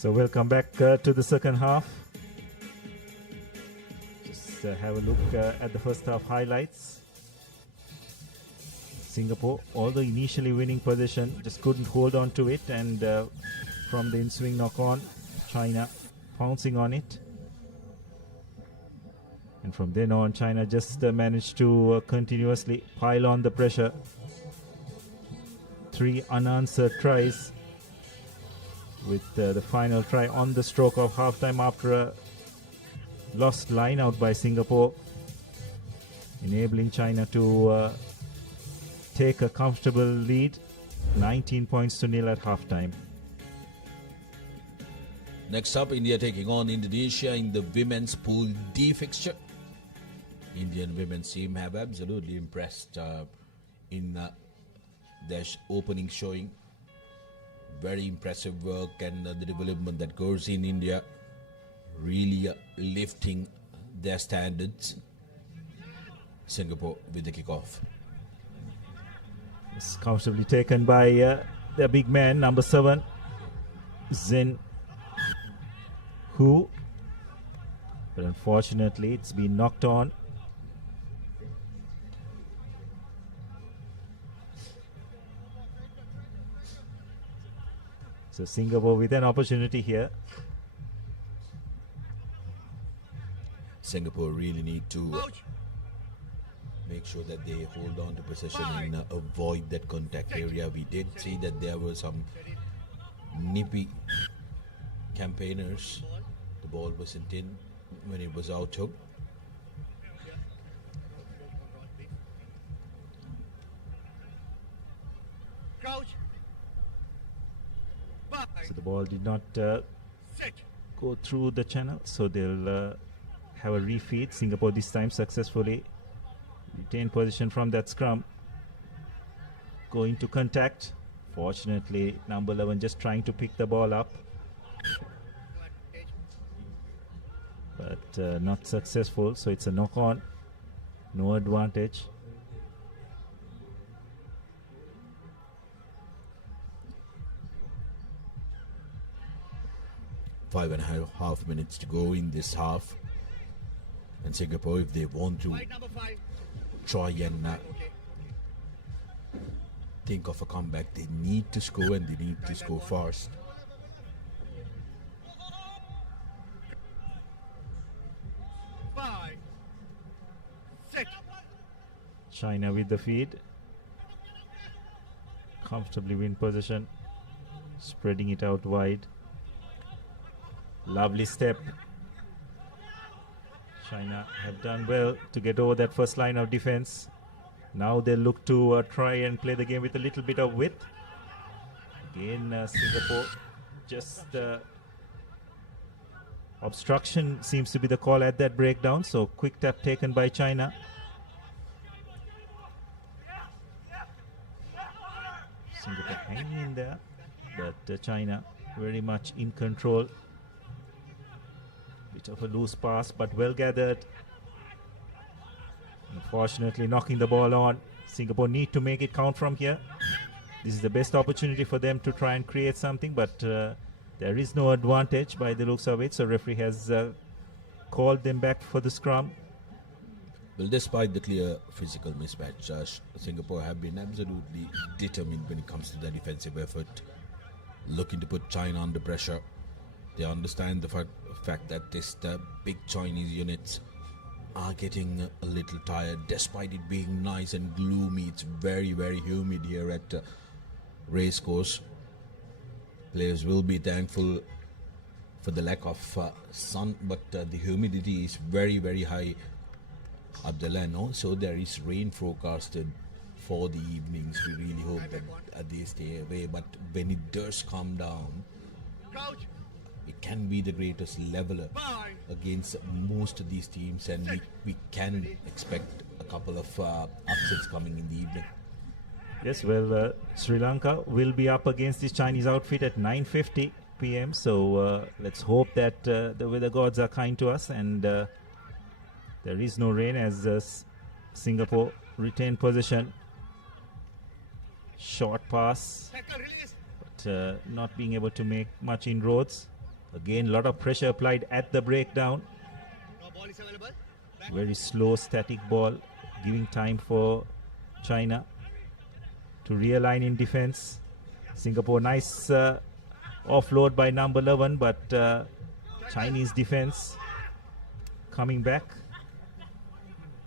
So we'll come back to the second half. Just have a look at the first half highlights. Singapore, although initially winning position, just couldn't hold on to it, and from the in-swing knock-on, China pouncing on it. And from then on, China just managed to continuously pile on the pressure. 3 unanswered tries, with the final try on the stroke of halftime after a lost line out by Singapore, enabling China to take a comfortable lead, 19 points to nil at halftime. Next up, India taking on Indonesia in the women's Pool D fixture. Indian women's team have absolutely impressed in their opening showing. Very impressive work, and the development that goes in India, really lifting their standards. Singapore with the kickoff. It's comfortably taken by the big man, number 7, Zin Hu. But unfortunately, it's been knocked on. So Singapore with an opportunity here. Singapore really need to make sure that they hold on to possession and avoid that contact area. We did see that there were some nippy campaigners. The ball wasn't in when it was out hook. So the ball did not go through the channel, so they'll have a refeed. Singapore this time successfully retain position from that scrum. Going to contact. Fortunately, number 11 just trying to pick the ball up, but not successful. So it's a knock-on, no advantage. Five and a half minutes to go in this half, and Singapore, if they want to try and think of a comeback, they need to score, and they need to score fast. China with the feed, comfortably win position, spreading it out wide. Lovely step. China have done well to get over that first line of defense. Now they look to try and play the game with a little bit of width. Again, Singapore just obstruction seems to be the call at that breakdown. So quick tap taken by China. Singapore hanging in there, but China very much in control. Bit of a loose pass, but well gathered. Unfortunately, knocking the ball on. Singapore need to make it count from here. This is the best opportunity for them to try and create something, but there is no advantage by the looks of it. So referee has called them back for the scrum. Well, despite the clear physical mismatch, Singapore have been absolutely determined when it comes to their defensive effort, looking to put China under pressure. They understand the fact that the big Chinese units are getting a little tired, despite it being nice and gloomy. It's very, very humid here at Racecourse. Players will be thankful for the lack of sun, but the humidity is very, very high up the land. Also, there is rain forecasted for the evenings. We really hope that they stay away, but when it does come down, it can be the greatest leveler against most of these teams, and we can expect a couple of upsets coming in the evening. Yes, well, Sri Lanka will be up against this Chinese outfit at 9:50 p.m. So let's hope that the weather gods are kind to us, and there is no rain as Singapore retain possession. Short pass, but not being able to make much inroads. Again, a lot of pressure applied at the breakdown. Very slow, static ball, giving time for China to realign in defense. Singapore, nice offload by number 11, but Chinese defense coming back.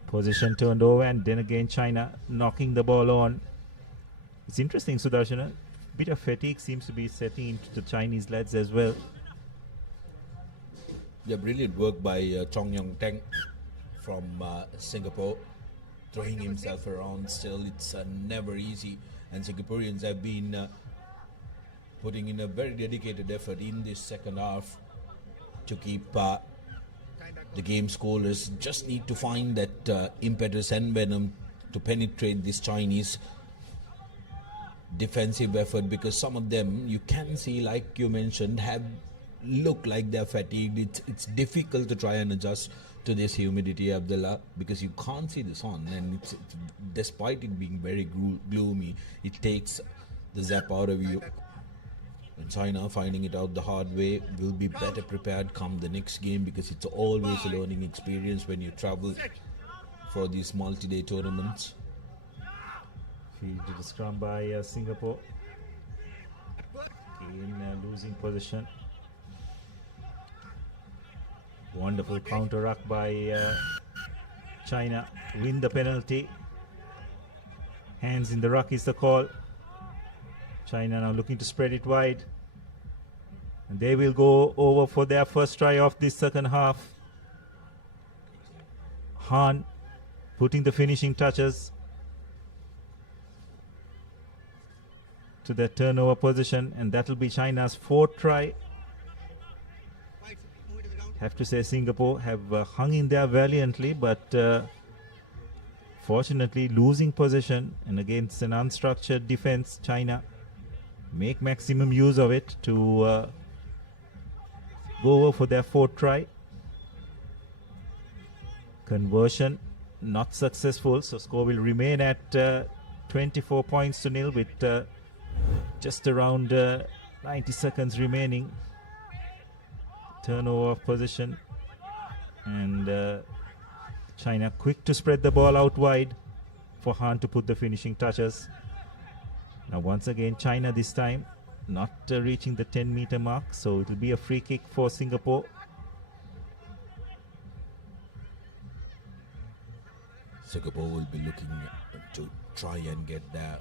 Position turned over, and then again China knocking the ball on. It's interesting, Sudarshan. A bit of fatigue seems to be setting into the Chinese lads as well. Yeah, brilliant work by Chong Yong Teng from Singapore, throwing himself around. Still, it's never easy, and Singaporeans have been putting in a very dedicated effort in this second half to keep the game scoreless. Just need to find that impetus and venom to penetrate this Chinese defensive effort, because some of them you can see, like you mentioned, look like they're fatigued. It's difficult to try and adjust to this humidity, Abdullah, because you can't see the sun, and it's despite it being very gloomy, it takes the zap out of you. And China, finding it out the hard way, will be better prepared come the next game, because it's always a learning experience when you travel for these multi-day tournaments. Fielded the scrum by Singapore. Again, losing possession. Wonderful counter ruck by China. Win the penalty. Hands in the ruck is the call. China now looking to spread it wide. And they will go over for their first try of this second half. Han putting the finishing touches to the turnover position, and that will be China's fourth try. Have to say Singapore have hung in there valiantly, but fortunately losing possession, and against an unstructured defense, China make maximum use of it to go over for their fourth try. Conversion not successful, so score will remain at 24 points to nil with just around 90 seconds remaining. Turnover of possession, and China quick to spread the ball out wide for Han to put the finishing touches. Now once again China this time not reaching the 10-meter mark, so it will be a free kick for Singapore. Singapore will be looking to try and get their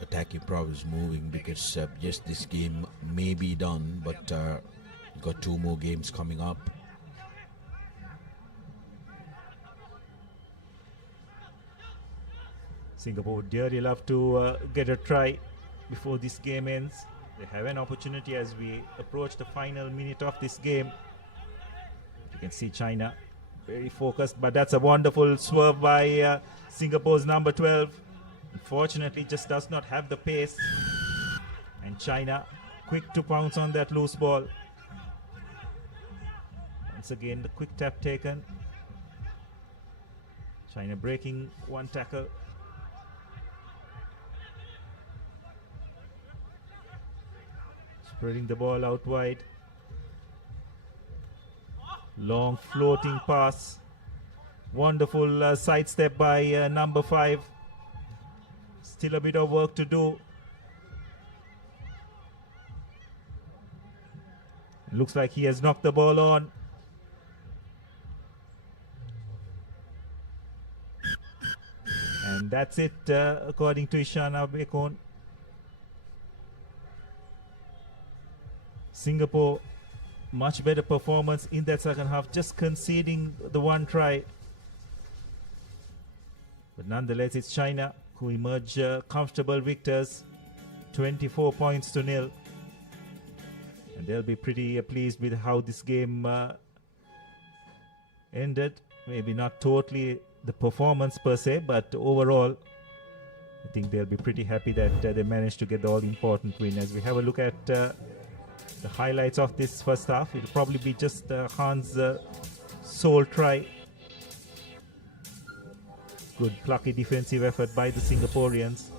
attacking prowess moving, because yes, this game may be done, but got two more games coming up. Singapore would dearly love to get a try before this game ends. They have an opportunity as we approach the final minute of this game. You can see China very focused, but that's a wonderful swerve by Singapore's number 12. Unfortunately, just does not have the pace, and China quick to pounce on that loose ball. Once again, the quick tap taken. China breaking one tackle. Spreading the ball out wide. Long floating pass. Wonderful sidestep by number 5. Still a bit of work to do. Looks like he has knocked the ball on. And that's it, according to Ishana Bekon. Singapore, much better performance in that second half, just conceding the one try. But nonetheless, it's China who emerge comfortable victors, 24 points to nil. And they'll be pretty pleased with how this game ended. Maybe not totally the performance per se, but overall, I think they'll be pretty happy that they managed to get the all-important win. As we have a look at the highlights of this first half, it'll probably be just Han's sole try. Good plucky defensive effort by the Singaporeans.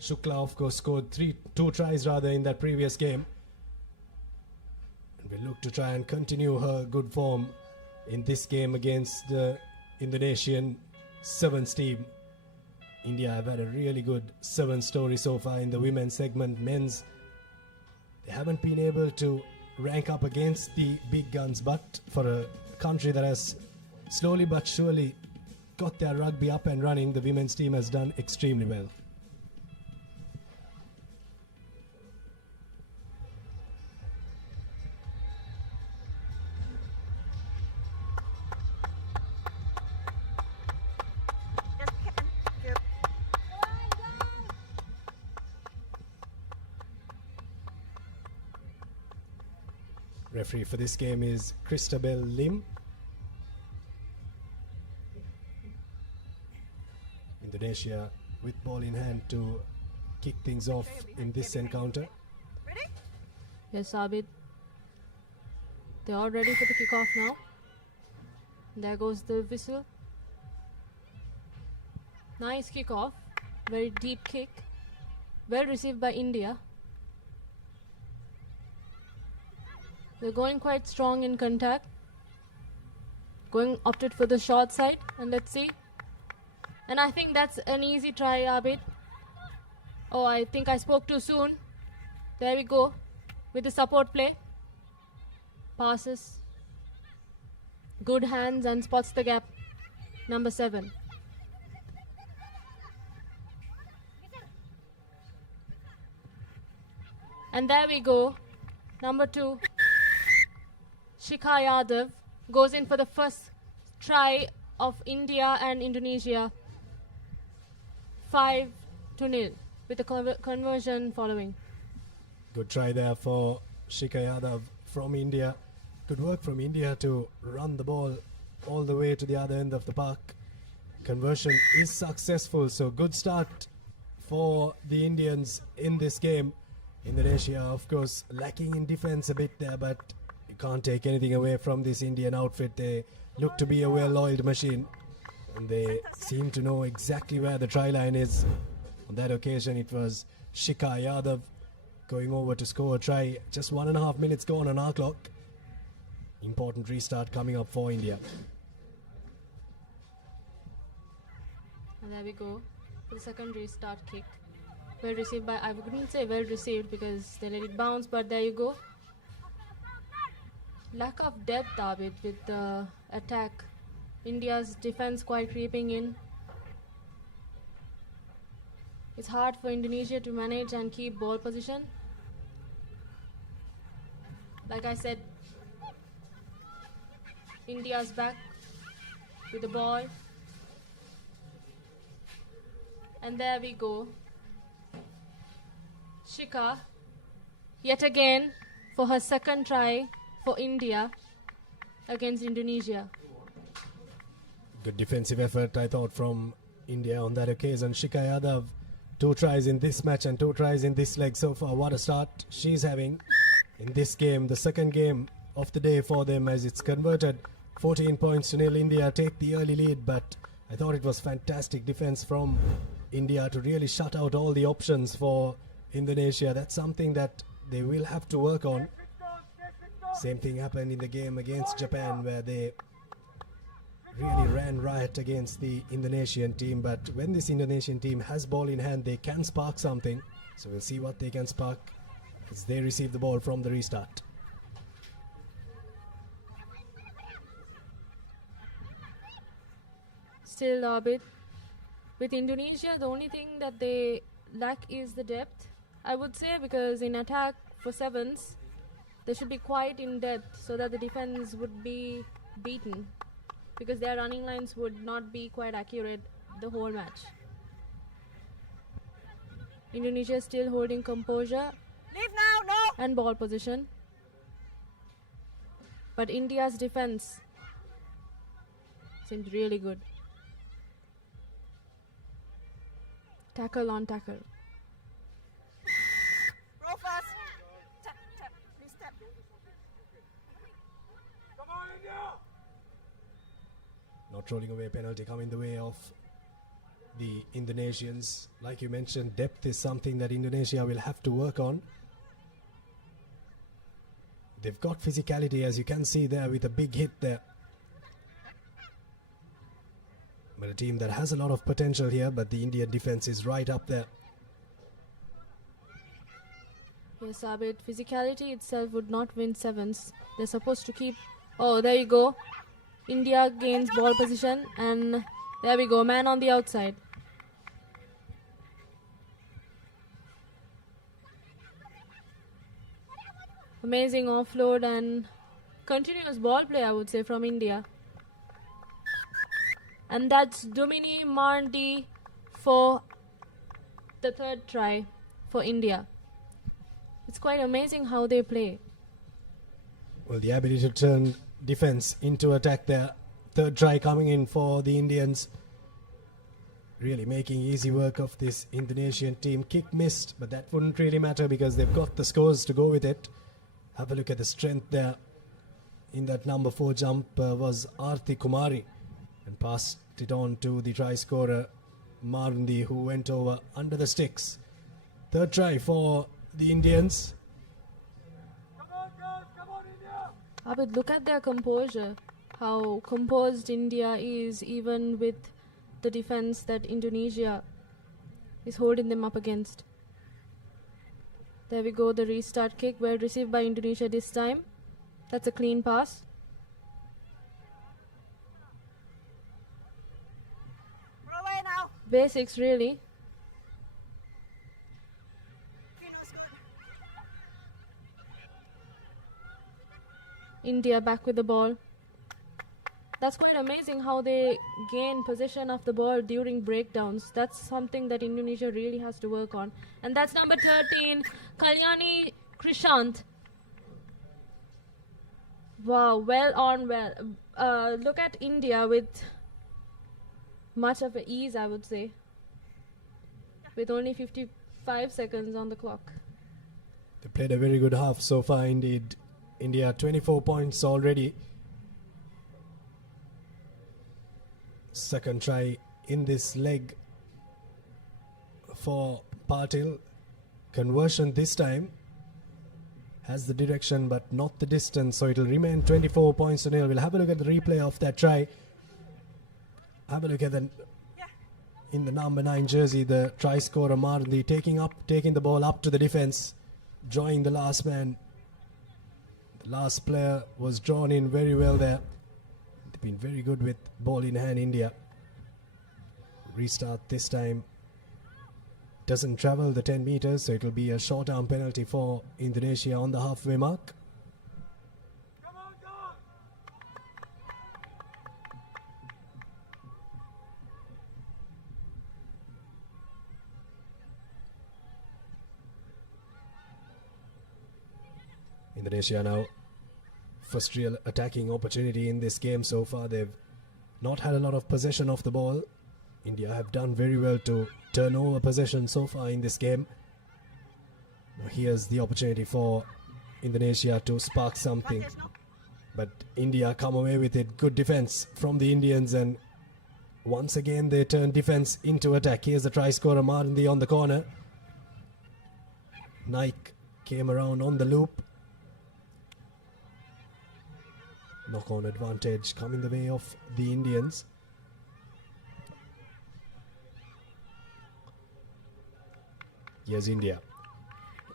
Shukla, of course, scored two tries rather in that previous game. And will look to try and continue her good form in this game against the Indonesian sevens team. India have had a really good sevens story so far in the women's segment. Men's, they haven't been able to rank up against the big guns, but for a country that has slowly but surely got their rugby up and running, the women's team has done extremely well. Referee for this game is Christabel Lim. Indonesia with ball in hand to kick things off in this encounter. Yes, Abid. They're all ready for the kickoff now. There goes the whistle. Nice kickoff. Very deep kick. Well received by India. They're going quite strong in contact. Opted for the short side, and let's see. And I think that's an easy try, Abid. Oh, I think I spoke too soon. There we go. With the support play. Passes. Good hands and spots the gap. Number 7. And there we go. Number 2. Shikha Yadav goes in for the first try of India and Indonesia. 5-0 with the conversion following. Good try there for Shikha Yadav from India. Good work from India to run the ball all the way to the other end of the park. Conversion is successful, so good start for the Indians in this game. Indonesia, of course, lacking in defense a bit there, but you can't take anything away from this Indian outfit. They look to be a well-oiled machine, and they seem to know exactly where the try line is. On that occasion, it was Shikha Yadav going over to score a try. Just 1.5 minutes gone on our clock. Important restart coming up for India. And there we go. The second restart kick. Well received by, I wouldn't say well received because they let it bounce, but there you go. Lack of depth, Abid, with the attack. India's defense quite creeping in. It's hard for Indonesia to manage and keep ball position. Like I said, India's back with the ball. And there we go. Shikha, yet again, for her second try for India against Indonesia. Good defensive effort, I thought, from India on that occasion. Shikha Yadav, 2 tries in this match and 2 tries in this leg so far. What a start she's having in this game, the second game of the day for them, as it's converted 14 points to 0. India take the early lead, but I thought it was fantastic defense from India to really shut out all the options for Indonesia. That's something that they will have to work on. Same thing happened in the game against Japan, where they really ran riot against the Indonesian team. But when this Indonesian team has ball in hand, they can spark something. So we'll see what they can spark as they receive the ball from the restart. Still a bit. With Indonesia, the only thing that they lack is the depth, I would say, because in attack for sevens, they should be quite in depth so that the defense would be beaten, because their running lines would not be quite accurate the whole match. Indonesia still holding composure and ball position, but India's defense seems really good. Tackle on tackle. Go fast. Tap, tap. Please tap. Come on, India. Not rolling away penalty coming the way of the Indonesians. Like you mentioned, depth is something that Indonesia will have to work on. They've got physicality, as you can see there, with a big hit there. But a team that has a lot of potential here, but the Indian defense is right up there. Yes, Abid, physicality itself would not win sevens. They're supposed to keep... Oh, there you go. India gains ball position, and there we go, man on the outside. Amazing offload and continuous ball play, I would say, from India. And that's Domini Marndi for the third try for India. It's quite amazing how they play. Well, the ability to turn defense into attack there. Third try coming in for the Indians. Really making easy work of this Indonesian team. Kick missed, but that wouldn't really matter because they've got the scores to go with it. Have a look at the strength there. In that number 4 jump was Arti Kumari, and passed it on to the try scorer Marndi, who went over under the sticks. Third try for the Indians. Abid, look at their composure. How composed India is, even with the defense that Indonesia is holding them up against. There we go, the restart kick, well received by Indonesia this time. That's a clean pass. Roll away now. Basics, really. Kino's good. India back with the ball. That's quite amazing how they gain possession of the ball during breakdowns. That's something that Indonesia really has to work on. And that's number 13, Kalyani Krishant. Wow, well on, well. Look at India with much of ease, I would say. With only 55 seconds on the clock. They played a very good half so far indeed. India 24 points already. Second try in this leg for Patil. Conversion this time has the direction but not the distance, so it will remain 24 points to nil. We'll have a look at the replay of that try. Have a look at the in the number 9 jersey, the try scorer Marndi taking the ball up to the defense, drawing the last man. The last player was drawn in very well there. They've been very good with ball in hand, India. Restart this time. Doesn't travel the 10 meters, so it will be a showdown penalty for Indonesia on the halfway mark. Indonesia now first real attacking opportunity in this game so far. They've not had a lot of possession of the ball. India have done very well to turn over possession so far in this game. Now here's the opportunity for Indonesia to spark something. But India come away with it. Good defense from the Indians, and once again they turn defense into attack. Here's the try scorer Marndi on the corner. Naik came around on the loop. Knock-on advantage coming the way of the Indians. Here's India.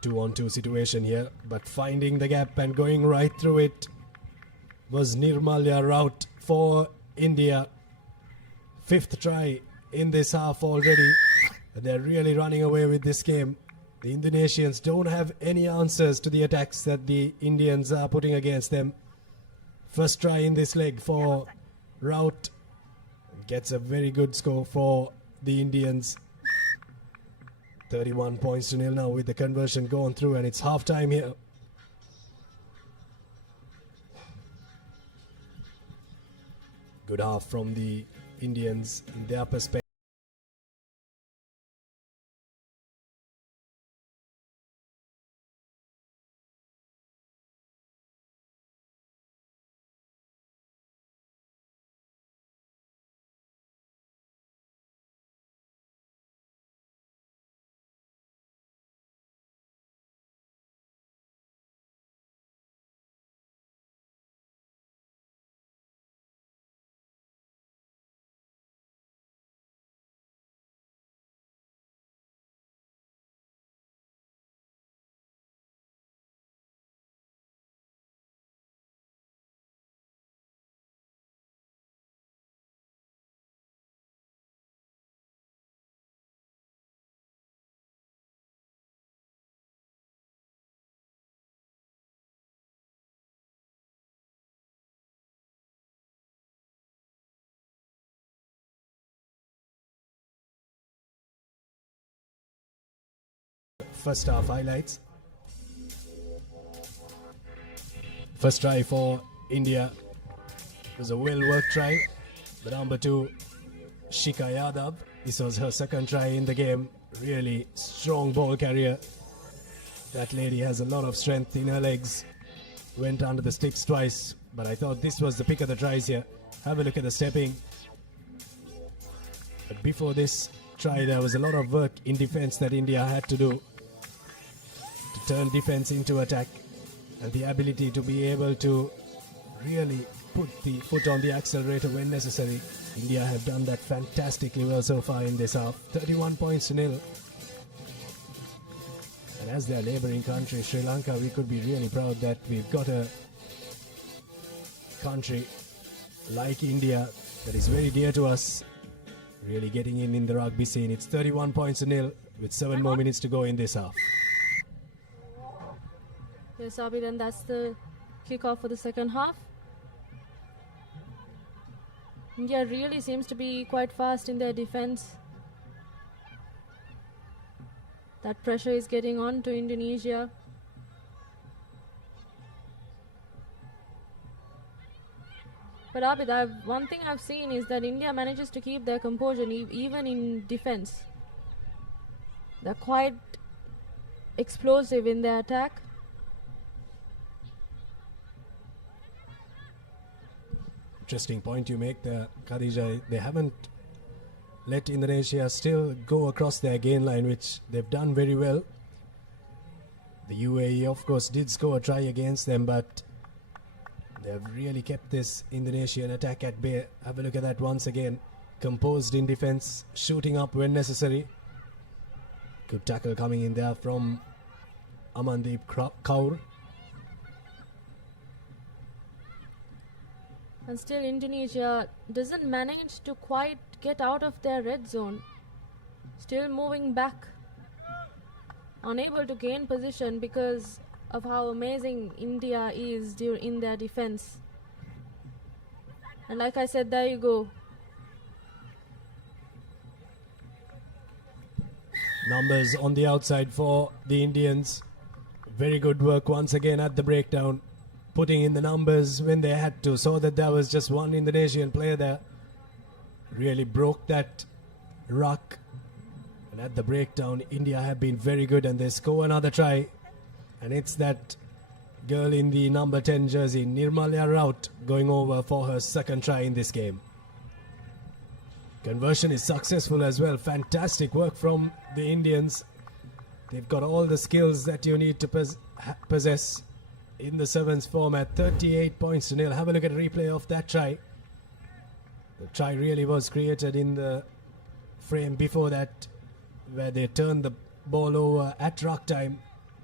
2-on-2 situation here, but finding the gap and going right through it was Nirmalya Raut for India. 5th try in this half already. And they're really running away with this game. The Indonesians don't have any answers to the attacks that the Indians are putting against them. First try in this leg for Raut. Gets a very good score for the Indians. 31 points to nil now with the conversion going through, and it's half time here. Good half from the Indians in their perspective. first half highlights. First try for India. It was a well-worked try. The number 2, Shika Yadav. This was her second try in the game. Really strong ball carrier. That lady has a lot of strength in her legs. Went under the sticks twice, but I thought this was the pick of the tries here. Have a look at the stepping. But before this try, there was a lot of work in defense that India had to do to turn defense into attack, and the ability to be able to really put the foot on the accelerator when necessary. India have done that fantastically well so far in this half. 31 points to nil. And as their neighboring country, Sri Lanka, we could be really proud that we've got a country like India that is very dear to us, really getting in the rugby scene. It's 31 points to nil with 7 more minutes to go in this half. Yes, Abid, and that's the kickoff for the second half. India really seems to be quite fast in their defense. That pressure is getting on to Indonesia. But Abid, one thing I've seen is that India manages to keep their composure even in defense. They're quite explosive in their attack. Interesting point you make there, Khadija. They haven't let Indonesia still go across their gain line, which they've done very well. The UAE, of course, did score a try against them, but they've really kept this Indonesian attack at bay. Have a look at that once again. Composed in defense, shooting up when necessary. Good tackle coming in there from Amandeep Kaur. And still Indonesia doesn't manage to quite get out of their red zone. Still moving back. Unable to gain position because of how amazing India is in their defense. And like I said, there you go. Numbers on the outside for the Indians. Very good work once again at the breakdown. Putting in the numbers when they had to. Saw that there was just one Indonesian player there. Really broke that ruck. And at the breakdown, India have been very good, and they score another try. And it's that girl in the number 10 jersey, Nirmalya Raut, going over for her second try in this game. Conversion is successful as well. Fantastic work from the Indians. They've got all the skills that you need to possess in the sevens format. 38 points to nil. Have a look at a replay of that try. The try really was created in the frame before that, where they turned the ball over at ruck time.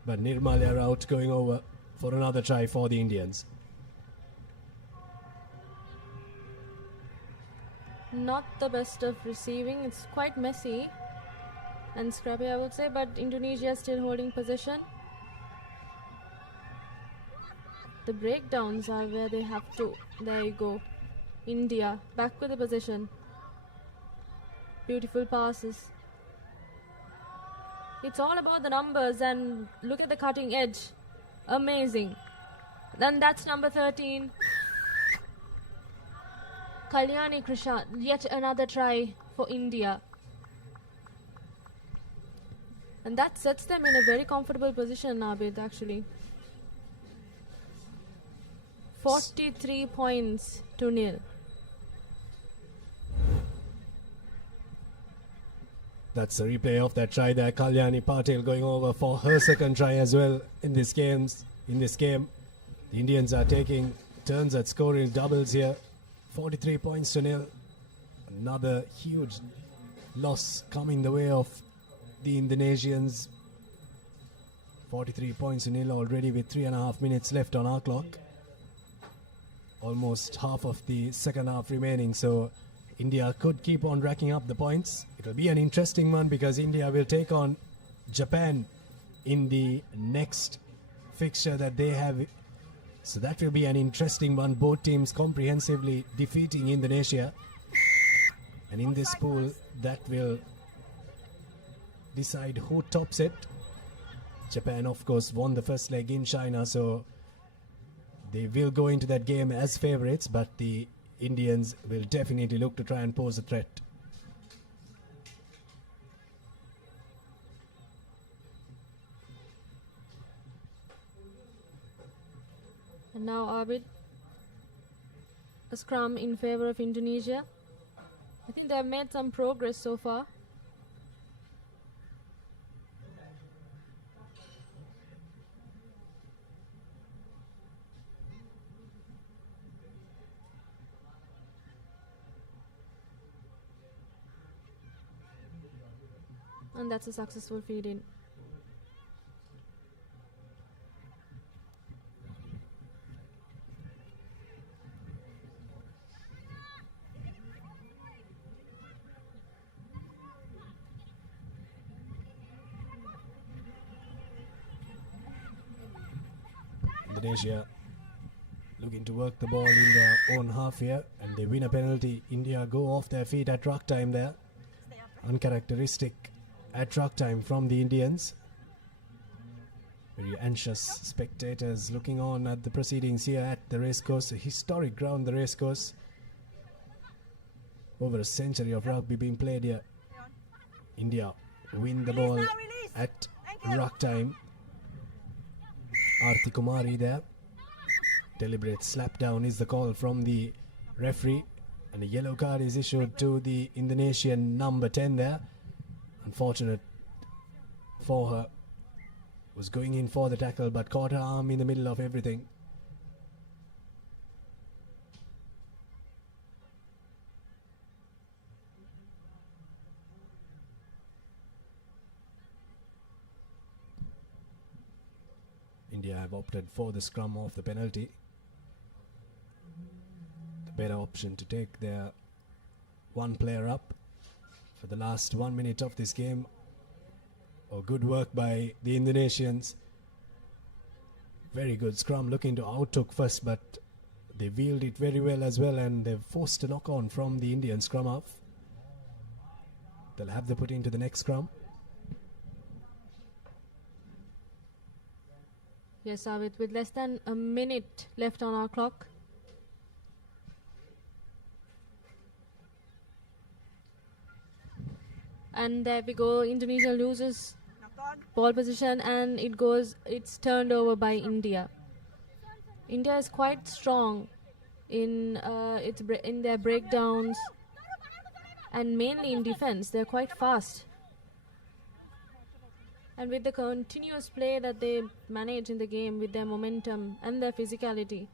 But Nirmalya Raut going over for another try for the Indians. Not the best of receiving. It's quite messy and scrappy, I would say, but Indonesia still holding possession. The breakdowns are where they have to. There you go. India back with the possession. Beautiful passes. It's all about the numbers, and look at the cutting edge. Amazing. Then that's number 13. Kalyani Krishna, yet another try for India. And that sets them in a very comfortable position, Abid, actually. 43 points to nil. That's a replay of that try there. Kalyani Patel going over for her second try as well in this game. The Indians are taking turns at scoring doubles here. 43 points to nil. Another huge loss coming the way of the Indonesians. 43 points to nil already with 3.5 minutes left on our clock. Almost half of the second half remaining, so India could keep on racking up the points. It will be an interesting one because India will take on Japan in the next fixture that they have. So that will be an interesting one. Both teams comprehensively defeating Indonesia. And in this pool, that will decide who tops it. Japan, of course, won the first leg in China, so they will go into that game as favorites, but the Indians will definitely look to try and pose a threat. And now Abid, a scrum in favor of Indonesia. I think they have made some progress so far. And that's a successful feed in. Indonesia looking to work the ball in their own half here, and they win a penalty. India go off their feet at ruck time there. Uncharacteristic at ruck time from the Indians. Very anxious spectators looking on at the proceedings here at the racecourse. A historic ground, the racecourse. Over a century of rugby being played here. India win the ball at ruck time. Arti Kumari there. Deliberate slap down is the call from the referee, and a yellow card is issued to the Indonesian number 10 there. Unfortunate for her. Was going in for the tackle but caught her arm in the middle of everything. India have opted for the scrum off the penalty. The better option to take their one player up for the last 1 minute of this game. Oh, good work by the Indonesians. Very good scrum, looking to outhook first, but they wheeled it very well as well, and they've forced a knock on from the Indian scrum half. They'll have to put into the next scrum. Yes, Abid, with less than a minute left on our clock. And there we go. Indonesia loses ball position, and it's turned over by India. India is quite strong in in their breakdowns and mainly in defense. They're quite fast. And with the continuous play that they manage in the game, with their momentum and their physicality,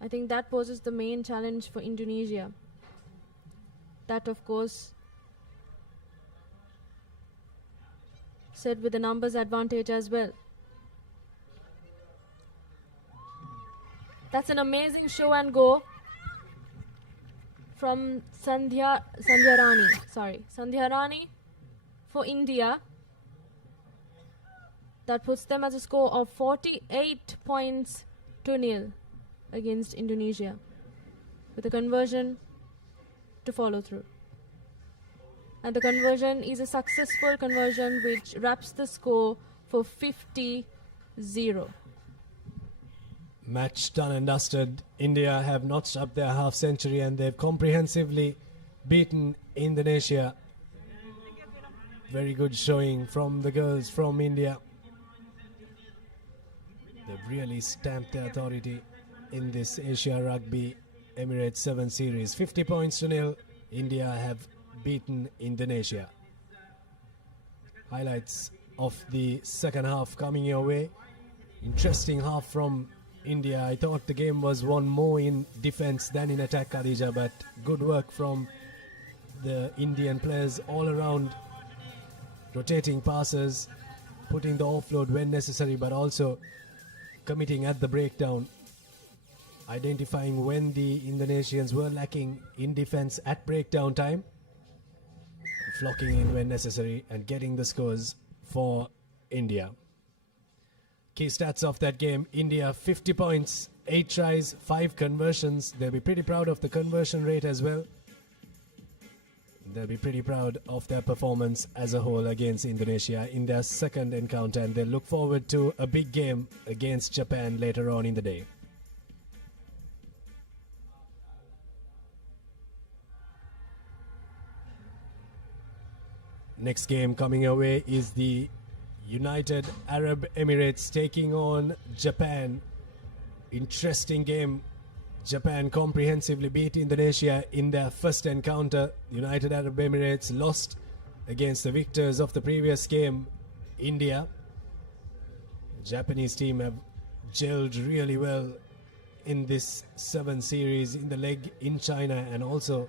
I think that poses the main challenge for Indonesia. That, of course, said with the numbers advantage as well. That's an amazing show and go from Sandhya Rani for India. That puts them at a score of 48 points to 0 against Indonesia, with a conversion to follow through. And the conversion is a successful conversion, which wraps the score for 50-0. Match done and dusted. India have notched up their half century, and they've comprehensively beaten Indonesia. Very good showing from the girls from India. They've really stamped their authority in this Asia Rugby Emirates 7 series. 50 points to 0. India have beaten Indonesia. Highlights of the second half coming your way. Interesting half from India. I thought the game was won more in defense than in attack, Khadija, but good work from the Indian players all around, rotating passes, putting the offload when necessary, but also committing at the breakdown, identifying when the Indonesians were lacking in defense at breakdown time, flocking in when necessary, and getting the scores for India. Key stats of that game: India 50 points, 8 tries, 5 conversions. They'll be pretty proud of the conversion rate as well. They'll be pretty proud of their performance as a whole against Indonesia in their second encounter, and they'll look forward to a big game against Japan later on in the day. Next game coming our way is the United Arab Emirates taking on Japan. Interesting game. Japan comprehensively beat Indonesia in their first encounter. United Arab Emirates lost against the victors of the previous game, India. The Japanese team have gelled really well in this 7 series, in the leg in China and also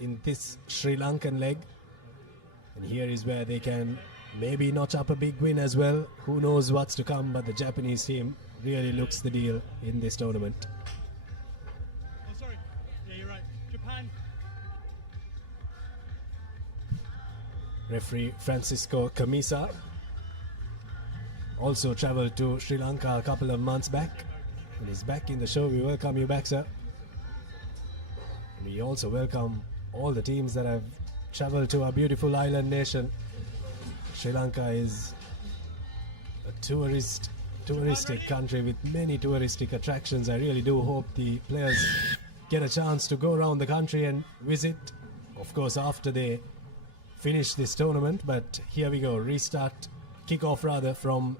in this Sri Lankan leg. And here is where they can maybe notch up a big win as well. Who knows what's to come, but the Japanese team really looks the deal in this tournament. Oh, sorry. Yeah, you're right. Japan. Referee Francisco Camisa also traveled to Sri Lanka a couple of months back. And he's back in the show. We welcome you back, sir. And we also welcome all the teams that have traveled to our beautiful island nation. Sri Lanka is a touristic country with many touristic attractions. I really do hope the players get a chance to go around the country and visit, of course, after they finish this tournament. But here we go, kick-off rather, from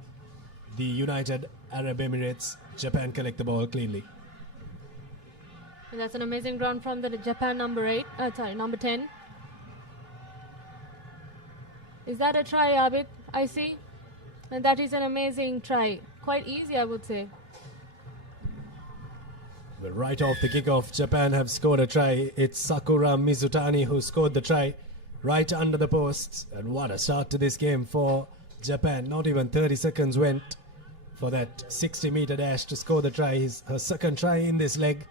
the United Arab Emirates. Japan collect the ball cleanly. And that's an amazing run from the Japan number 10. Is that a try, Abid? I see. And that is an amazing try. Quite easy, I would say. But right off the kickoff, Japan have scored a try. It's Sakura Mizutani who scored the try right under the posts. And what a start to this game for Japan. Not even 30 seconds went for that 60-meter dash to score the try. Her second try in this leg.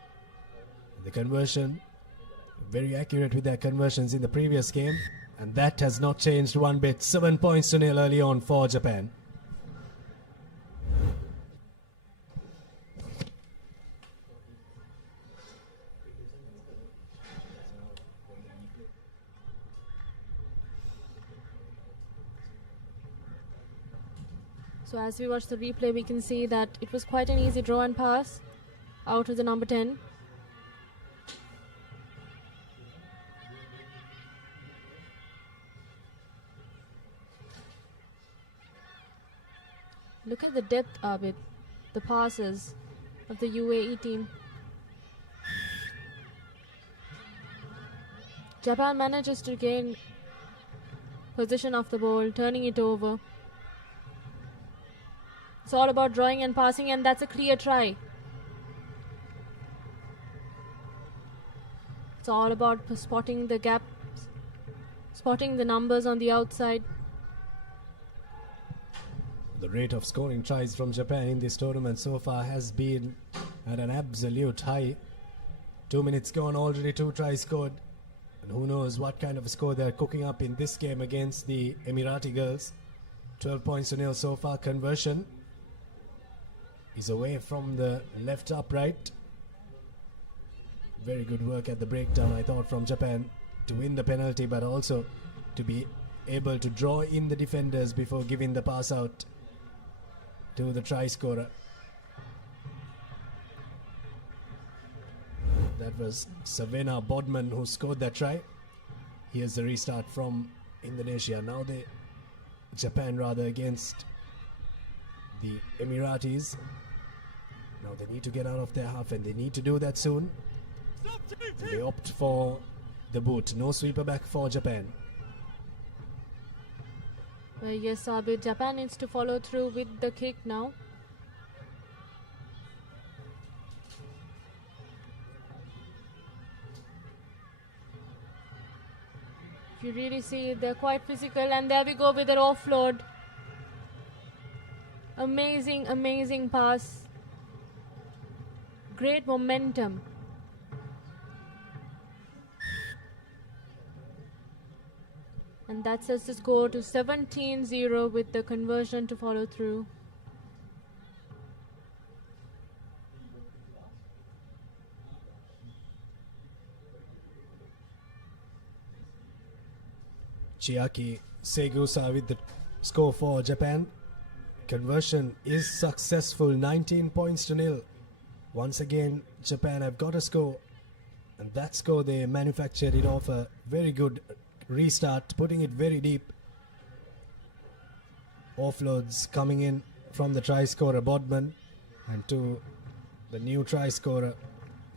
The conversion, very accurate with their conversions in the previous game. And that has not changed one bit. 7 points to nil early on for Japan. So as we watch the replay, we can see that it was quite an easy draw and pass out of the number 10. Look at the depth of it, the passes of the UAE team. Japan manages to gain possession of the ball, turning it over. It's all about drawing and passing, and that's a clear try. It's all about spotting the gaps, spotting the numbers on the outside. The rate of scoring tries from Japan in this tournament so far has been at an absolute high. 2 minutes gone, already 2 tries scored. And who knows what kind of a score they're cooking up in this game against the Emirati girls. 12 points to nil so far. Conversion is away from the left upright. Very good work at the breakdown, I thought, from Japan to win the penalty, but also to be able to draw in the defenders before giving the pass out to the try scorer. That was Savena Bodman who scored that try. Here's the restart from Indonesia. Now Japan rather against the Emiratis. Now they need to get out of their half, and they need to do that soon. And they opt for the boot. No sweeper back for Japan. Well, yes, Abid, Japan needs to follow through with the kick now. If you really see, they're quite physical, and there we go with their offload. Amazing, amazing pass. Great momentum. And that sets the score to 17-0 with the conversion to follow through. Chiaki Segusa with the score for Japan. Conversion is successful, 19 points to nil. Once again, Japan have got a score, and that score they manufactured it off a very good restart, putting it very deep. Offloads coming in from the try scorer Bodman, and to the new try scorer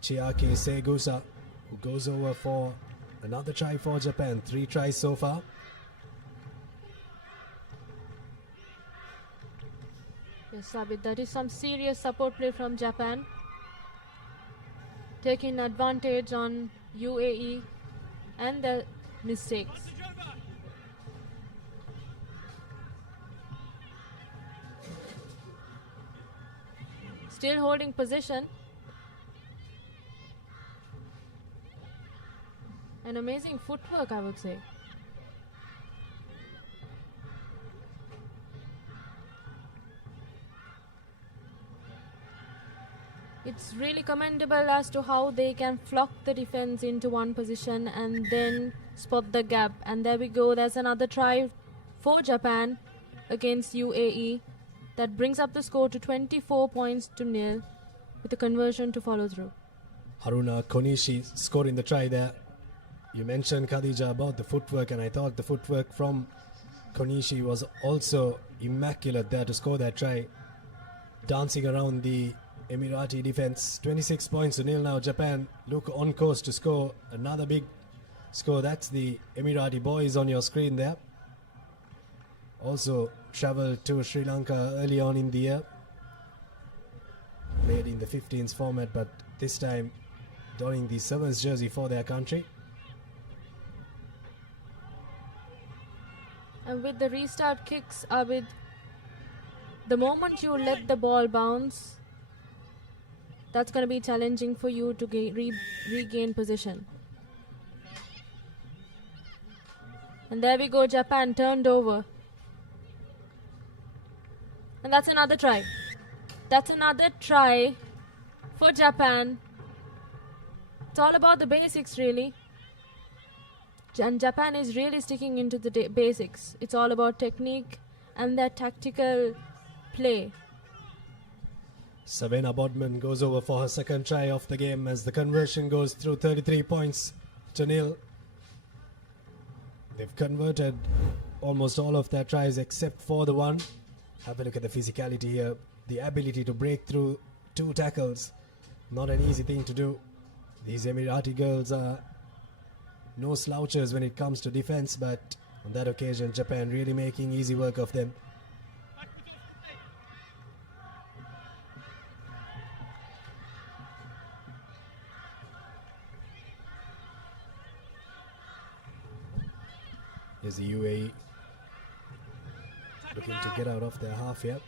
Chiaki Segusa, who goes over for another try for Japan. 3 tries so far. Yes, Abid, that is some serious support play from Japan. Taking advantage on UAE and their mistakes. Still holding position. An amazing footwork, I would say. It's really commendable as to how they can flock the defense into one position and then spot the gap. And there we go, there's another try for Japan against UAE. That brings up the score to 24 points to nil with a conversion to follow through. Haruna Konishi scoring the try there. You mentioned, Khadija, about the footwork, and I thought the footwork from Konishi was also immaculate there to score that try. Dancing around the Emirati defense. 26 points to nil now. Japan look on course to score another big score. That's the Emirati boys on your screen there. Also travelled to Sri Lanka early on in the year. Played in the 15s format, but this time donning the 7s jersey for their country. And with the restart kicks, Abid, the moment you let the ball bounce, that's going to be challenging for you to regain position. And there we go, Japan turned over. And that's another try. That's another try for Japan. It's all about the basics, really. And Japan is really sticking into the basics. It's all about technique and their tactical play. Savannah Bodman goes over for her second try of the game as the conversion goes through. 33 points to nil. They've converted almost all of their tries except for the one. Have a look at the physicality here. The ability to break through 2 tackles. Not an easy thing to do. These Emirati girls are no slouchers when it comes to defense, but on that occasion, Japan really making easy work of them. Here's the UAE looking to get out of their half here.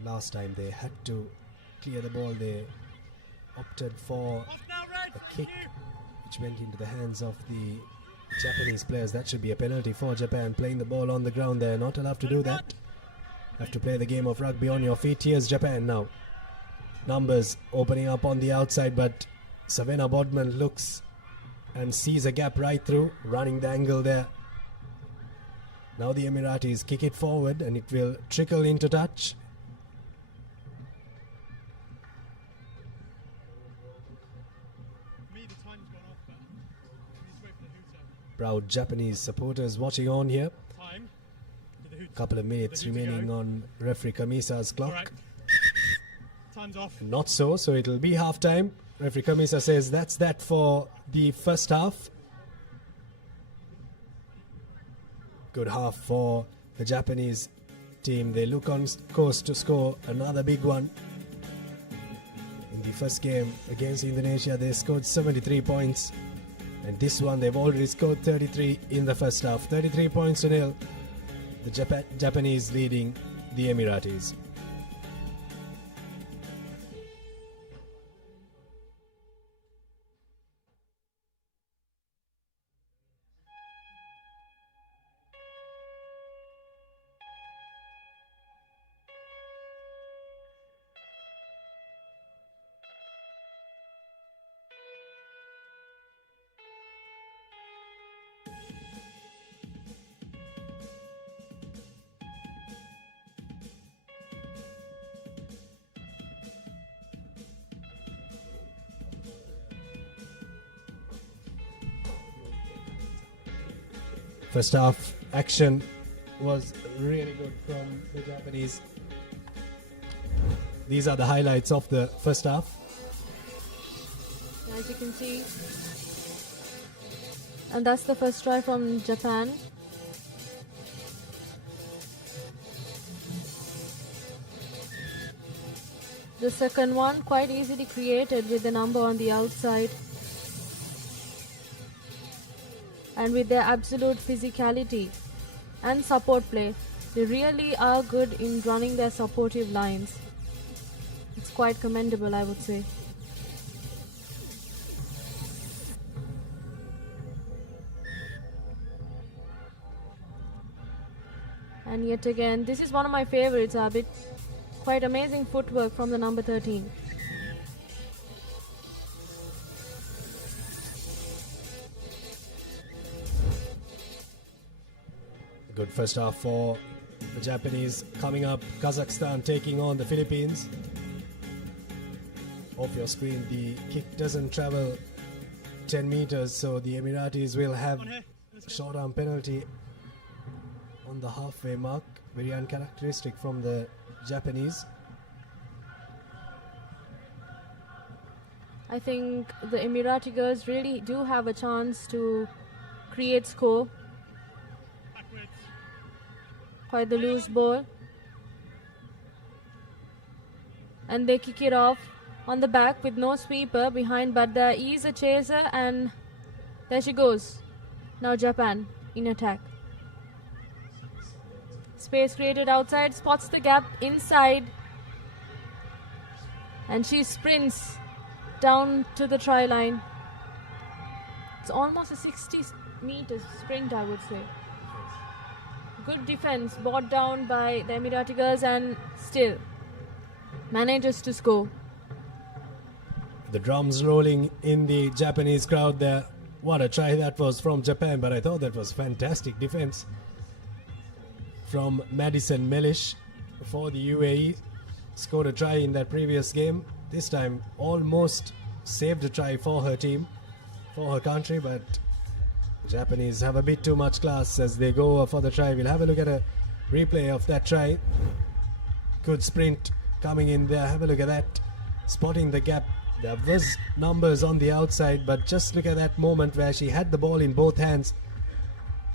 The last time they had to clear the ball, they opted for a kick which went into the hands of the Japanese players. That should be a penalty for Japan. Playing the ball on the ground, they're not allowed to do that. Have to play the game of rugby on your feet. Here's Japan now. Numbers opening up on the outside, but Savannah Bodman looks and sees a gap right through, running the angle there. Now the Emiratis kick it forward and it will trickle into touch. Proud Japanese supporters watching on here. Couple of minutes remaining on referee Kamisa's clock. Right. Time's off. Not so it'll be half time. Referee Kamisa says that's that for the first half. Good half for the Japanese team. They look on course to score another big one. In the first game against Indonesia, they scored 73 points. And this one, they've already scored 33 in the first half. 33 points to nil. The Japanese leading the Emiratis. First half action was really good from the Japanese. These are the highlights of the first half. As you can see. And that's the first try from Japan. The second one quite easily created with the number on the outside. And with their absolute physicality and support play, they really are good in running their supportive lines. It's quite commendable, I would say. And yet again, this is one of my favorites, Abid. Quite amazing footwork from the number 13. Good first half for the Japanese. Coming up, Kazakhstan taking on the Philippines. Off your screen, the kick doesn't travel 10 meters, so the Emiratis will have showdown penalty on the halfway mark. Very uncharacteristic from the Japanese. I think the Emirati girls really do have a chance to create score. Quite the loose ball. And they kick it off on the back with no sweeper behind, but there is a chaser, and there she goes. Now Japan in attack. Space created outside, spots the gap inside, and she sprints down to the try line. It's almost a 60-meter sprint, I would say. Good defense, brought down by the Emirati girls, and still manages to score. The drums rolling in the Japanese crowd there. What a try that was from Japan, but I thought that was fantastic defense from Madison Melish for the UAE. Scored a try in that previous game. This time almost saved a try for her team, for her country, but the Japanese have a bit too much class as they go for the try. We'll have a look at a replay of that try. Good sprint coming in there. Have a look at that. Spotting the gap. There was numbers on the outside, but just look at that moment where she had the ball in both hands.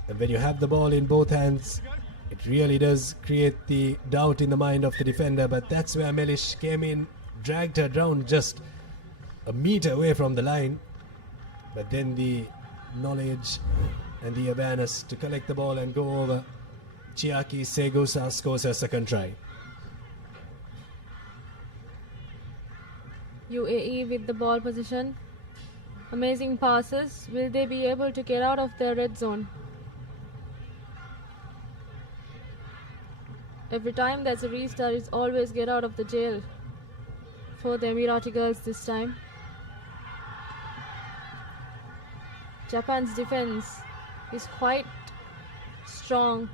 And when you have the ball in both hands, it really does create the doubt in the mind of the defender. But that's where Melish came in, dragged her down just a meter away from the line. But then the knowledge and the awareness to collect the ball and go over. Chiaki Segusa scores her second try. UAE with the ball position. Amazing passes. Will they be able to get out of their red zone? Every time there's a restart, it's always get out of the jail for the Emirati girls this time. Japan's defense is quite strong.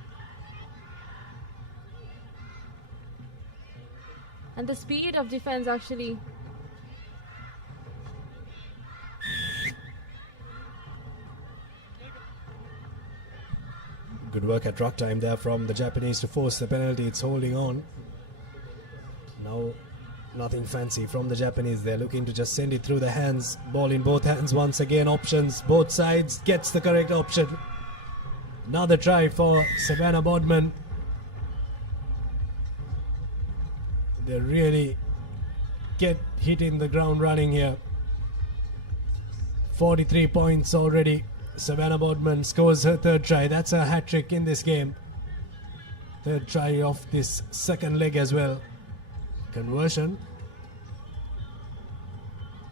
And the speed of defense actually. Good work at rock time there from the Japanese to force the penalty. It's holding on. Now, nothing fancy from the Japanese. They're looking to just send it through the hands. Ball in both hands once again. Options, both sides. Gets the correct option. Another try for Savannah Bodman. They really get hit in the ground running here. 43 points already. Savannah Bodman scores her third try. That's a hat-trick in this game. Third try of this second leg as well. Conversion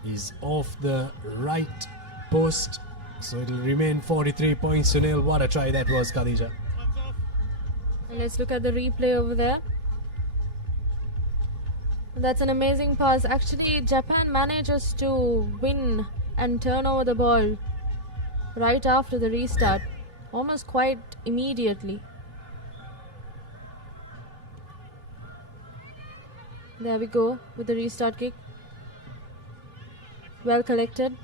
is off the right post. So it'll remain 43 points to nil. What a try that was, Khadija. And let's look at the replay over there. That's an amazing pass. Actually, Japan manages to win and turn over the ball right after the restart, almost quite immediately. There we go with the restart kick. Well collected.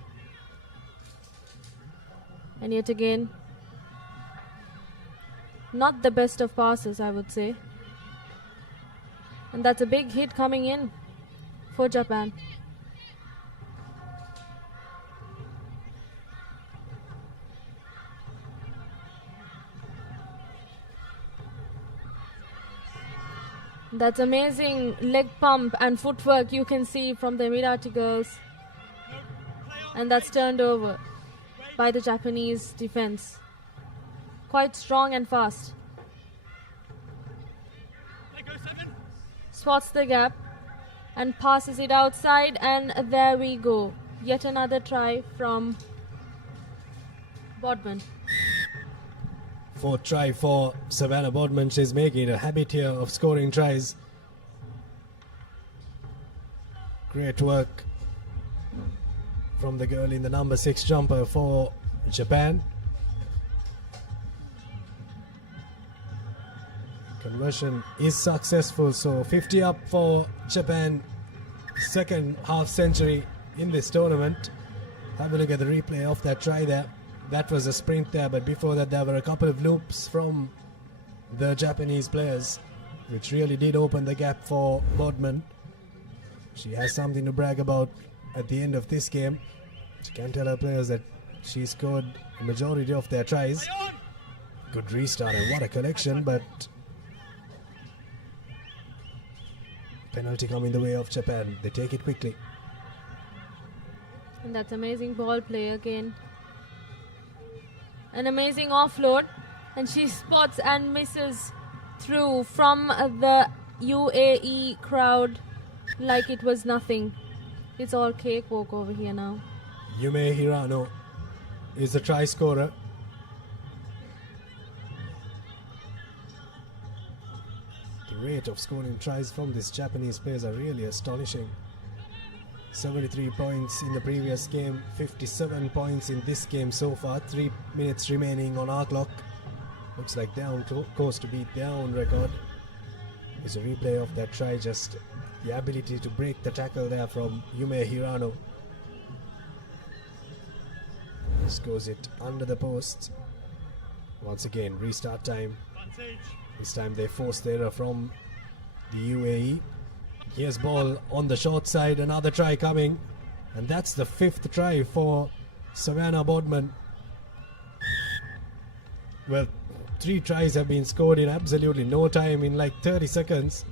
And yet again, not the best of passes, I would say. And that's a big hit coming in for Japan. That's amazing leg pump and footwork you can see from the Emirati girls. And that's turned over by the Japanese defense. Quite strong and fast. Spots the gap and passes it outside, and there we go. Yet another try from Bodman. Fourth try for Savannah Bodman. She's making it a habit here of scoring tries. Great work from the girl in the number 6 jumper for Japan. Conversion is successful, so 50 up for Japan. Second half century in this tournament. Have a look at the replay of that try there. That was a sprint there, but before that there were a couple of loops from the Japanese players, which really did open the gap for Bodman. She has something to brag about at the end of this game. She can tell her players that she scored a majority of their tries. Good restart, and what a collection, but penalty coming the way of Japan. They take it quickly. And that's amazing ball play again. An amazing offload, and she spots and misses through from the UAE crowd like it was nothing. It's all cakewalk over here now. Yume Hirano is the try scorer. The rate of scoring tries from these Japanese players are really astonishing. 73 points in the previous game, 57 points in this game so far. 3 minutes remaining on our clock. Looks like they're on course to beat their own record. There's a replay of that try, just the ability to break the tackle there from Yume Hirano. Scores it under the post. Once again, restart time. This time they forced the error from the UAE. Here's ball on the short side, another try coming, and that's the 5th try for Savannah Bodman. Well, 3 tries have been scored in absolutely no time, in like 30 seconds.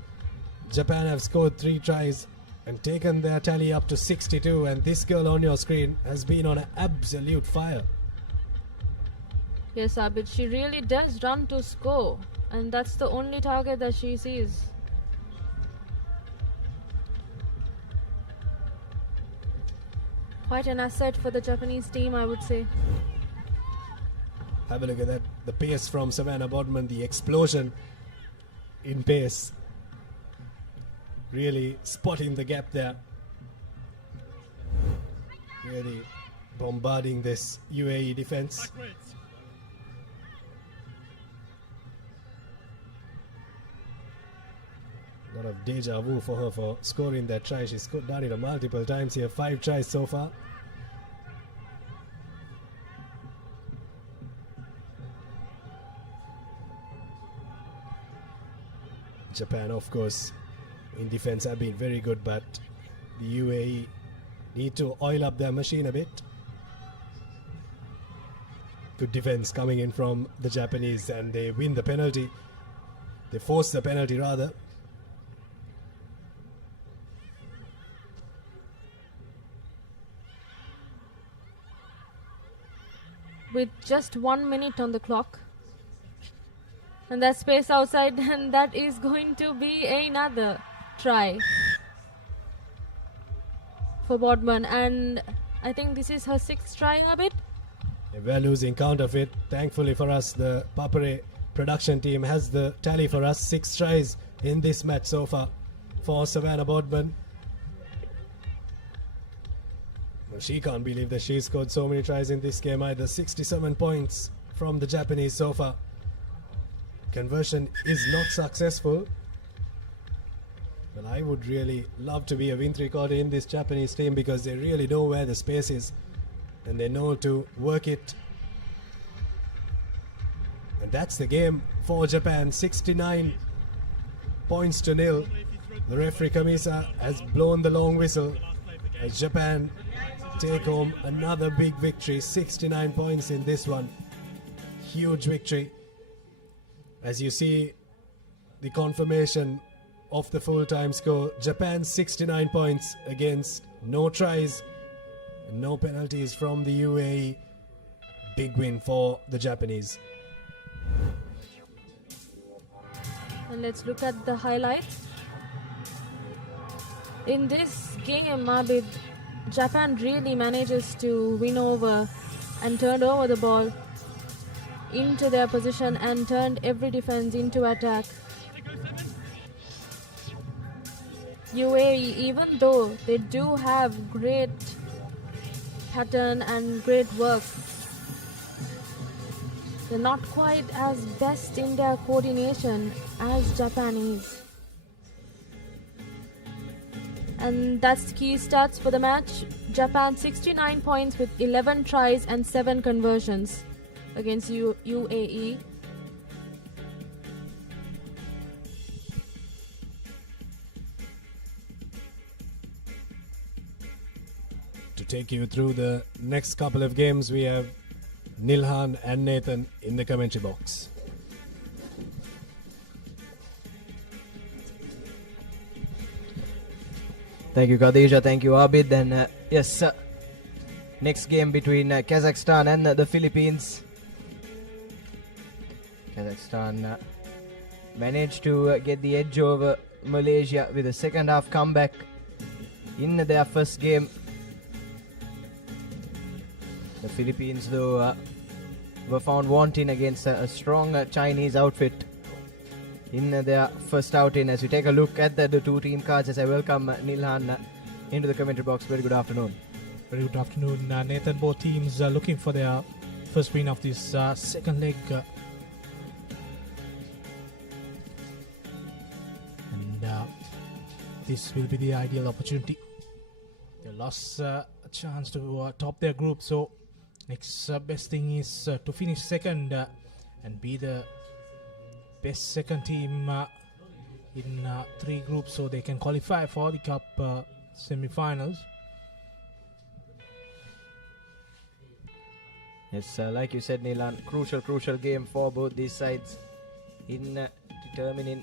Japan have scored 3 tries and taken their tally up to 62, and this girl on your screen has been on an absolute fire. Yes, Abid, she really does run to score, and that's the only target that she sees. Quite an asset for the Japanese team, I would say. Have a look at that. The pace from Savannah Bodman, the explosion in pace. Really spotting the gap there. Really bombarding this UAE defense. A lot of deja vu for her for scoring that try. She's done it multiple times here. 5 tries so far. Japan, of course, in defense have been very good, but the UAE need to oil up their machine a bit. Good defense coming in from the Japanese, and they win the penalty. They force the penalty rather. With just 1 minute on the clock. And that space outside, and that is going to be another try for Bodman. And I think this is her 6th try, Abid. We're losing count of it. Thankfully for us, the Papare production team has the tally for us. 6 tries in this match so far for Savannah Bodman. Well, she can't believe that she scored so many tries in this game either. 67 points from the Japanese so far. Conversion is not successful. Well, I would really love to be a win 3/4 in this Japanese team, because they really know where the space is and they know to work it. And And that's the game for Japan. 69 points to nil. The referee Kamisa has blown the long whistle as Japan take home another big victory. 69 points in this one. Huge victory. As you see the confirmation of the full-time score, Japan 69 points against no tries and no penalties from the UAE. Big win for the Japanese. And let's look at the highlights. In this game, Abid, Japan really manages to win over and turn over the ball into their position and turned every defense into attack. UAE, even though they do have great pattern and great work, they're not quite as best in their coordination as Japan is. And that's the key stats for the match. Japan 69 points with 11 tries and 7 conversions against UAE. To take you through the next couple of games, we have Nilhan and Nathan in the commentary box. Thank you, Khadija. Thank you, Abid. And yes, next game between Kazakhstan and the Philippines. Kazakhstan managed to get the edge over Malaysia with a second half comeback in their first game. The Philippines, though, were found wanting against a strong Chinese outfit in their first outing. As we take a look at the two team cards, as I welcome Nilhan into the commentary box. Very good afternoon. Very good afternoon, Nathan. Both teams are looking for their first win of this second leg. And this will be the ideal opportunity. They lost a chance to top their group, so next best thing is to finish second and be the best second team in 3 groups, so they can qualify for the cup semi-finals. Yes, like you said, Nilan, crucial game for both these sides in determining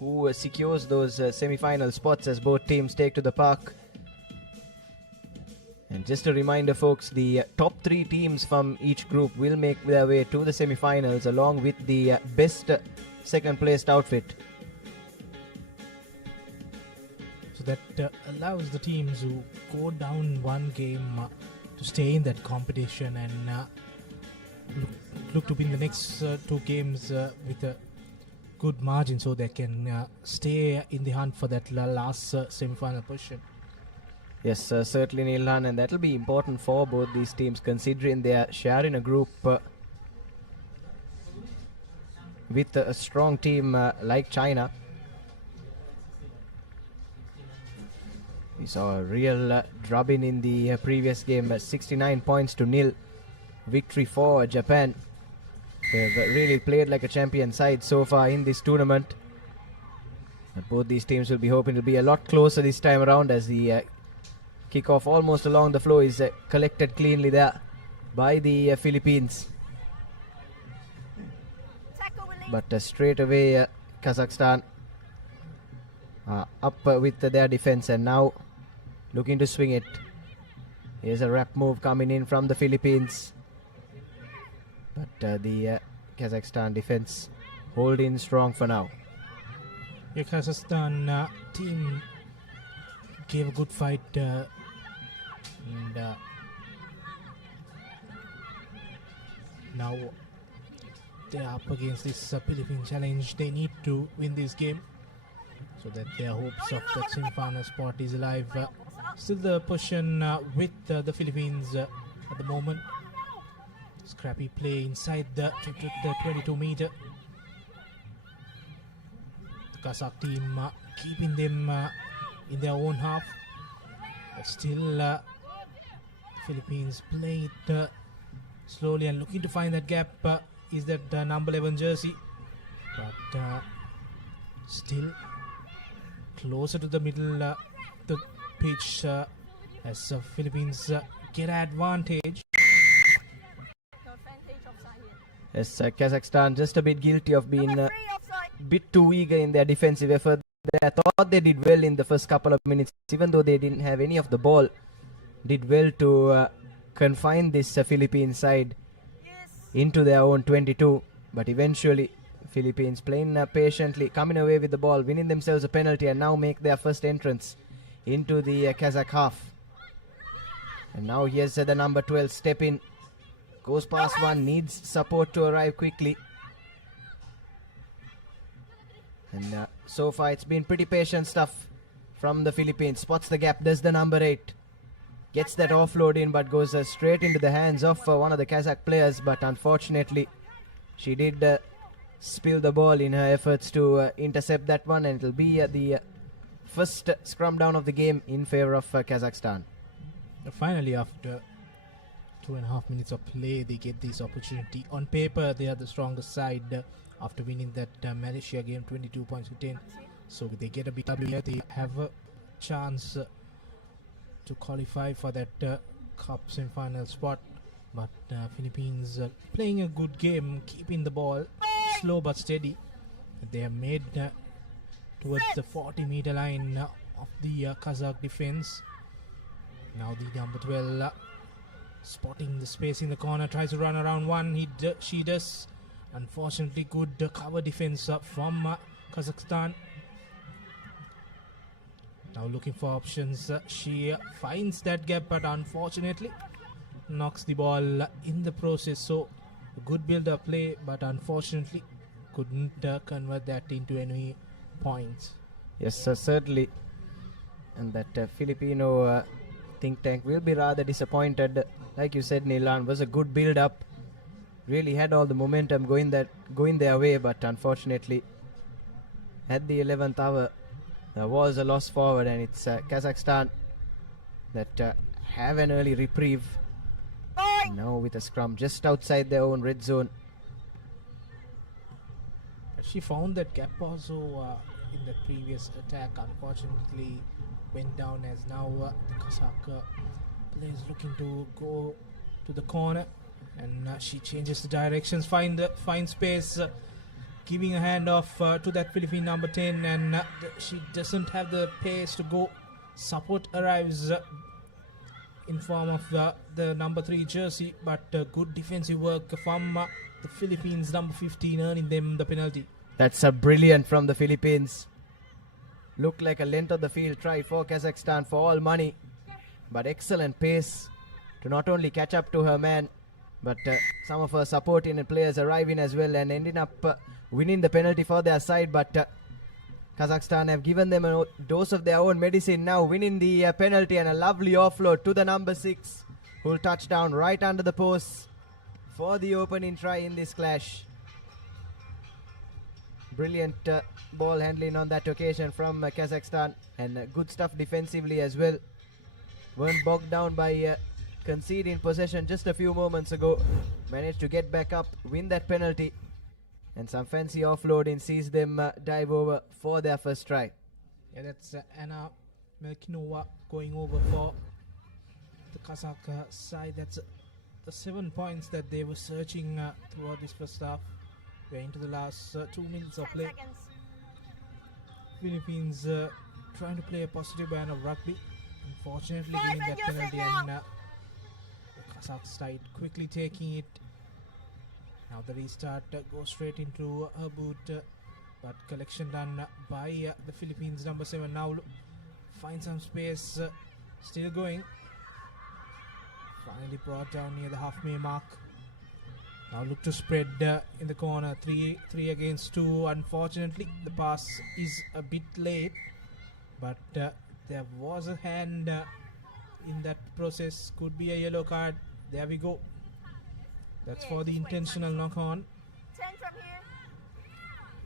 who secures those semi-final spots as both teams take to the park. And just a reminder, folks, the top 3 teams from each group will make their way to the semi-finals along with the best second-placed outfit. So that allows the teams who go down one game to stay in that competition and look to win the next 2 games with a good margin, so they can stay in the hunt for that last semi-final position. Yes, certainly, Nilan, and that will be important for both these teams considering they are sharing a group with a strong team like China. We saw a real drubbing in the previous game, 69 points to nil victory for Japan. They've really played like a champion side so far in this tournament. But both these teams will be hoping to be a lot closer this time around as the kickoff almost along the floor is collected cleanly there by the Philippines. But straight away Kazakhstan up with their defense and now looking to swing it. Here's a wrap move coming in from the Philippines. But the Kazakhstan defense holding strong for now. The Kazakhstan team gave a good fight and now they are up against this Philippine challenge. They need to win this game so that their hopes of that semi-final spot is alive. Still the position with the Philippines at the moment. Scrappy play inside the 22 meter. The Kazakh team keeping them in their own half, but still Philippines play it slowly and looking to find that gap is that number 11 jersey, but still closer to the middle the pitch as Philippines get advantage. No advantage offside here. Yes, Kazakhstan just a bit guilty of being Number a 3 offside. bit too eager in their defensive effort. I thought they did well in the first couple of minutes, even though they didn't have any of the ball. Did well to confine this Philippine side Yes. into their own 22. But eventually, Philippines playing patiently, coming away with the ball, winning themselves a penalty, and now make their first entrance into the Kazakh half. And now here's the number 12 step in. Goes past one, needs support to arrive quickly. And so far it's been pretty patient stuff from the Philippines. Spots the gap, does the number 8. Gets that offload in, but goes straight into the hands of one of the Kazakh players. But unfortunately, she did spill the ball in her efforts to intercept that one. And it'll be the first scrum down of the game in favor of Kazakhstan. Finally, after 2.5 minutes of play, they get this opportunity. On paper, they are the strongest side after winning that Malaysia game 22 points to 10. So they get a big W here. They have a chance to qualify for that cup semi-final spot. But Philippines playing a good game, keeping the ball slow but steady. They have made towards the 40-meter line of the Kazakh defense. Now the number 12 spotting the space in the corner, tries to run around one. She does. Unfortunately, good cover defense from Kazakhstan. Now looking for options. She finds that gap, but unfortunately knocks the ball in the process. So a good build-up play, but unfortunately couldn't convert that into any points. Yes, certainly. And that Filipino think tank will be rather disappointed. Like you said, Nilan, was a good build-up. Really had all the momentum going their way, but unfortunately at the 11th hour there was a loss forward, and it's Kazakhstan that have an early reprieve. Now with a scrum just outside their own red zone. She found that gap also in the previous attack. Unfortunately went down, as now the Kazakh player is looking to go to the corner, and she changes the directions, find space, giving a handoff to that Philippine number 10, and she doesn't have the pace to go. Support arrives in form of the number 3 jersey, but good defensive work from the Philippines number 15, earning them the penalty. That's a brilliant from the Philippines. Looked like a length of the field try for Kazakhstan for all money, but excellent pace to not only catch up to her man, but some of her supporting players arriving as well, and ending up winning the penalty for their side. But Kazakhstan have given them a dose of their own medicine, now winning the penalty, and a lovely offload to the number 6, who will touch down right under the post for the opening try in this clash. Brilliant ball handling on that occasion from Kazakhstan, and good stuff defensively as well. Weren't bogged down by conceding possession just a few moments ago. Managed to get back up, win that penalty, and some fancy offloading sees them dive over for their first try. Yeah, that's Anna Melkinova going over for the Kazakh side. That's the 7 points that they were searching throughout this first half. We're into the last 2 minutes of 10 play. seconds. Philippines trying to play a positive brand of rugby. Unfortunately, Five winning that and use it penalty, now. and the Kazakh side quickly taking it. Now the restart goes straight into her boot, but collection done by the Philippines number 7. Now find some space, still going. Finally brought down near the halfway mark. Now look to spread in the corner. 3 against 2. Unfortunately, the pass is a bit late, but there was a hand in that process. Could be a yellow card. There we go. That's for the intentional knock-on. 10 from here.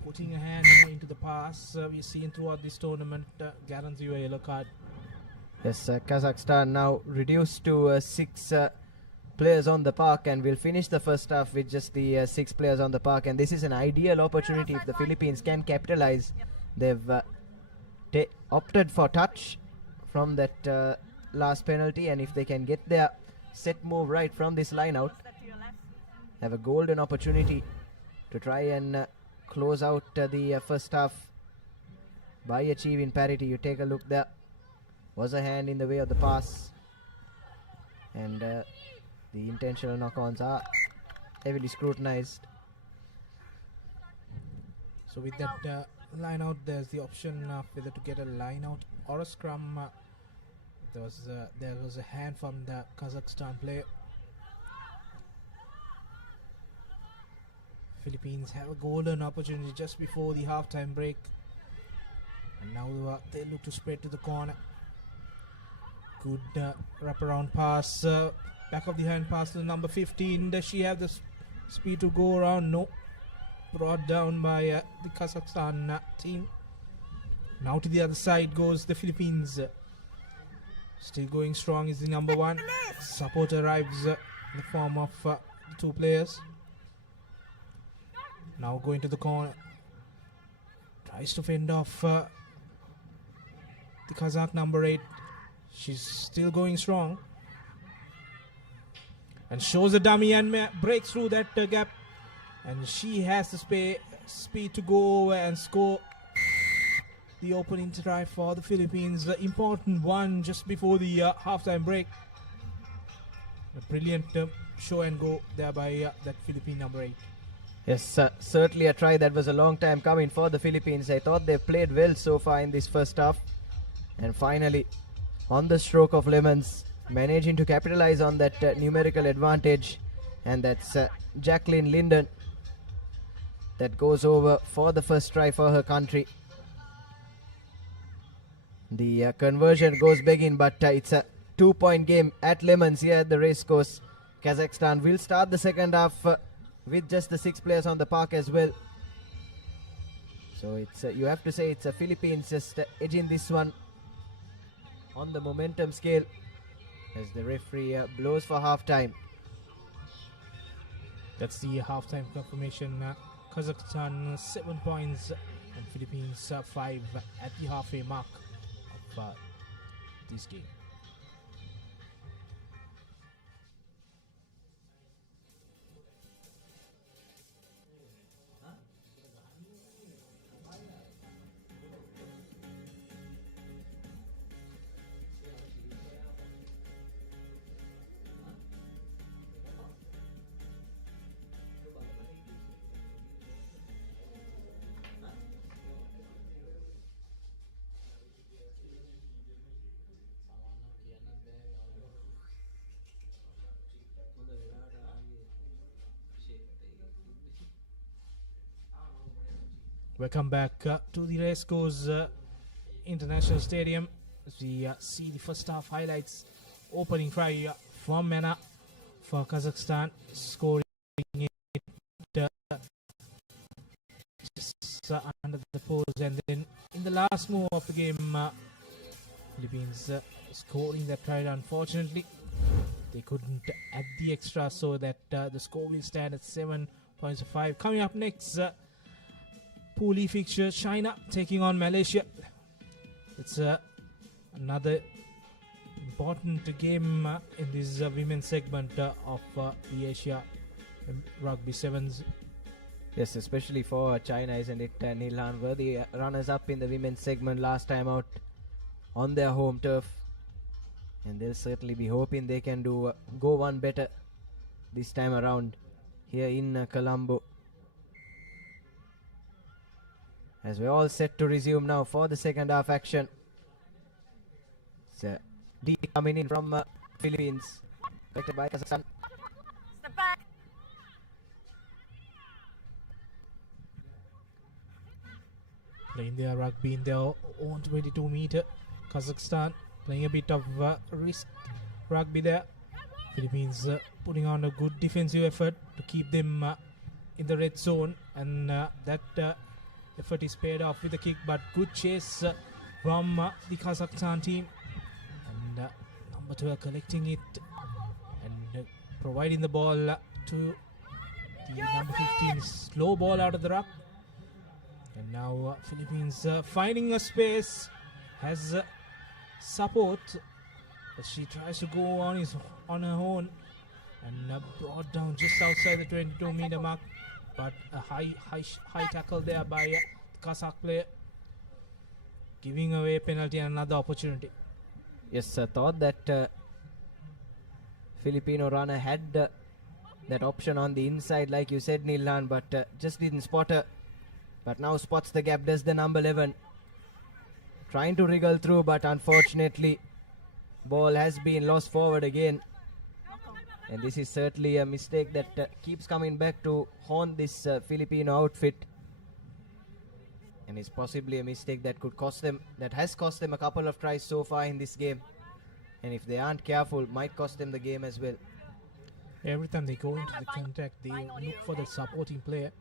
Putting a hand into the pass. We've seen throughout this tournament guarantees you a yellow card. Yes, Kazakhstan now reduced to 6 players on the park, and will finish the first half with just the 6 players on the park. And this is an ideal opportunity if the Philippines can capitalize. They've opted for touch from that last penalty, and if they can get their set move right from this line out, have a golden opportunity to try and close out the first half by achieving parity. You take a look, there was a hand in the way of the pass, and the intentional knock-ons are heavily scrutinized. So with that line out, there's the option of whether to get a line out or a scrum. There was a hand from the Kazakhstan player. Philippines have a golden opportunity just before the halftime break, and now they look to spread to the corner. Good wraparound pass, back of the hand pass to the number 15. Does she have the speed to go around? No. Brought down by the Kazakhstan team. Now to the other side goes the Philippines. Still going strong is the number 1. Support arrives in the form of 2 players. Now going to the corner. Tries to fend off the Kazakh number 8. She's still going strong. And shows a dummy and breaks through that gap. And she has the speed to go over and score the opening try for the Philippines. The important one just before the halftime break. A brilliant show and go there by that Philippine number 8. Yes, certainly a try that was a long time coming for the Philippines. I thought they played well so far in this first half. And finally, on the stroke of lemons, managing to capitalize on that numerical advantage. And that's Jacqueline Linden that goes over for the first try for her country. The conversion goes begging, but it's a 2-point game at Lemons here at the race course. Kazakhstan will start the second half with just the 6 players on the park as well. So it's you have to say it's a Philippines just edging this one on the momentum scale as the referee blows for halftime. That's the halftime confirmation. Kazakhstan 7 points and Philippines 5 at the halfway mark of this game. Welcome back to the Racecourse International Stadium as we see the first half highlights. Opening try from Mena for Kazakhstan, scoring it just under the post, and then in the last move of the game, Philippines scoring that try. Unfortunately, they couldn't add the extra, so that the score will stand at 7 points to 5. Coming up next, Pool E fixture, China taking on Malaysia. It's another important game in this women's segment of the Asia Rugby Sevens. Yes, especially for China, isn't it? Nilhan were the runners-up in the women's segment last time out on their home turf. And they'll certainly be hoping they can go one better this time around here in Colombo. As we're all set to resume now for the second half action. It's D coming in from Philippines, collected by Kazakhstan. Step back. Playing their rugby in their own 22-meter. Kazakhstan playing a bit of risk rugby there. Philippines putting on a good defensive effort to keep them in the red zone, and that effort is paid off with a kick, but good chase from the Kazakhstan team, and number 12 collecting it and providing the ball to the number 15 slow ball out of the ruck. And now Philippines finding a space, has support, but she tries to go on her own and brought down just outside the 22-meter mark. But a high tackle there by Kazakh player, giving away penalty and another opportunity. Yes, I thought that Filipino runner had that option on the inside, like you said, Nilhan, but just didn't spot her. But now spots the gap, does the number 11. Trying to wriggle through, but unfortunately, ball has been lost forward again. And this is certainly a mistake that keeps coming back to haunt this Filipino outfit. And it's possibly a mistake that could cost them, that has cost them a couple of tries so far in this game. And if they aren't careful, might cost them the game as well. Every time they go into the contact, they look for the supporting player.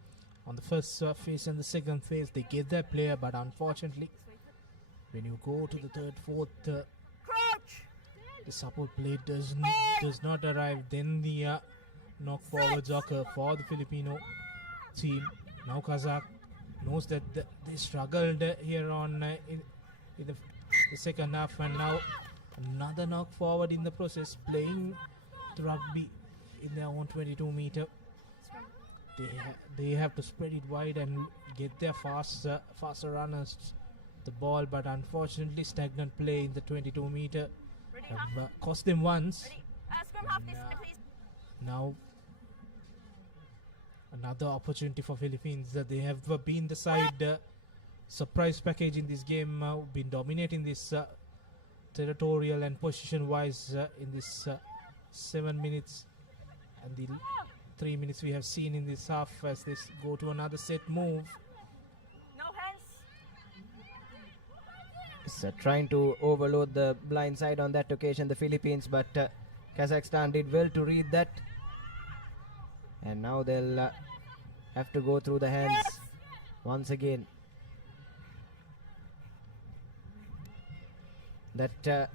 On the first phase and the second phase, they get that player, but unfortunately, when you go to the third, fourth, the support play does not arrive. Then the knock forwards occur for the Filipino team. Now Kazakh knows that they struggled here on in the second half, and now another knock forward in the process, playing the rugby in their own 22-meter. They have to spread it wide and get their faster runners the ball, but unfortunately stagnant play in the 22-meter have cost them once. Now another opportunity for Philippines. They have been the side surprise package in this game, been dominating this territorial and position wise in this 7 minutes and the 3 minutes we have seen in this half as they go to another set move. No hands. So trying to overload the blind side on that occasion, the Philippines, but Kazakhstan did well to read that. And now they'll have to go through the hands once again. That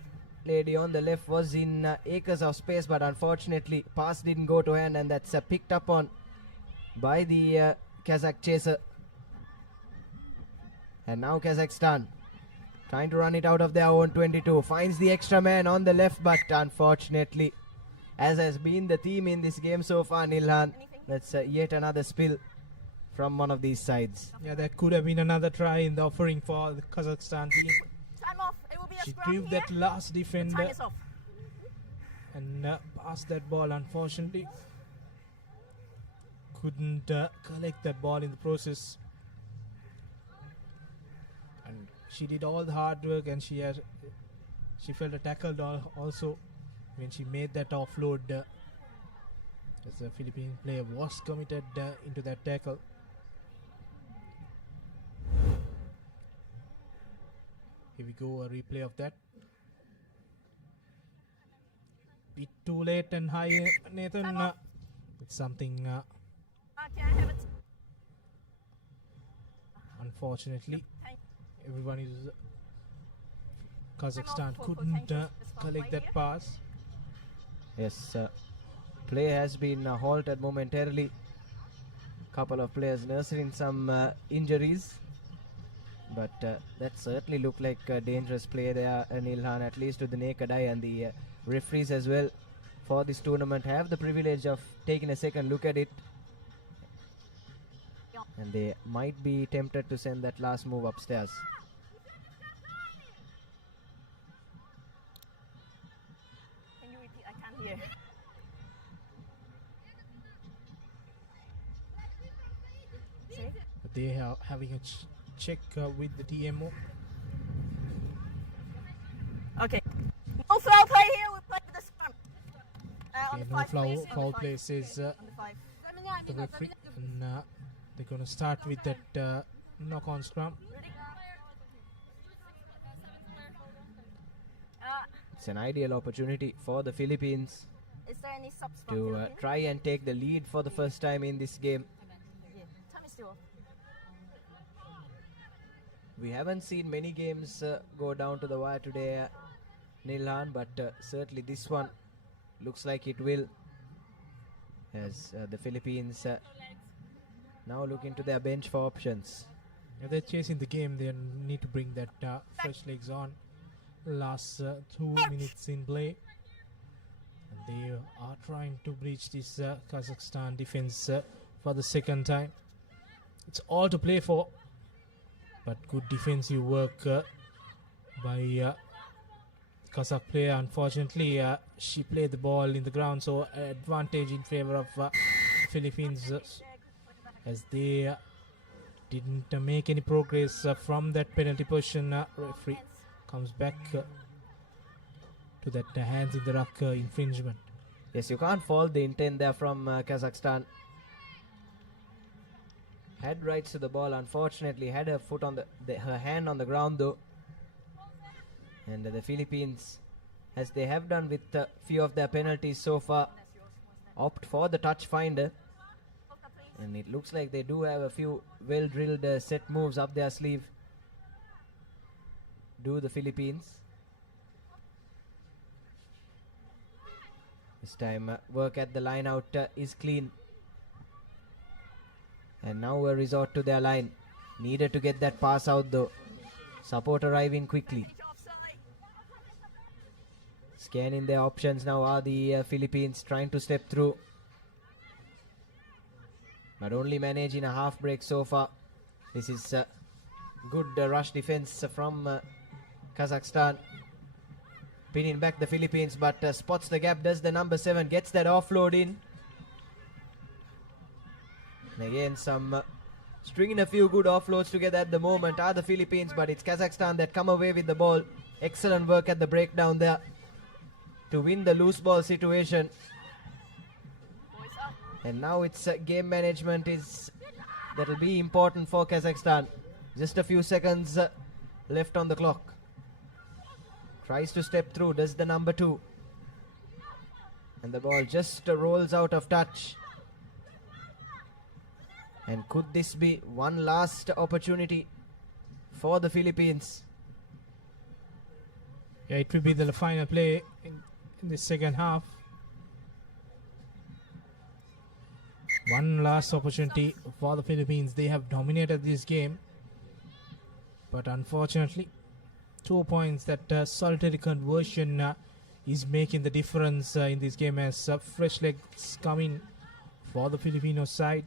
lady on the left was in acres of space, but unfortunately pass didn't go to hand, and that's picked up on by the Kazakh chaser. And now Kazakhstan trying to run it out of their own 22, finds the extra man on the left, but unfortunately, as has been the theme in this game so far, Nilhan, that's yet another spill from one of these sides. Yeah, that could have been another try in the offering for the Kazakhstan team. Time off. It will be a She scrum drew here. that last defender Time is off. and passed that ball. Unfortunately, couldn't collect that ball in the process. And she did all the hard work, and she felt tackled also when she made that offload. As the Philippine player was committed into that tackle. Here we go, a replay of that. Bit too late and high, Nathan. It's something Can I have it? unfortunately everyone is Kazakhstan for couldn't potential collect that here. pass. Yes, play has been halted momentarily. Couple of players nursing some injuries, but that certainly looked like a dangerous play there, Nilhan, at least to the naked eye, and the referees as well for this tournament have the privilege of taking a second look at it, and they might be tempted to send that last move upstairs. Can you repeat? I can't hear. Say? They are having a check with the TMO. Okay. No foul play here. We play with the scrum. On Okay, the no five, please. On the foul five. play says On the five. the referee, and they're going to start with that knock-on scrum. It's an ideal opportunity for the Philippines Is there any subs from to Philippines? try and take the lead for the first time in this game. Yeah. Time is still off. We haven't seen many games go down to the wire today, Nilhan, but certainly this one looks like it will. as the Philippines now look into their bench for options. If they're chasing the game, they need to bring that fresh legs on. Last 2 minutes in play. And they are trying to breach this Kazakhstan defense for the second time. It's all to play for. But good defensive work by Kazakh player. Unfortunately, she played the ball in the ground, so advantage in favor of Philippines as they didn't make any progress from that penalty position. Referee comes back to that hands in the ruck infringement. Yes, you can't fault the intent there from Kazakhstan. Had rights to the ball, unfortunately had her foot on her hand on the ground though. And the Philippines, as they have done with a few of their penalties so far, opt for the touch finder. And it looks like they do have a few well-drilled set moves up their sleeve. Do the Philippines. This time work at the line out is clean. And now a resort to their line. Needed to get that pass out though. Support arriving quickly. Scanning their options now are the Philippines, trying to step through. But only managing a half break so far. This is good rush defense from Kazakhstan. Pinning back the Philippines, but spots the gap, does the number 7, gets that offload in. And again, some stringing a few good offloads together at the moment are the Philippines, but it's Kazakhstan that come away with the ball. Excellent work at the breakdown there to win the loose ball situation. And now it's game management that'll be important for Kazakhstan. Just a few seconds left on the clock. Tries to step through, does the number 2. And the ball just rolls out of touch. And could this be one last opportunity for the Philippines? Yeah, it will be the final play in the second half. One last opportunity for the Philippines. They have dominated this game, but unfortunately 2 points, that solitary conversion is making the difference in this game as fresh legs coming for the Filipino side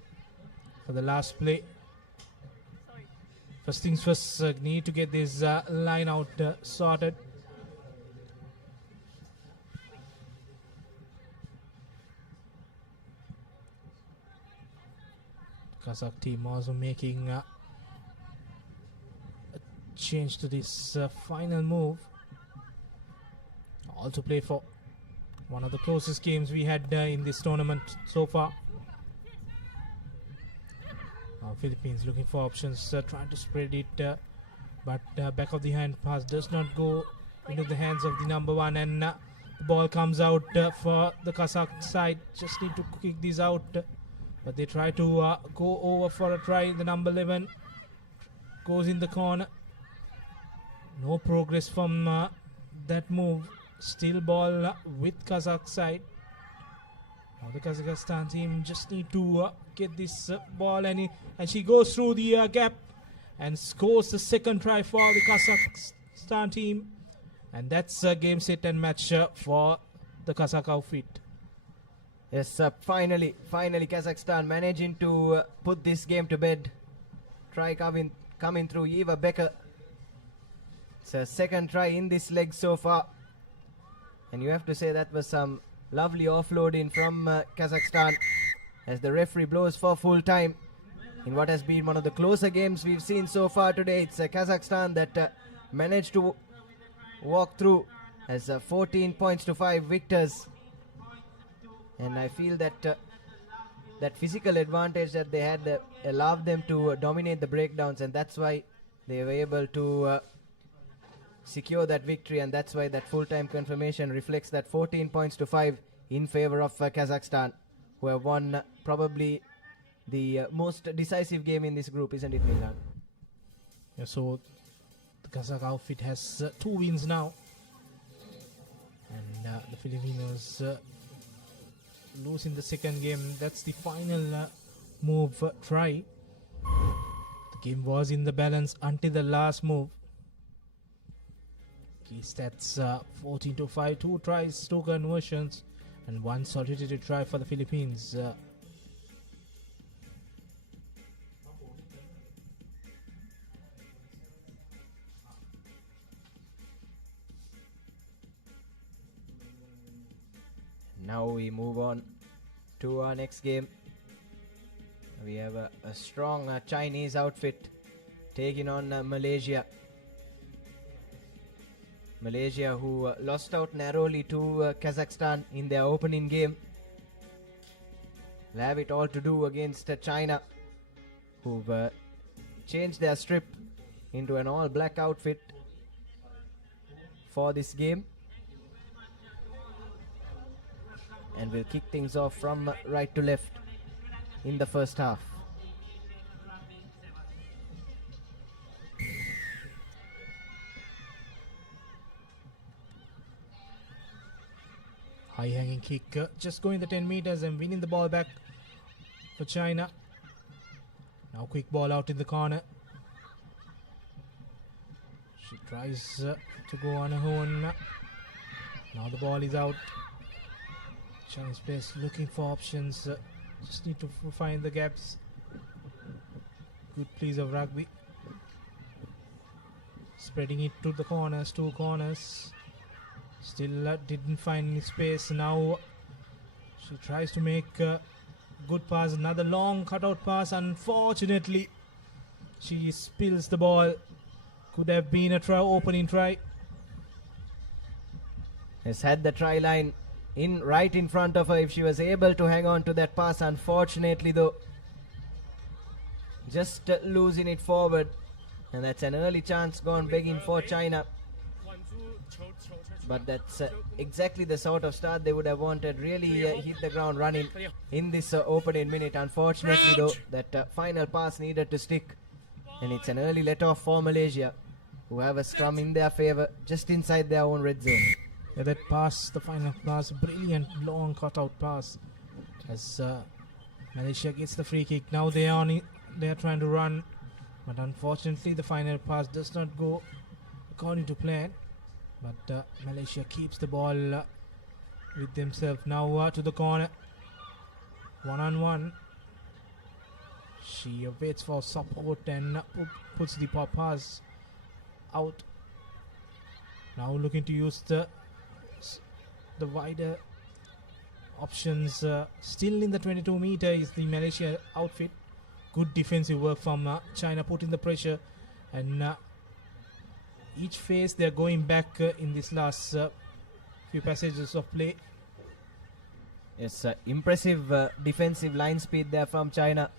for the last play. First things first, need to get this line out sorted. Kazakh team also making a change to this final move. All to play for. One of the closest games we had in this tournament so far. Philippines looking for options, trying to spread it, but back of the hand pass does not go into the hands of the number 1, and the ball comes out for the Kazakh side. Just need to kick this out. But they try to go over for a try. The number 11 goes in the corner. No progress from that move. Still ball with Kazakh side. Now the Kazakhstan team just need to get this ball, and she goes through the gap and scores the second try for the Kazakhstan team. And that's a game, set and match for the Kazakh outfit. Yes, finally Kazakhstan managing to put this game to bed. Try coming through Eva Becker. It's a second try in this leg so far. And you have to say that was some lovely offloading from Kazakhstan as the referee blows for full time in what has been one of the closer games we've seen so far today. It's Kazakhstan that managed to walk through as 14 points to 5 victors. And I feel that that physical advantage that they had allowed them to dominate the breakdowns, and that's why they were able to secure that victory, and that's why that full-time confirmation reflects that 14 points to 5 in favor of Kazakhstan, who have won probably the most decisive game in this group, isn't it, Milan? Yeah, so the Kazakh outfit has 2 wins now, and the Filipinos lose in the second game. That's the final move try. The game was in the balance until the last move. Key stats 14-5, 2 tries, 2 conversions, and 1 solitary try for the Philippines. Now we move on to our next game. We have a strong Chinese outfit taking on Malaysia. Malaysia, who lost out narrowly to Kazakhstan in their opening game. They'll have it all to do against China, who've changed their strip into an all-black outfit for this game. And we'll kick things off from right to left in the first half. High hanging kick, just going the 10 meters and winning the ball back for China. Now quick ball out in the corner. She tries to go on her own. Now the ball is out. Chinese players looking for options. Just need to find the gaps. Good piece of rugby. Spreading it to the corners, 2 corners. Still didn't find any space. Now she tries to make a good pass. Another long cutout pass. Unfortunately, she spills the ball. Could have been a opening try. Has had the try line right in front of her if she was able to hang on to that pass. Unfortunately though, just losing it forward, and that's an early chance gone begging for China. But that's exactly the sort of start they would have wanted. Really hit the ground running in this opening minute. Unfortunately though, that final pass needed to stick, and it's an early let off for Malaysia, who have a scrum in their favour just inside their own red zone. Yeah, that pass, the final pass, brilliant long cutout pass as Malaysia gets the free kick. Now they are trying to run, but unfortunately the final pass does not go according to plan. But Malaysia keeps the ball with themselves. Now to the corner, 1-on-1. She waits for support and puts the pass out. Now looking to use the wider options. Still in the 22 meter is the Malaysia outfit. Good defensive work from China, putting the pressure, and each phase they're going back in this last few passages of play. Yes, impressive defensive line speed there from China.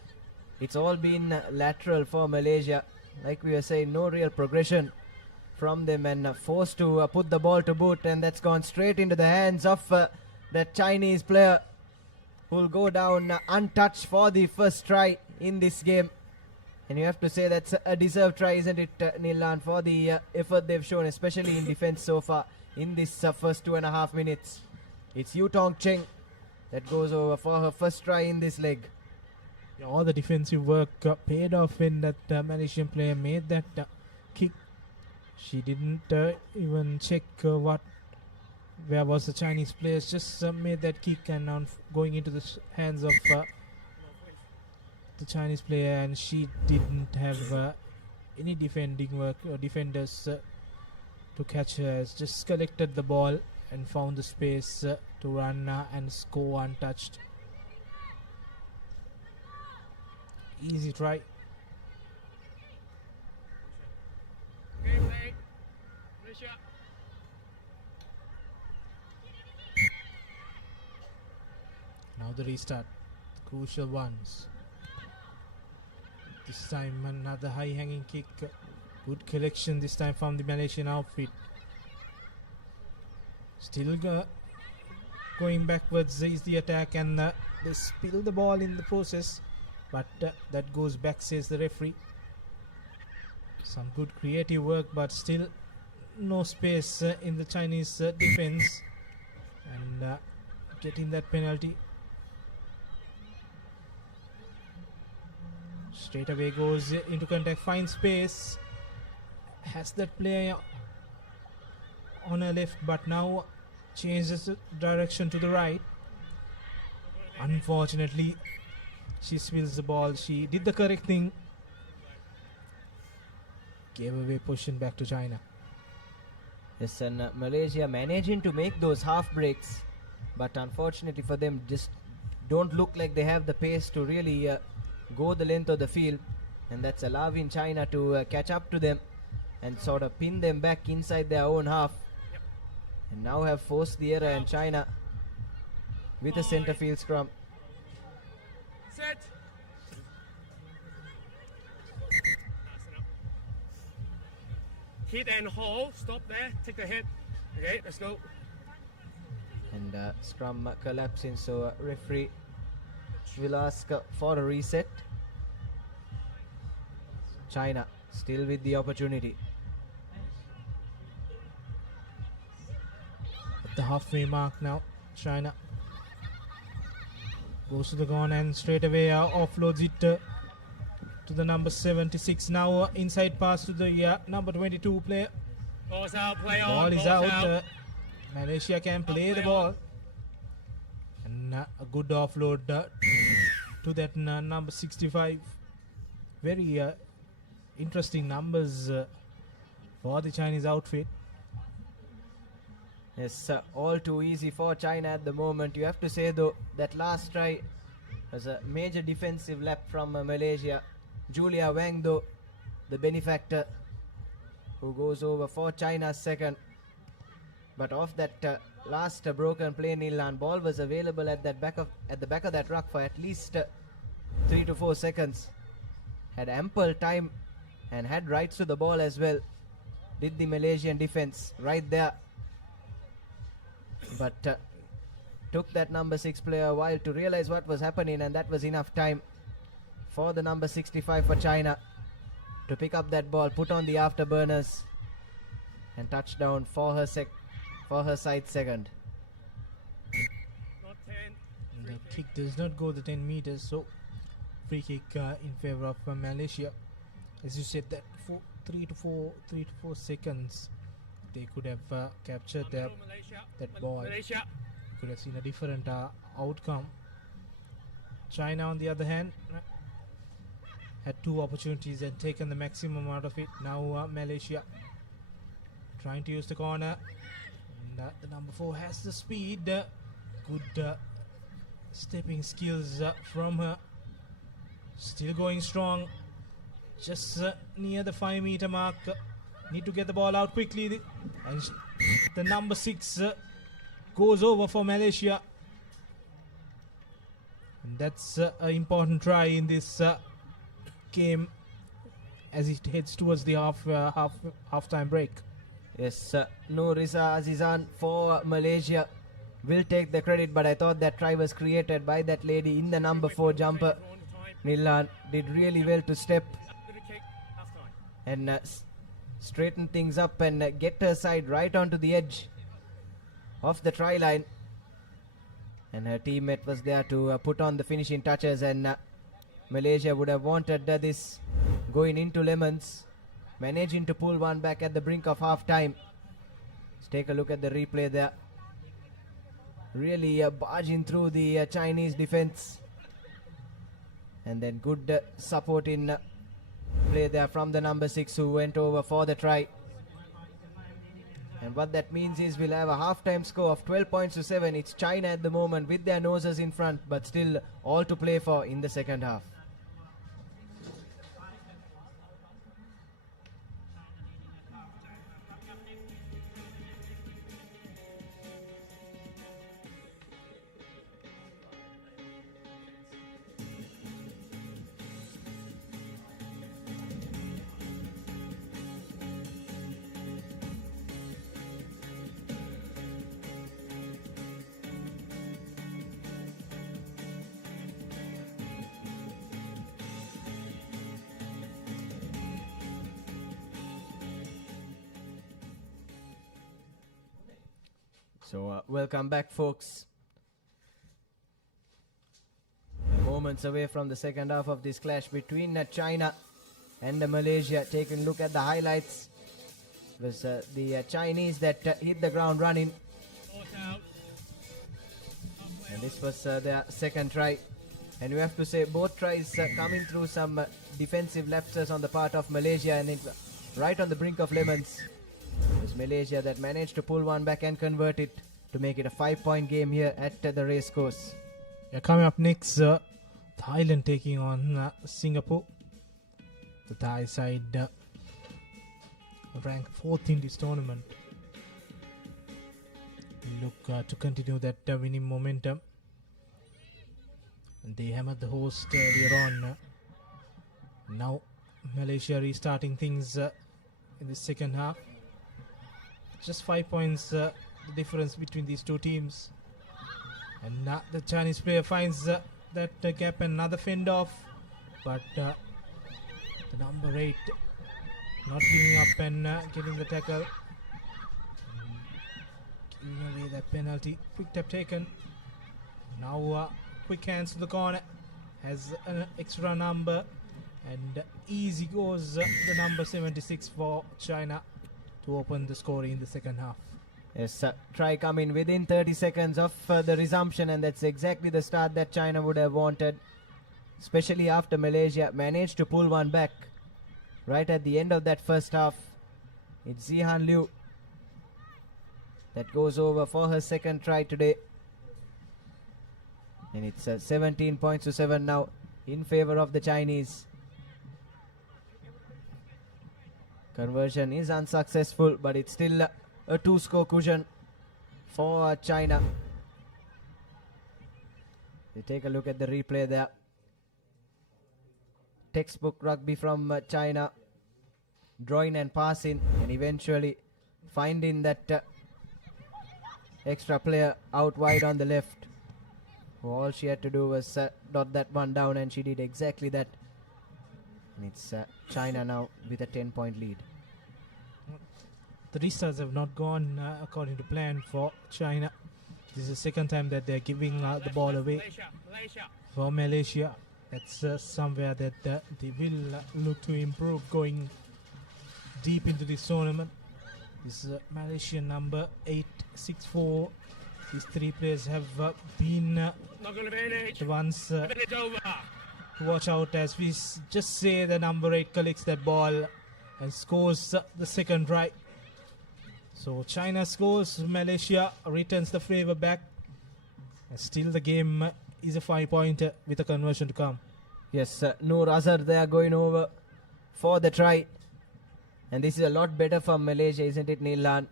It's all been lateral for Malaysia. Like we were saying, no real progression from them, and forced to put the ball to boot, and that's gone straight into the hands of that Chinese player, who will go down untouched for the first try in this game. And you have to say that's a deserved try, isn't it, Nilan, for the effort they've shown, especially in defense so far in this first 2.5 minutes. It's Yu Tong Cheng that goes over for her first try in this leg. Yeah, all the defensive work paid off when that Malaysian player made that kick. She didn't even check where was the Chinese players. Just made that kick, and now going into the hands of the Chinese player, and she didn't have any defending work or defenders to catch her. Just collected the ball and found the space to run and score untouched. Easy try. Now the restart, crucial ones. This time another high hanging kick. Good collection this time from the Malaysian outfit. Still going backwards is the attack, and they spill the ball in the process, but that goes back, says the referee. Some good creative work, but still no space in the Chinese defense, and getting that penalty. Straight away goes into contact, finds space. Has that player on her left, but now changes the direction to the right. Unfortunately, she spills the ball. She did the correct thing. Gave away position back to China. Yes, and Malaysia managing to make those half breaks, but unfortunately for them, just don't look like they have the pace to really go the length of the field, and that's allowing China to catch up to them and sort of pin them back inside their own half, and now have forced the error, and China with a center field scrum. Set. Hit and hold. Stop there. Take the hit. Okay, let's go. And scrum collapsing, so referee will ask for a reset. China still with the opportunity. At the halfway mark now, China goes to the corner and straight away offloads it to the number 76. Now inside pass to the number 22 player. Ball's out. Play on. Ball is ball's out. Malaysia can play the ball. And a good offload to that number 65. Very interesting numbers for the Chinese outfit. Yes, all too easy for China at the moment. You have to say though, that last try was a major defensive lap from Malaysia. Julia Wang though, the benefactor, who goes over for China's second. But off that last broken play, Nilan, ball was available at the back of that ruck for at least 3 to 4 seconds. Had ample time and had rights to the ball as well. Did the Malaysian defense right there. But took that number 6 player a while to realize what was happening, and that was enough time for the number 65 for China to pick up that ball, put on the afterburners, and touchdown for her side second. Not 10. The kick does not go the 10 meters, so free kick in favor of Malaysia. As you said, that 3 to 4 seconds, they could have captured that ball. Malaysia. Could have seen a different outcome. China, on the other hand, had 2 opportunities and taken the maximum out of it. Now Malaysia trying to use the corner. And, the number 4 has the speed. Good stepping skills from her. Still going strong. Just near the 5 meter mark. Need to get the ball out quickly. And the number 6 goes over for Malaysia. And that's an important try in this game as it heads towards the half-time break. Yes, Nurisa Azizan for Malaysia will take the credit, but I thought that try was created by that lady in the number 4 jumper. Nilan did really well to step and straighten things up and get her side right onto the edge of the try line. And her teammate was there to put on the finishing touches, and Malaysia would have wanted this going into lemons, managing to pull one back at the brink of half time. Let's take a look at the replay there. Really barging through the Chinese defense, and then good support in play there from the number 6 who went over for the try. And what that means is we'll have a half-time score of 12 points to 7. It's China at the moment with their noses in front, but still all to play for in the second half. So welcome back, folks. The moments away from the second half of this clash between China and Malaysia. Taking a look at the highlights, it was the Chinese that hit the ground running, and this was their second try. And we have to say both tries coming through some defensive lapses on the part of Malaysia, and it right on the brink of lemons. It was Malaysia that managed to pull one back and convert it to make it a 5-point game here at the race course. Yeah, coming up next, Thailand taking on Singapore. The Thai side ranked 4th in this tournament. Look to continue that winning momentum. And they hammered the host earlier on. Now Malaysia restarting things in the second half. Just 5 points the difference between these two teams. And the Chinese player finds that gap, another fend off. But the number 8 not giving up and getting the tackle. Giving away that penalty. Quick tap taken. Now quick hands to the corner. Has an extra number. And easy goes the number 76 for China to open the scoring in the second half. Yes, try coming within 30 seconds of the resumption, and that's exactly the start that China would have wanted, especially after Malaysia managed to pull one back right at the end of that first half. It's Zihan Liu that goes over for her second try today, and it's 17 points to 7 now in favor of the Chinese. Conversion is unsuccessful, but it's still a 2-score cushion for China. They take a look at the replay there. Textbook rugby from China, drawing and passing, and eventually finding that extra player out wide on the left. All she had to do was dot that one down, and she did exactly that. And it's China now with a 10-point lead. The restarts have not gone according to plan for China. This is the second time that they're giving the ball away for Malaysia. That's somewhere that they will look to improve going deep into this tournament. This is Malaysian number 864. These three players have been the ones to watch out, as we just say the number 8 collects that ball and scores the second try. So China scores, Malaysia returns the favor back, and still the game is a 5-pointer with a conversion to come. Yes, Noor Azhar there going over for the try, and this is a lot better for Malaysia, isn't it, Nilan?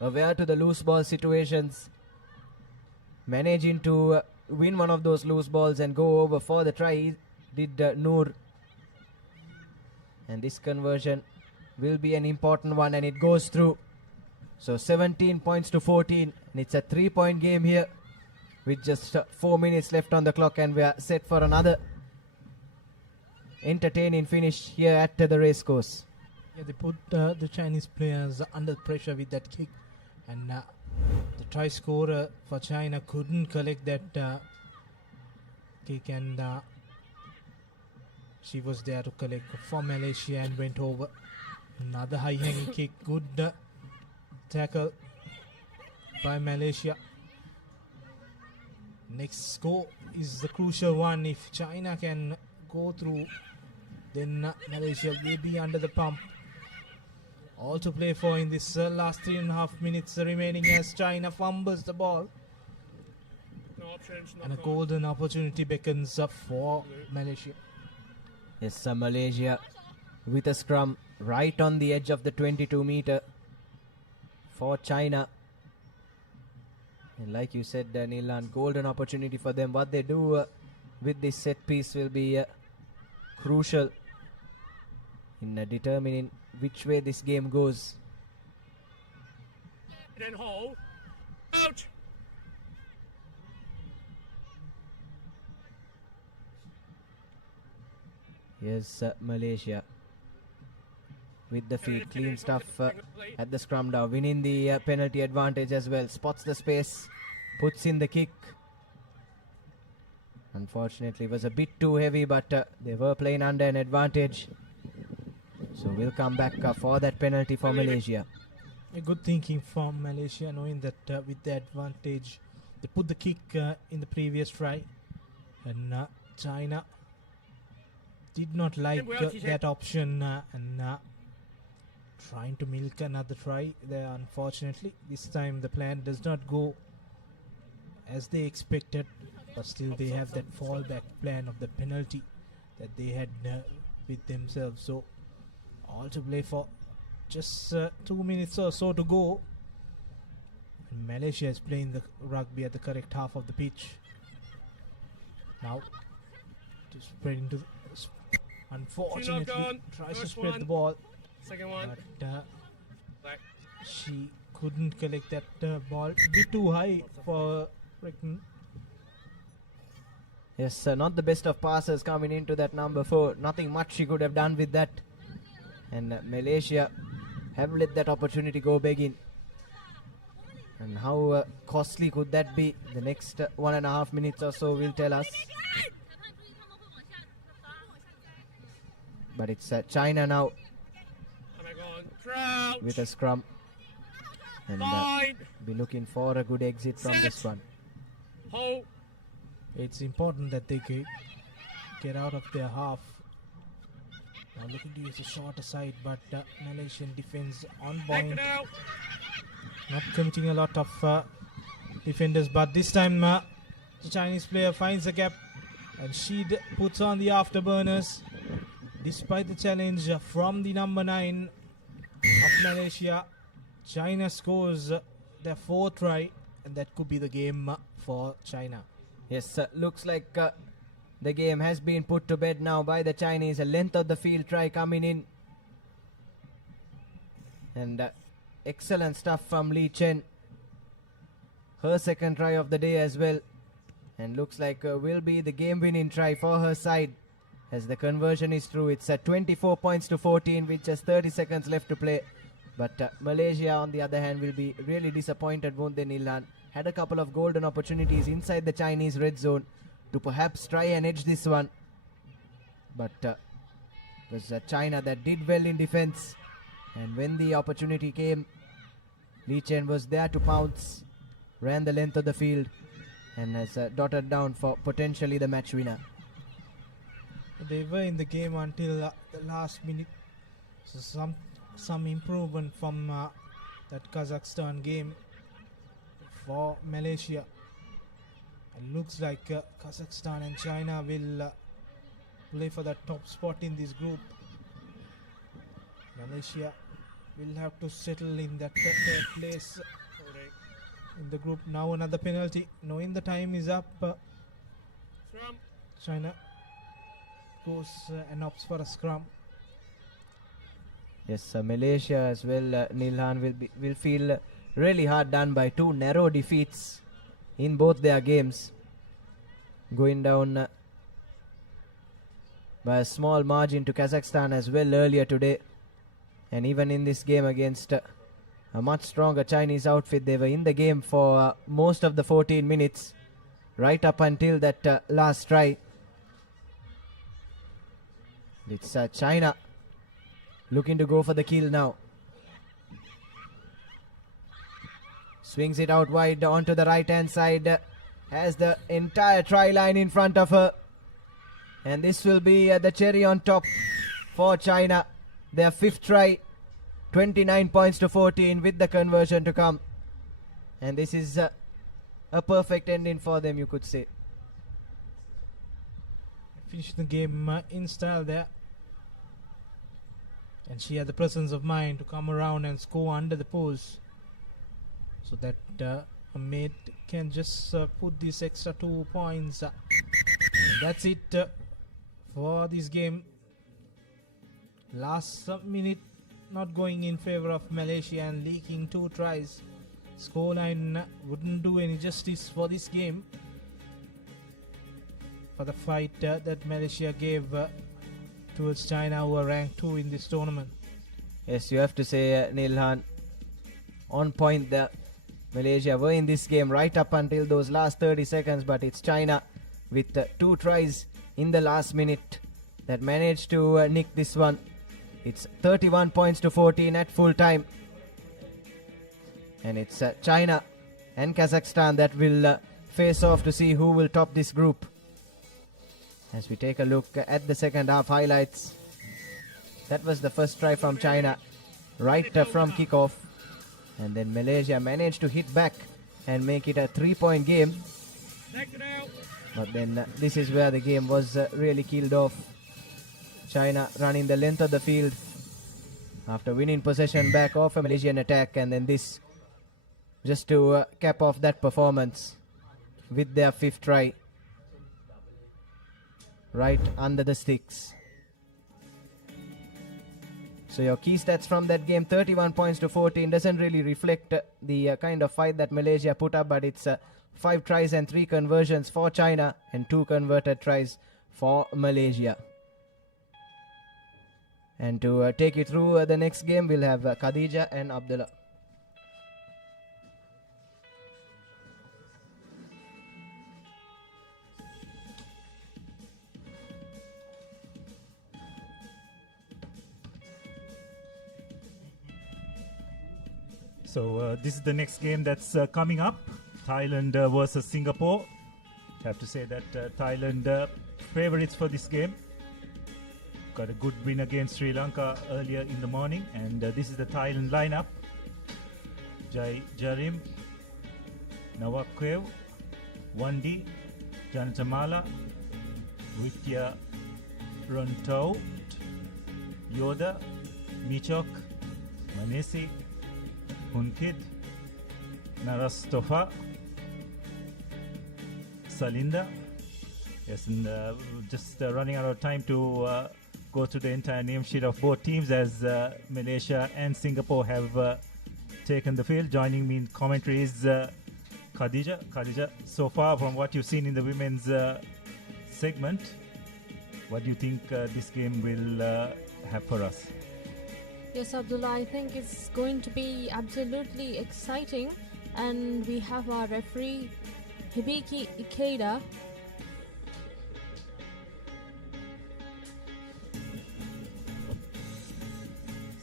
Aware to the loose ball situations, managing to win one of those loose balls and go over for the try did Noor. And this conversion will be an important one, and it goes through. So 17 points to 14, and it's a 3-point game here with just 4 minutes left on the clock, and we are set for another entertaining finish here at the race course. Yeah, they put the Chinese players under pressure with that kick, and the try scorer for China couldn't collect that kick, and she was there to collect for Malaysia and went over. Another high-hanging kick, good tackle by Malaysia. Next score is the crucial one. If China can go through, then Malaysia will be under the pump. All to play for in this last 3.5 minutes remaining, as China fumbles the ball. And a golden opportunity beckons up for Malaysia. Yes, Malaysia with a scrum right on the edge of the 22-meter for China. And like you said, Nilan, golden opportunity for them. What they do with this set piece will be crucial in determining which way this game goes. Then hole. Out. Here's Malaysia with the feet, clean stuff at the scrum down, winning the penalty advantage as well. Spots the space, puts in the kick, and Unfortunately, it was a bit too heavy, but they were playing under an advantage. So we'll come back for that penalty for Malaysia. A good thinking from Malaysia, knowing that with the advantage, they put the kick in the previous try, and China did not like that option and trying to milk another try there. Unfortunately, this time the plan does not go as they expected, but still they have that fallback plan of the penalty that they had with themselves. So all to play for, just 2 minutes or so to go, and Malaysia is playing the rugby at the correct half of the pitch. Now to spread into unfortunately tries to spread the ball, Second one. but Back. she couldn't collect that ball. A bit too high for Britain. Yes, not the best of passes coming into that number 4. Nothing much she could have done with that. And Malaysia have let that opportunity go begging. And how costly could that be? The next 1.5 minutes or so will tell us. But it's China now with a scrum. And be looking for a good exit from this one. Hold. It's important that they get out of their half. Now looking to use a shorter side, but Malaysian defense on point. Not committing a lot of defenders, but this time the Chinese player finds a gap and she puts on the afterburners. Despite the challenge from the number 9 of Malaysia, China scores their 4th try, and that could be the game for China. Yes, looks like the game has been put to bed now by the Chinese. A length of the field try coming in. And excellent stuff from Lee Chen. Her 2nd try of the day as well. And looks like will be the game winning try for her side. As the conversion is through, it's at 24 points to 14 with just 30 seconds left to play. But Malaysia, on the other hand, will be really disappointed, won't they, Nilhan? Had a couple of golden opportunities inside the Chinese red zone to perhaps try and edge this one. But it was China that did well in defense. And when the opportunity came, Lee Chen was there to pounce, ran the length of the field, and has dotted down for potentially the match winner. They were in the game until the last minute. So some improvement from that Kazakhstan game for Malaysia. It looks like Kazakhstan and China will play for the top spot in this group. Malaysia will have to settle in that 3rd place in the group. Now another penalty, knowing the time is up. China goes and opts for a scrum. Yes, Malaysia as well, Nilhan, will feel really hard done by 2 narrow defeats in both their games. Going down by a small margin to Kazakhstan as well earlier today. And even in this game against a much stronger Chinese outfit, they were in the game for most of the 14 minutes, right up until that last try. It's China looking to go for the kill now. Swings it out wide onto the right hand side. Has the entire try line in front of her. And this will be the cherry on top for China. Their 5th try. 29 points to 14 with the conversion to come. And this is a perfect ending for them, you could say. Finished the game in style there. And she had the presence of mind to come around and score under the post, so that a mate can just put these extra 2 points. That's it for this game. Last minute not going in favor of Malaysia and leaking 2 tries. Scoreline wouldn't do any justice for this game, for the fight that Malaysia gave towards China, who are ranked 2 in this tournament. Yes, you have to say, Nilhan, on point there. Malaysia were in this game right up until those last 30 seconds, but it's China with 2 tries in the last minute that managed to nick this one. It's 31 points to 14 at full time. And it's China and Kazakhstan that will face off to see who will top this group. As we take a look at the second half highlights. That was the first try from China, right from kickoff. And then Malaysia managed to hit back and make it a 3-point game. But then this is where the game was really killed off. China running the length of the field after winning possession back off a Malaysian attack, and then this just to cap off that performance with their 5th try right under the sticks. So your key stats from that game, 31 points to 14, doesn't really reflect the kind of fight that Malaysia put up, but it's 5 tries and 3 conversions for China and 2 converted tries for Malaysia. And to take you through the next game, we'll have Khadija and Abdullah. So this is the next game that's coming up. Thailand versus Singapore. I have to say that Thailand favorites for this game. Got a good win against Sri Lanka earlier in the morning, and this is the Thailand lineup. Jai Jarim, Nawab Kev, Wandi, Jantamala, Witya Rontau, Yoda, Michok, Manesi, Hunkid, Narastofa, Salinda. Yes, and just running out of time to go through the entire name sheet of both teams, as Malaysia and Singapore have taken the field. Joining me in commentary is Khadija. Khadija, so far from what you've seen in the women's segment, what do you think this game will have for us? Yes, Abdullah, I think it's going to be absolutely exciting. And we have our referee, Hibiki Ikeda.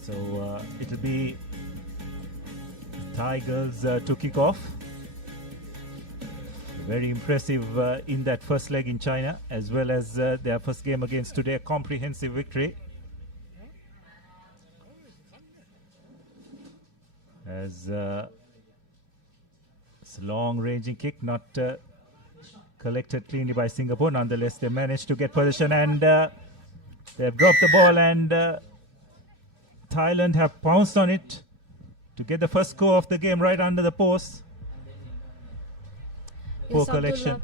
So it'll be Thai girls to kick off. Very impressive in that first leg in China, as well as their first game against today, a comprehensive victory. As it's a long-ranging kick, not collected cleanly by Singapore. Nonetheless, they managed to get possession, and they've dropped the ball, and Thailand have pounced on it to get the first score of the game right under the post. Poor Yes, collection. Abdullah,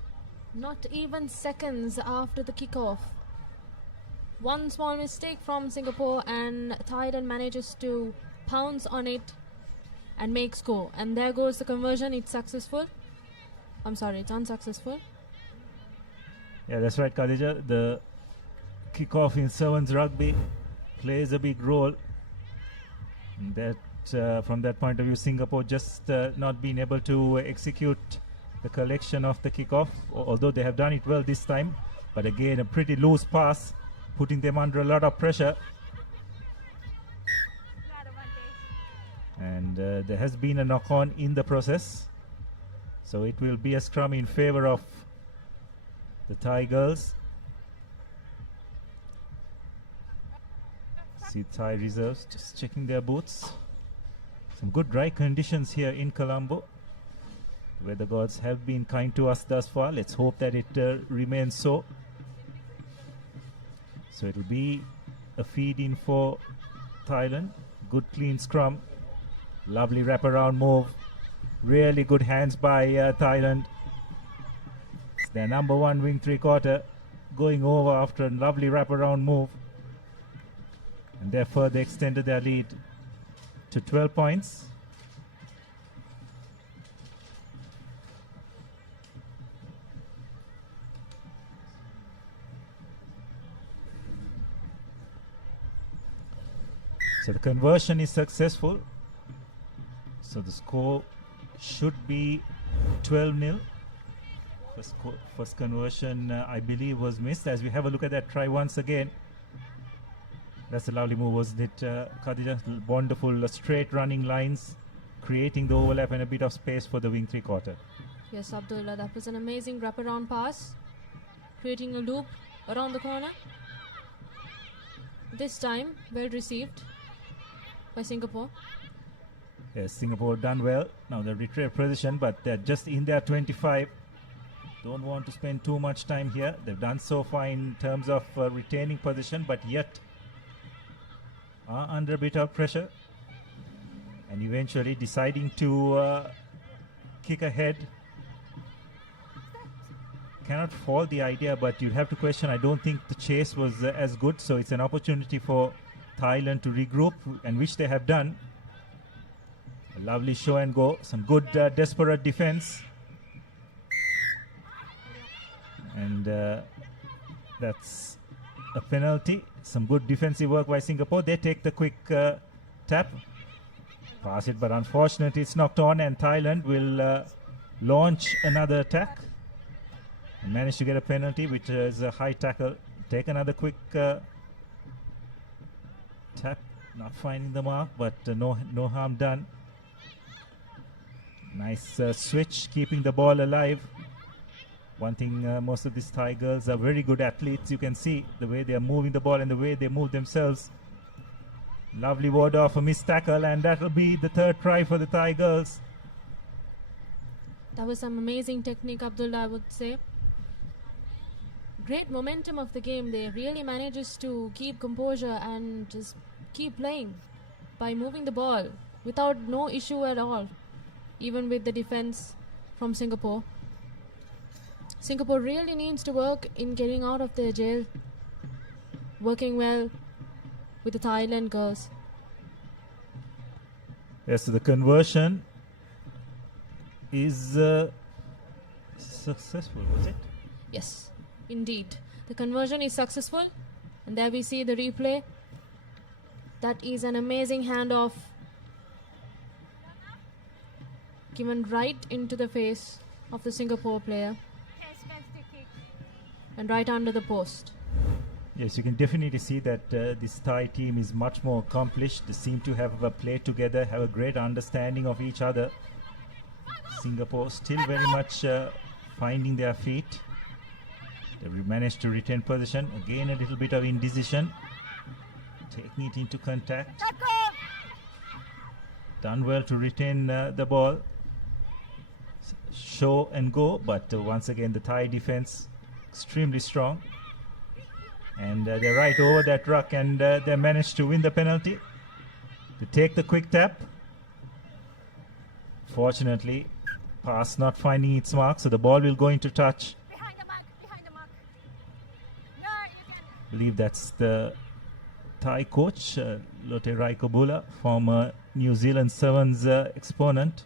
not even seconds after the kickoff. One small mistake from Singapore, and Thailand manages to pounce on it and make score. And there goes the conversion. It's successful. I'm sorry, it's unsuccessful. Yeah, that's right, Khadija. The kickoff in sevens rugby plays a big role. That from that point of view, Singapore just not being able to execute the collection of the kickoff, although they have done it well this time. But again, a pretty loose pass, putting them under a lot of pressure. And there has been a knock-on in the process. So it will be a scrum in favor of the Thai girls. See Thai reserves just checking their boots. Some good dry conditions here in Colombo. Weather gods have been kind to us thus far. Let's hope that it remains so. So it will be a feed in for Thailand. Good clean scrum. Lovely wraparound move. Really good hands by Thailand. It's their number one wing three-quarter going over after a lovely wraparound move. And therefore they extended their lead to 12 points. So the conversion is successful. So the score should be 12-0. First conversion, I believe, was missed. As we have a look at that try once again. That's a lovely move, wasn't it, Khadija? Wonderful straight running lines, creating the overlap and a bit of space for the wing three-quarter. Yes, Abdullah, that was an amazing wraparound pass, creating a loop around the corner. This time, well received by Singapore. Yes, Singapore done well. Now the retrieve position, but they're just in their 25. Don't want to spend too much time here. They've done so far in terms of retaining position, but yet are under a bit of pressure. And eventually deciding to kick ahead. Cannot fault the idea, but you have to question. I don't think the chase was as good, so it's an opportunity for Thailand to regroup, and which they have done. A lovely show and go, some good desperate defense, and that's a penalty. Some good defensive work by Singapore. They take the quick tap, pass it, but unfortunately it's knocked on, and Thailand will launch another attack. Managed to get a penalty, which is a high tackle. Take another quick tap. Not finding the mark, but no harm done. Nice switch, keeping the ball alive. One thing, most of these Thai girls are very good athletes. You can see the way they are moving the ball and the way they move themselves. Lovely ward off, a missed tackle, and that will be the third try for the Thai girls. That was some amazing technique, Abdullah, I would say. Great momentum of the game. They really manages to keep composure and just keep playing by moving the ball without no issue at all, even with the defense from Singapore. Singapore really needs to work in getting out of their jail, working well with the Thailand girls. Yes, so the conversion is successful, was it? Yes, indeed. The conversion is successful, and there we see the replay. That is an amazing handoff given right into the face of the Singapore player and right under the post. Yes, you can definitely see that this Thai team is much more accomplished. They seem to have played together, have a great understanding of each other. Singapore still very much finding their feet. They managed to retain position. Again, a little bit of indecision. Taking it into contact. Done well to retain the ball. Show and go, but once again the Thai defense extremely strong. And they're right over that ruck, and they managed to win the penalty. They take the quick tap. Fortunately, pass not finding its mark, so the ball will go into touch. Behind the mark, behind the mark. No, you can. I believe that's the Thai coach, Lotte Raikobula, former New Zealand Sevens exponent.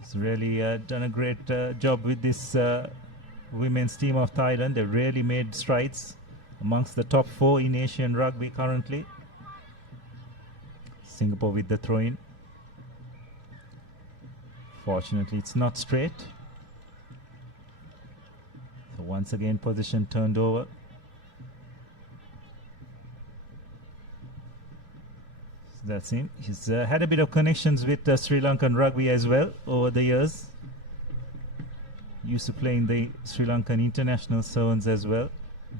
He's really done a great job with this women's team of Thailand. They've really made strides amongst the top 4 in Asian rugby currently. Singapore with the throw-in. Fortunately, it's not straight. So once again, position turned over. So that's him. He's had a bit of connections with Sri Lankan rugby as well over the years. Used to play in the Sri Lankan international sevens as well.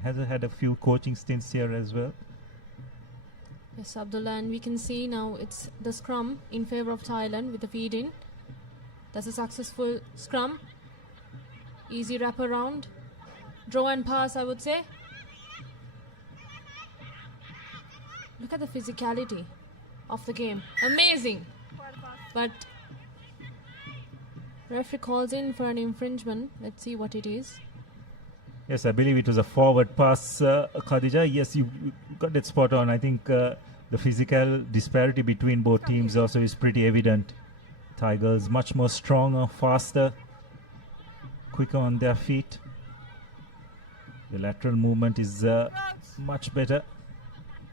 Has had a few coaching stints here as well. Yes, Abdullah, and we can see now it's the scrum in favor of Thailand with the feed in. That's a successful scrum. Easy wrap around. Draw and pass, I would say. Look at the physicality of the game. Amazing. But referee calls in for an infringement. Let's see what it is. Yes, I believe it was a forward pass, Khadija. Yes, you got it spot on. I think the physical disparity between both teams also is pretty evident. Tigers much more stronger, faster, quicker on their feet. The lateral movement is much better.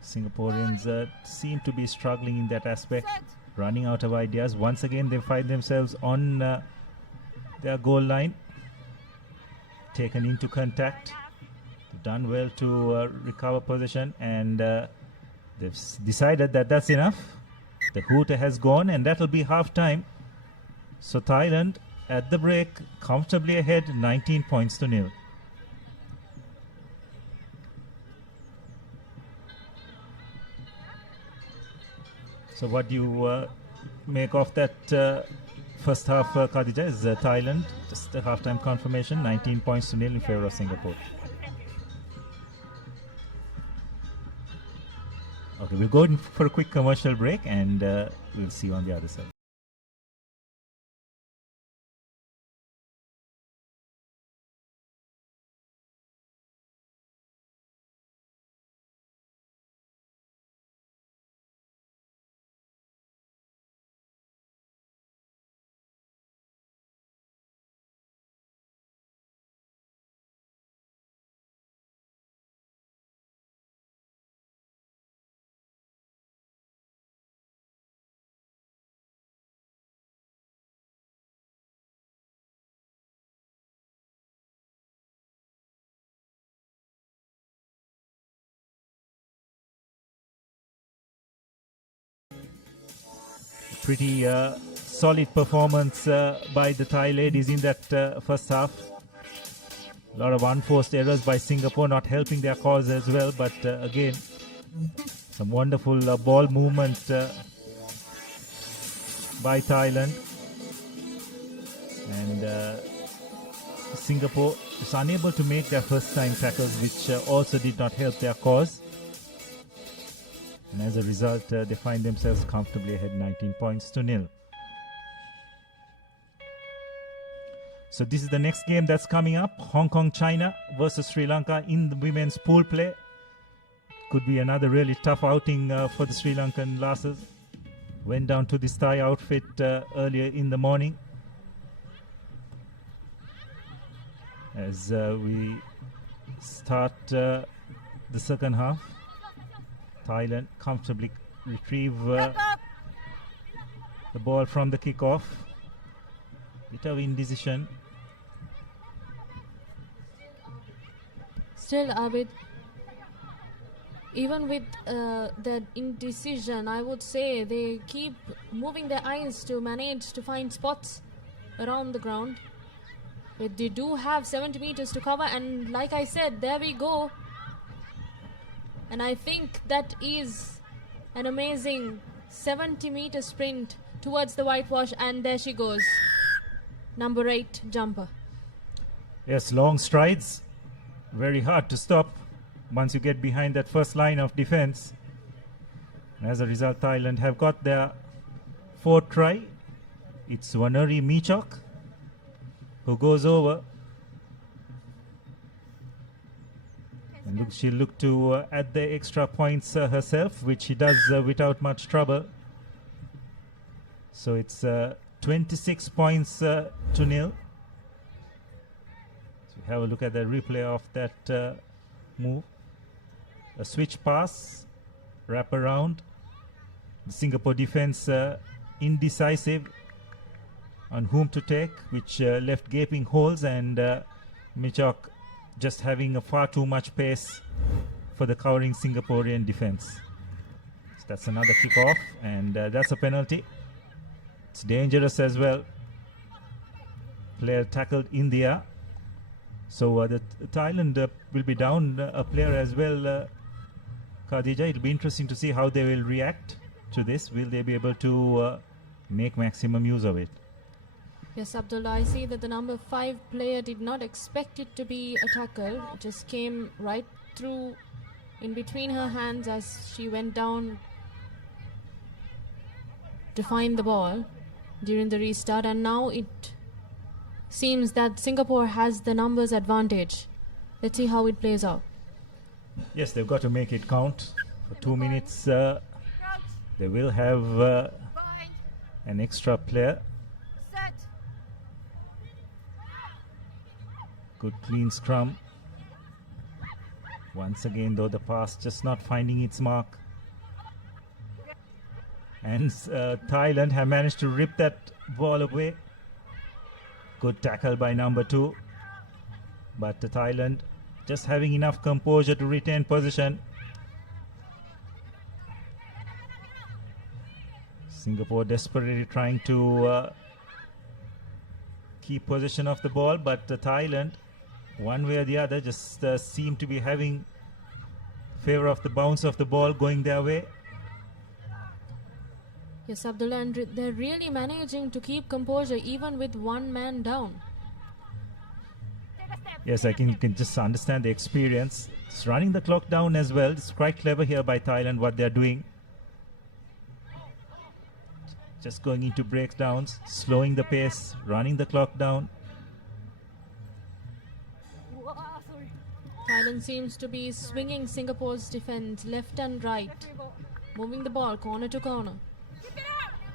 Singaporeans seem to be struggling in that aspect, running out of ideas. Once again, they find themselves on their goal line. Taken into contact. They've done well to recover possession, and they've decided that that's enough. The hooter has gone, and that'll be half time. So Thailand at the break comfortably ahead, 19 points to nil. So what do you make of that first half, Khadija? Is Thailand just a halftime confirmation, 19 points to nil in favor of Singapore. Okay, we'll go in for a quick commercial break, and we'll see you on the other side. Pretty solid performance by the Thai ladies in that first half. A lot of unforced errors by Singapore, not helping their cause as well. But again, some wonderful ball movement by Thailand. And Singapore is unable to make their first time tackles, which also did not help their cause. And as a result, they find themselves comfortably ahead, 19 points to nil. So this is the next game that's coming up. Hong Kong, China versus Sri Lanka in the women's pool play. Could be another really tough outing for the Sri Lankan lasses. Went down to this Thai outfit earlier in the morning. As we start the second half. Thailand comfortably retrieve the ball from the kickoff. Bit of indecision. Still, Abid, even with that indecision, I would say they keep moving their eyes to manage to find spots around the ground. But they do have 70 meters to cover, and like I said, there we go. And I think that is an amazing 70-meter sprint towards the whitewash, and there she goes. Number 8 jumper. Yes, long strides. Very hard to stop once you get behind that first line of defense. And as a result, Thailand have got their fourth try. It's Waneri Michok who goes over. And she'll look to add the extra points herself, which she does without much trouble. So it's 26 points to nil. So have a look at the replay of that move. A switch pass, wrap around. The Singapore defense indecisive on whom to take, which left gaping holes, and Michok just having a far too much pace for the covering Singaporean defense. So that's another kick off, and that's a penalty. It's dangerous as well. Player tackled in the air. So the Thailand will be down a player as well, Khadija. It'll be interesting to see how they will react to this. Will they be able to make maximum use of it? Yes, Abdullah, I see that the number 5 player did not expect it to be a tackle. It just came right through in between her hands as she went down to find the ball during the restart. And now it seems that Singapore has the numbers advantage. Let's see how it plays out. Yes, they've got to make it count. For 2 minutes, they will have an extra player. Set. Good clean scrum. Once again, though, the pass just not finding its mark. And Thailand have managed to rip that ball away. Good tackle by number 2. But Thailand just having enough composure to retain position. Singapore desperately trying to keep possession of the ball, but Thailand, one way or the other, just seem to be having favor of the bounce of the ball going their way. Yes, Abdullah, and they're really managing to keep composure even with one man down. Yes, I can just understand the experience. It's running the clock down as well. It's quite clever here by Thailand what they're doing. Just going into breakdowns, slowing the pace, running the clock down. Thailand seems to be swinging Singapore's defense left and right, moving the ball corner to corner.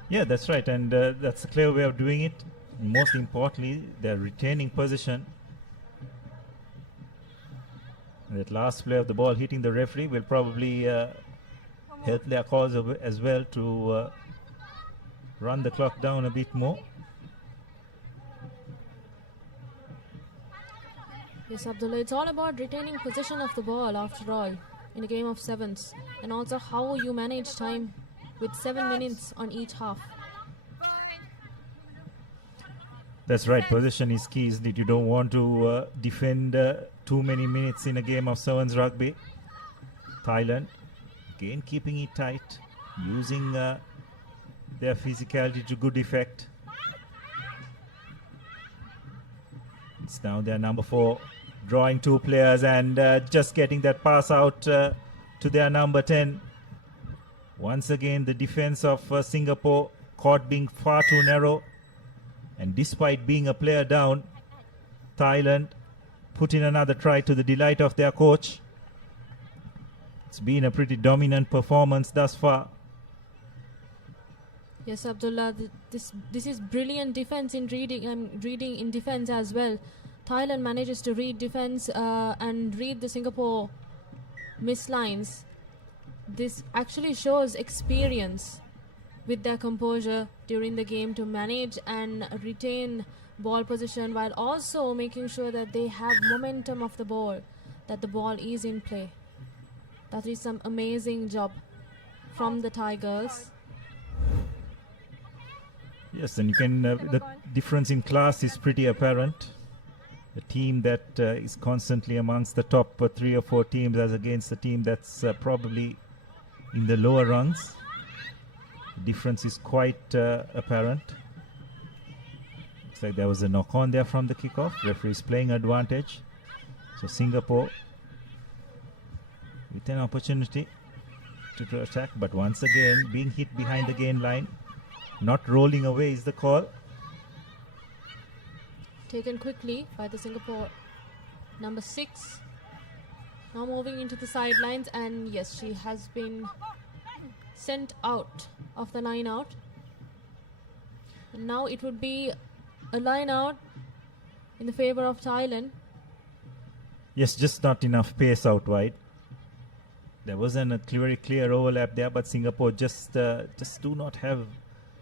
Yeah, that's right, and that's a clever way of doing it. Most importantly, they're retaining position. And that last play of the ball hitting the referee will probably help their cause as well to run the clock down a bit more. Yes, Abdullah, it's all about retaining possession of the ball after all in a game of sevens, and also how you manage time with 7 minutes on each half. That's right, possession is key, isn't it? You don't want to defend too many minutes in a game of sevens rugby. Thailand, again keeping it tight, using their physicality to good effect. It's now their number 4 drawing 2 players and just getting that pass out to their number 10. Once again, the defense of Singapore caught being far too narrow, and despite being a player down, Thailand put in another try to the delight of their coach. It's been a pretty dominant performance thus far. Yes, Abdullah, this is brilliant defense in reading in defense as well. Thailand manages to read defense and read the Singapore mislines. This actually shows experience with their composure during the game to manage and retain ball position while also making sure that they have momentum of the ball, that the ball is in play. That is some amazing job from the Thai girls. Yes, and you can the difference in class is pretty apparent. A team that is constantly amongst the top 3 or 4 teams as against a team that's probably in the lower rungs. The difference is quite apparent. Looks like there was a knock on there from the kickoff. Referee is playing advantage. So Singapore with an opportunity to attack, but once again being hit behind the gain line. Not rolling away is the call. Taken quickly by the Singapore number 6. Now moving into the sidelines, and yes, she has been sent out of the line out. And now it would be a line out in the favor of Thailand. Yes, just not enough pace out wide. There wasn't a very clear overlap there, but Singapore just do not have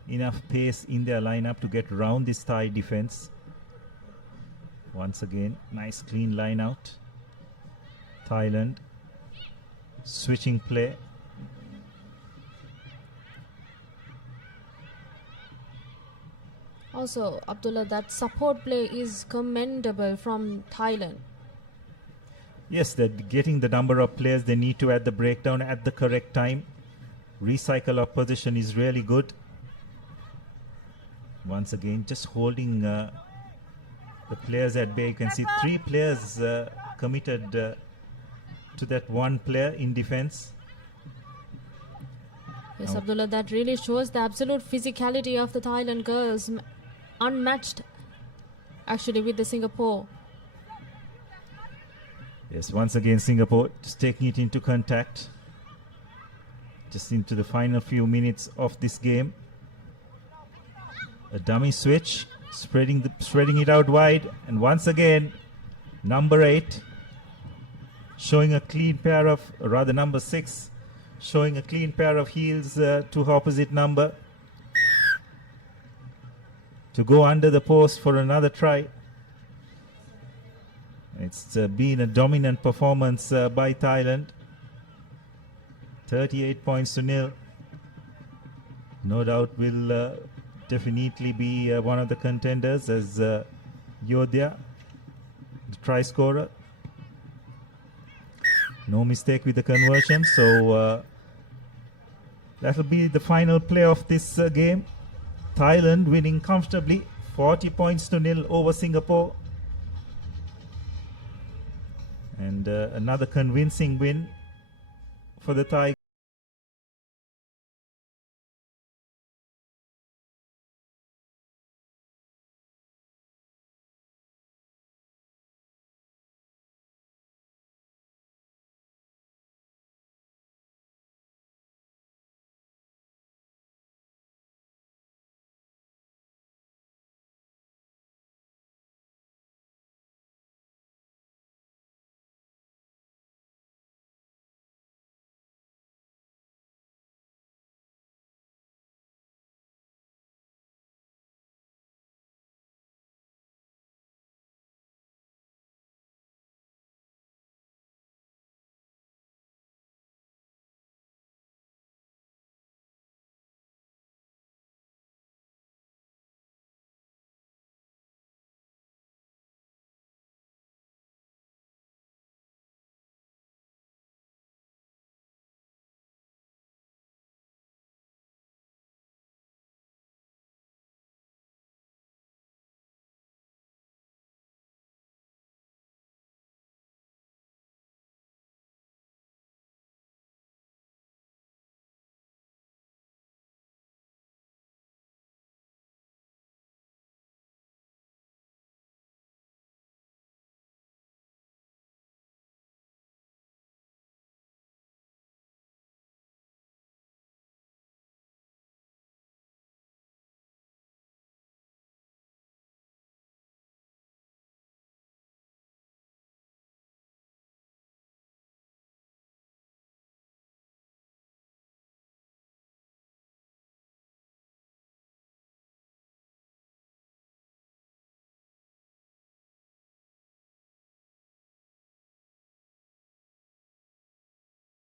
enough pace in their lineup to get around this Thai defense. Once again, nice clean line out. Thailand switching play. Also, Abdullah, that support play is commendable from Thailand. Yes, they're getting the number of players they need to at the breakdown at the correct time. Recycle of position is really good. Once again, just holding the players at bay. You can see 3 players committed to that one player in defense. Yes, Abdullah, that really shows the absolute physicality of the Thailand girls, unmatched actually with the Singapore. Yes, once again Singapore just taking it into contact. Just into the final few minutes of this game. A dummy switch, spreading it out wide, and once again number 8 showing a clean pair of, or rather number 6 showing a clean pair of heels to opposite number. to go under the post for another try. It's been a dominant performance by Thailand. 38 points to nil. No doubt will definitely be one of the contenders as Yodhya, the try scorer. No mistake with the conversion, so that will be the final play of this game. Thailand winning comfortably, 40 points to nil over Singapore. And another convincing win for the Thai.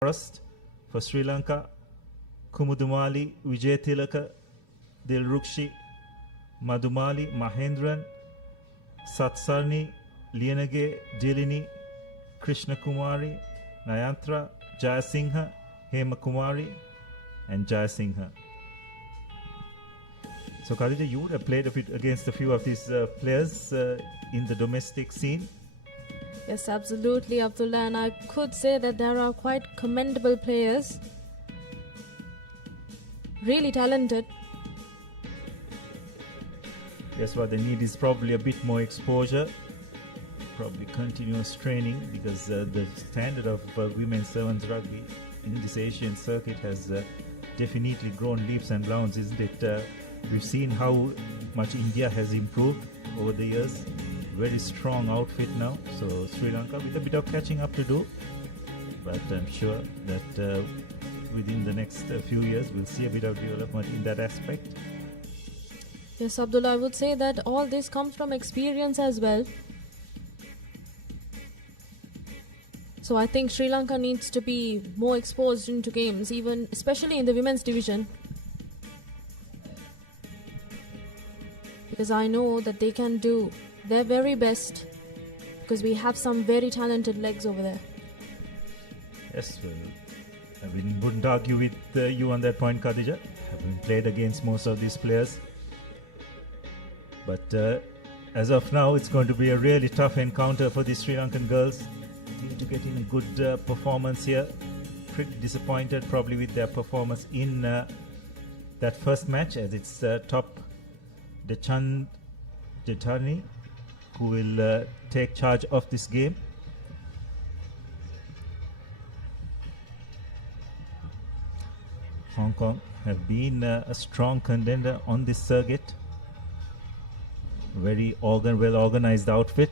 First for Sri Lanka, Kumudumali, Vijaytilaka, Dilrukshi, Madhumali, Mahendran, Satsarni, Lianage, Jilini, Krishna Kumari, Nayantra, Jayasingha, Hema Kumari, and Jayasingha. So Khadija, you would have played a bit against a few of these players in the domestic scene. Yes, absolutely, Abdullah, and I could say that there are quite commendable players. Really talented. Yes, what they need is probably a bit more exposure, probably continuous training, because the standard of women's sevens rugby in this Asian circuit has definitely grown leaps and bounds, isn't it? We've seen how much India has improved over the years. Very strong outfit now, so Sri Lanka with a bit of catching up to do, but I'm sure that within the next few years we'll see a bit of development in that aspect. Yes, Abdullah, I would say that all this comes from experience as well. So I think Sri Lanka needs to be more exposed into games, even especially in the women's division, because I know that they can do their very best, because we have some very talented legs over there. Yes, well, I wouldn't argue with you on that point, Khadija. Having played against most of these players, but as of now, it's going to be a really tough encounter for the Sri Lankan girls. They need to get in a good performance here. Pretty disappointed probably with their performance in that first match, as it's top Dechand Jetani who will take charge of this game. Hong Kong have been a strong contender on this circuit. Very well organized outfit.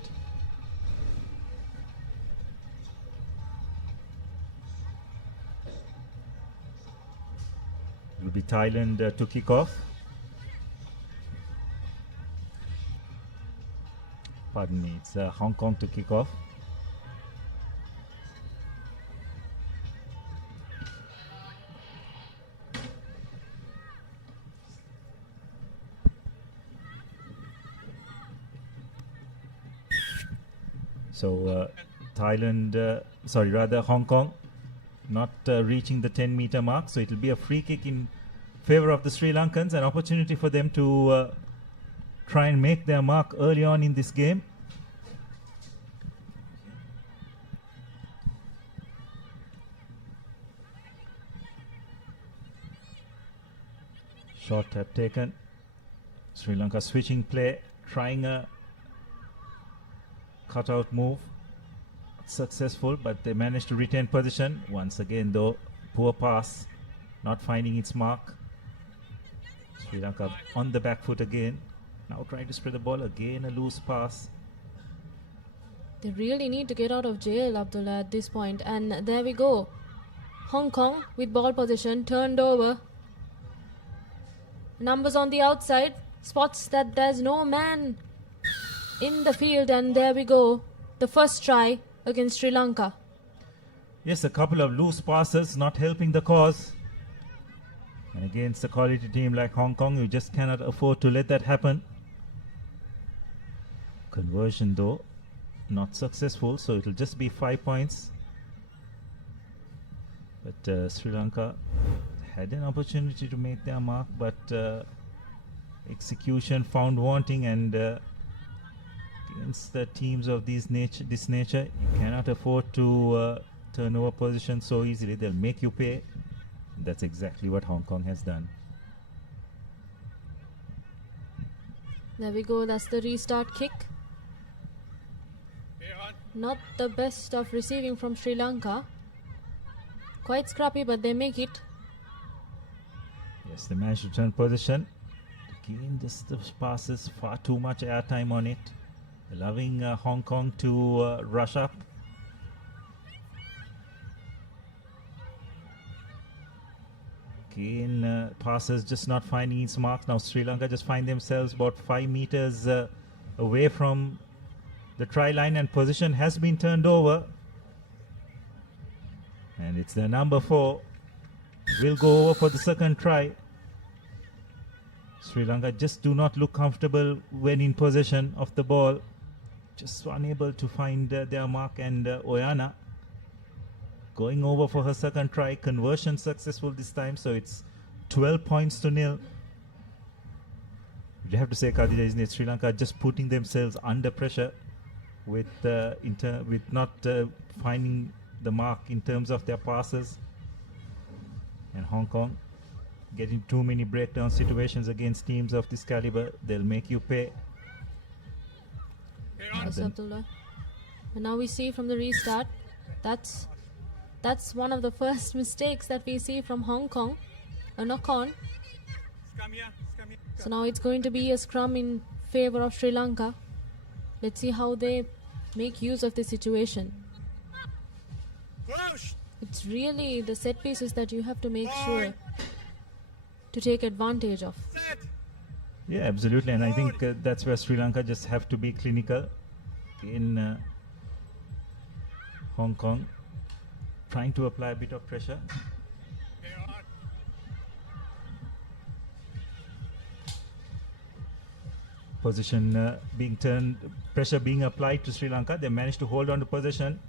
It will be Thailand to kick off. pardon me, it's Hong Kong to kick off. So Hong Kong not reaching the 10-meter mark. So it will be a free kick in favor of the Sri Lankans, an opportunity for them to try and make their mark early on in this game. Short tap taken. Sri Lanka switching play, trying a cutout move. Successful, but they managed to retain position. Once again, though, poor pass, not finding its mark. Sri Lanka on the back foot again. Now trying to spread the ball. Again, a loose pass. They really need to get out of jail, Abdullah, at this point. And there we go. Hong Kong with ball position, turned over. Numbers on the outside. Spots that there's no man in the field. And there we go. The first try against Sri Lanka. Yes, a couple of loose passes not helping the cause. And against a quality team like Hong Kong, you just cannot afford to let that happen. Conversion, though, not successful, so it'll just be 5 points. But Sri Lanka had an opportunity to make their mark, but execution found wanting, and against the teams of this nature, you cannot afford to turn over position so easily. They'll make you pay. That's exactly what Hong Kong has done. There we go. That's the restart kick. Not the best of receiving from Sri Lanka. Quite scrappy, but they make it. Yes, they managed to turn position. Again, just the passes, far too much airtime on it, allowing Hong Kong to rush up. Again, passes just not finding its mark. Now Sri Lanka just find themselves about 5 meters away from the try line, and position has been turned over. And it's the number 4. Will go over for the second try. Sri Lanka just do not look comfortable when in possession of the ball. Just unable to find their mark, and Oyana going over for her second try. Conversion successful this time, so it's 12 points to nil. You have to say, Khadija, isn't it? Sri Lanka just putting themselves under pressure with not finding the mark in terms of their passes. And Hong Kong getting too many breakdown situations against teams of this caliber. They'll make you pay. Yes, Abdullah. And now we see from the restart, that's one of the first mistakes that we see from Hong Kong. A knock-on. So now it's going to be a scrum in favor of Sri Lanka. Let's see how they make use of the situation. It's really the set pieces that you have to make sure to take advantage of. Yeah, absolutely. And I think that's where Sri Lanka just have to be clinical. In Hong Kong, trying to apply a bit of pressure. Position being turned, pressure being applied to Sri Lanka. They managed to hold on to possession.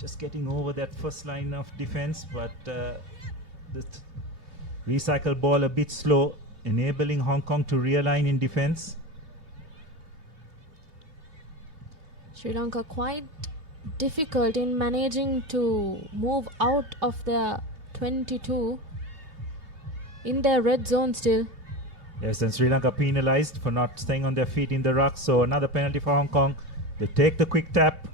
Just getting over that first line of defense, but the recycle ball a bit slow, enabling Hong Kong to realign in defense. Sri Lanka quite difficult in managing to move out of their 22 in their red zone still. Yes, and Sri Lanka penalized for not staying on their feet in the ruck, so another penalty for Hong Kong. They take the quick tap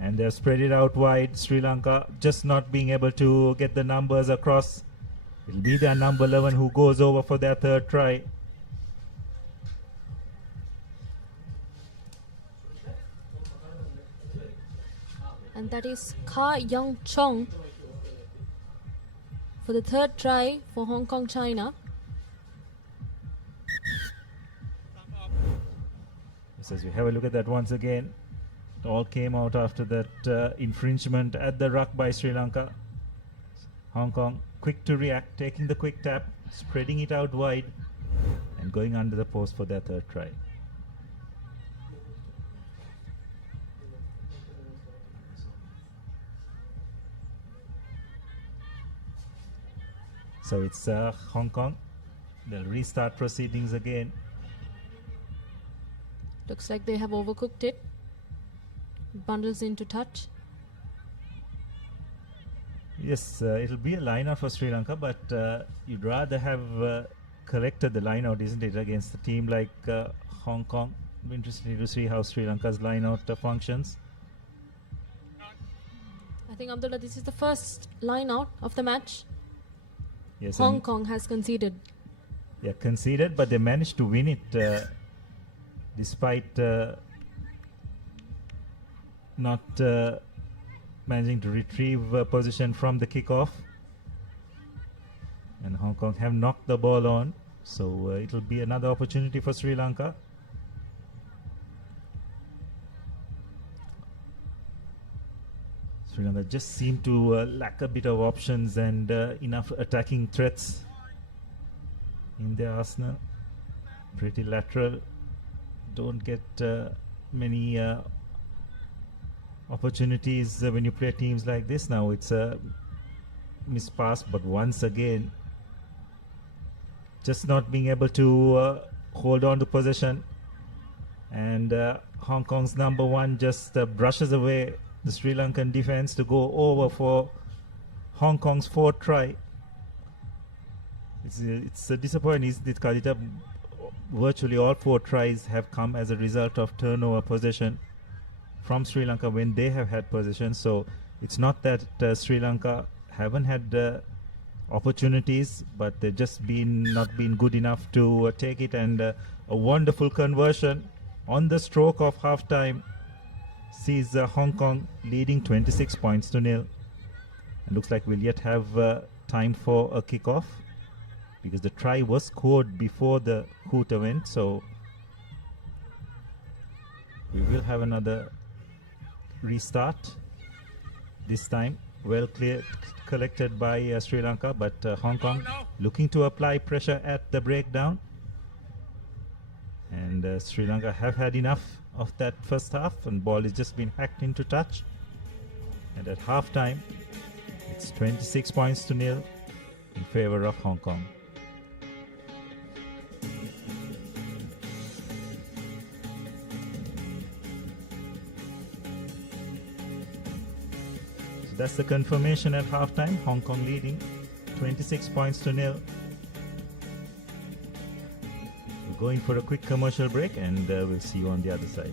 and they've spread it out wide. Sri Lanka just not being able to get the numbers across. It'll be their number 11 who goes over for their third try. And that is Ka Young Chong for the third try for Hong Kong China. So as we have a look at that once again, it all came out after that infringement at the ruck by Sri Lanka. Hong Kong quick to react, taking the quick tap, spreading it out wide, and going under the post for their third try. So it's Hong Kong. They'll restart proceedings again. Looks like they have overcooked it. Bundles into touch. Yes, it'll be a line out for Sri Lanka, but you'd rather have collected the line out, isn't it, against a team like Hong Kong. Interesting to see how Sri Lanka's line out functions. I think, Abdullah, this is the first line out of the match. Yes, Hong Kong has conceded. Yeah, conceded, but they managed to win it despite not managing to retrieve position from the kickoff. And Hong Kong have knocked the ball on, so it'll be another opportunity for Sri Lanka. Sri Lanka just seem to lack a bit of options and enough attacking threats in their arsenal. Pretty lateral. Don't get many opportunities when you play teams like this. Now it's a missed pass, but once again, just not being able to hold on to possession. And Hong Kong's number one just brushes away the Sri Lankan defense to go over for Hong Kong's fourth try. It's disappointing, isn't it, Khalida? Virtually all four tries have come as a result of turnover possession from Sri Lanka when they have had possession. So it's not that Sri Lanka haven't had opportunities, but they've just not been good enough to take it. And a wonderful conversion on the stroke of halftime sees Hong Kong leading 26 points to nil. And looks like we'll yet have time for a kickoff, because the try was scored before the hooter went. So we will have another restart. This time well collected by Sri Lanka, but Hong Kong looking to apply pressure at the breakdown. And Sri Lanka have had enough of that first half, and ball has just been hacked into touch. And at halftime, it's 26 points to nil in favor of Hong Kong. So that's the confirmation at halftime. Hong Kong leading 26 points to nil. We're going for a quick commercial break, and we'll see you on the other side.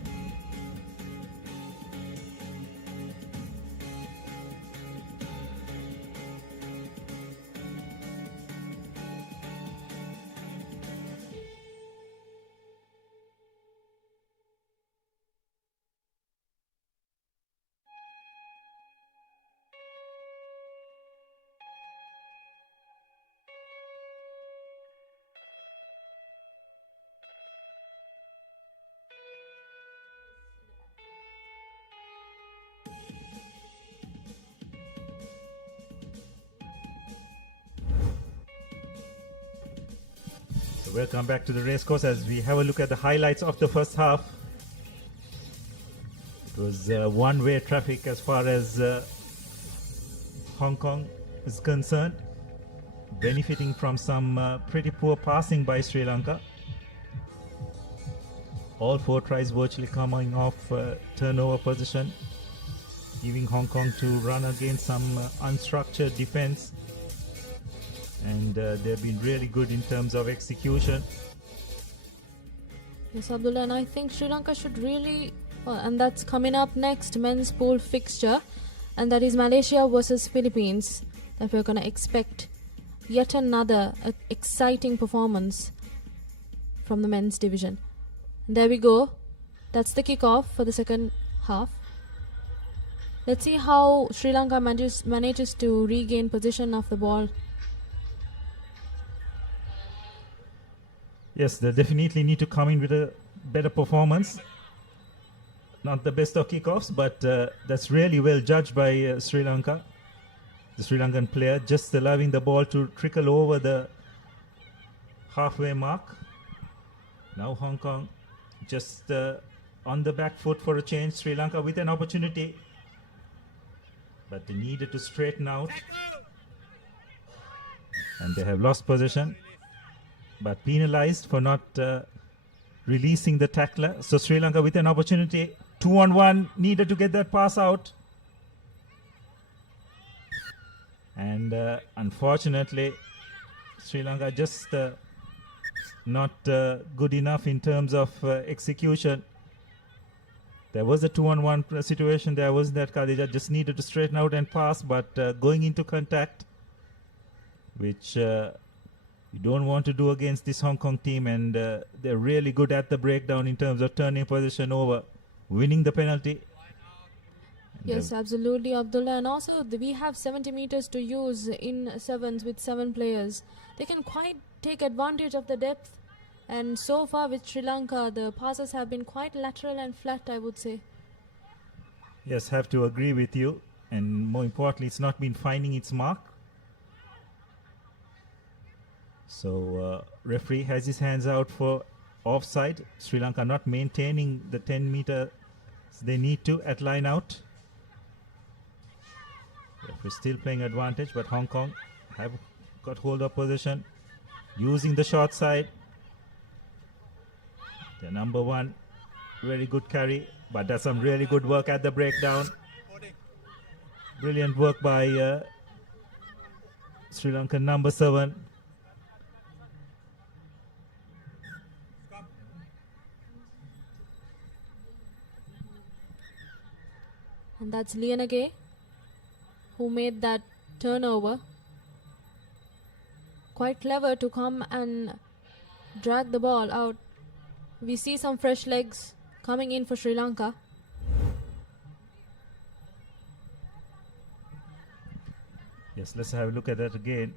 Welcome back to the racecourse as we have a look at the highlights of the first half. It was one-way traffic as far as Hong Kong is concerned, benefiting from some pretty poor passing by Sri Lanka. All four tries virtually coming off turnover position, giving Hong Kong to run against some unstructured defense. And they've been really good in terms of execution. Yes, Abdullah, and I think Sri Lanka should really, and that's coming up next, men's pool fixture, and that is Malaysia versus Philippines, that we're going to expect yet another exciting performance from the men's division. And there we go. That's the kickoff for the second half. Let's see how Sri Lanka manages to regain possession of the ball. Yes, they definitely need to come in with a better performance. Not the best of kickoffs, but that's really well judged by Sri Lanka. The Sri Lankan player just allowing the ball to trickle over the halfway mark. Now Hong Kong just on the back foot for a change. Sri Lanka with an opportunity, but they needed to straighten out, and they have lost possession, but penalized for not releasing the tackler. So Sri Lanka with an opportunity, 2-on-1, needed to get that pass out, and unfortunately Sri Lanka just not good enough in terms of execution. There was a 2-on-1 situation. There was that Khadija just needed to straighten out and pass, but going into contact, which you don't want to do against this Hong Kong team, and they're really good at the breakdown in terms of turning position over, winning the penalty. And Yes, absolutely, Abdullah. And also, we have 70 meters to use in sevens with 7 players. They can quite take advantage of the depth. And so far with Sri Lanka, the passes have been quite lateral and flat, I would say. Yes, have to agree with you. And more importantly, it's not been finding its mark. So referee has his hands out for offside. Sri Lanka not maintaining the 10 meter they need to at line out. Referee still playing advantage, but Hong Kong have got hold of possession, using the short side. The number 1, very good carry, but that's some really good work at the breakdown. Brilliant work by Sri Lankan number 7. And that's Lianage who made that turnover. Quite clever to come and drag the ball out. We see some fresh legs coming in for Sri Lanka. Yes, let's have a look at that again.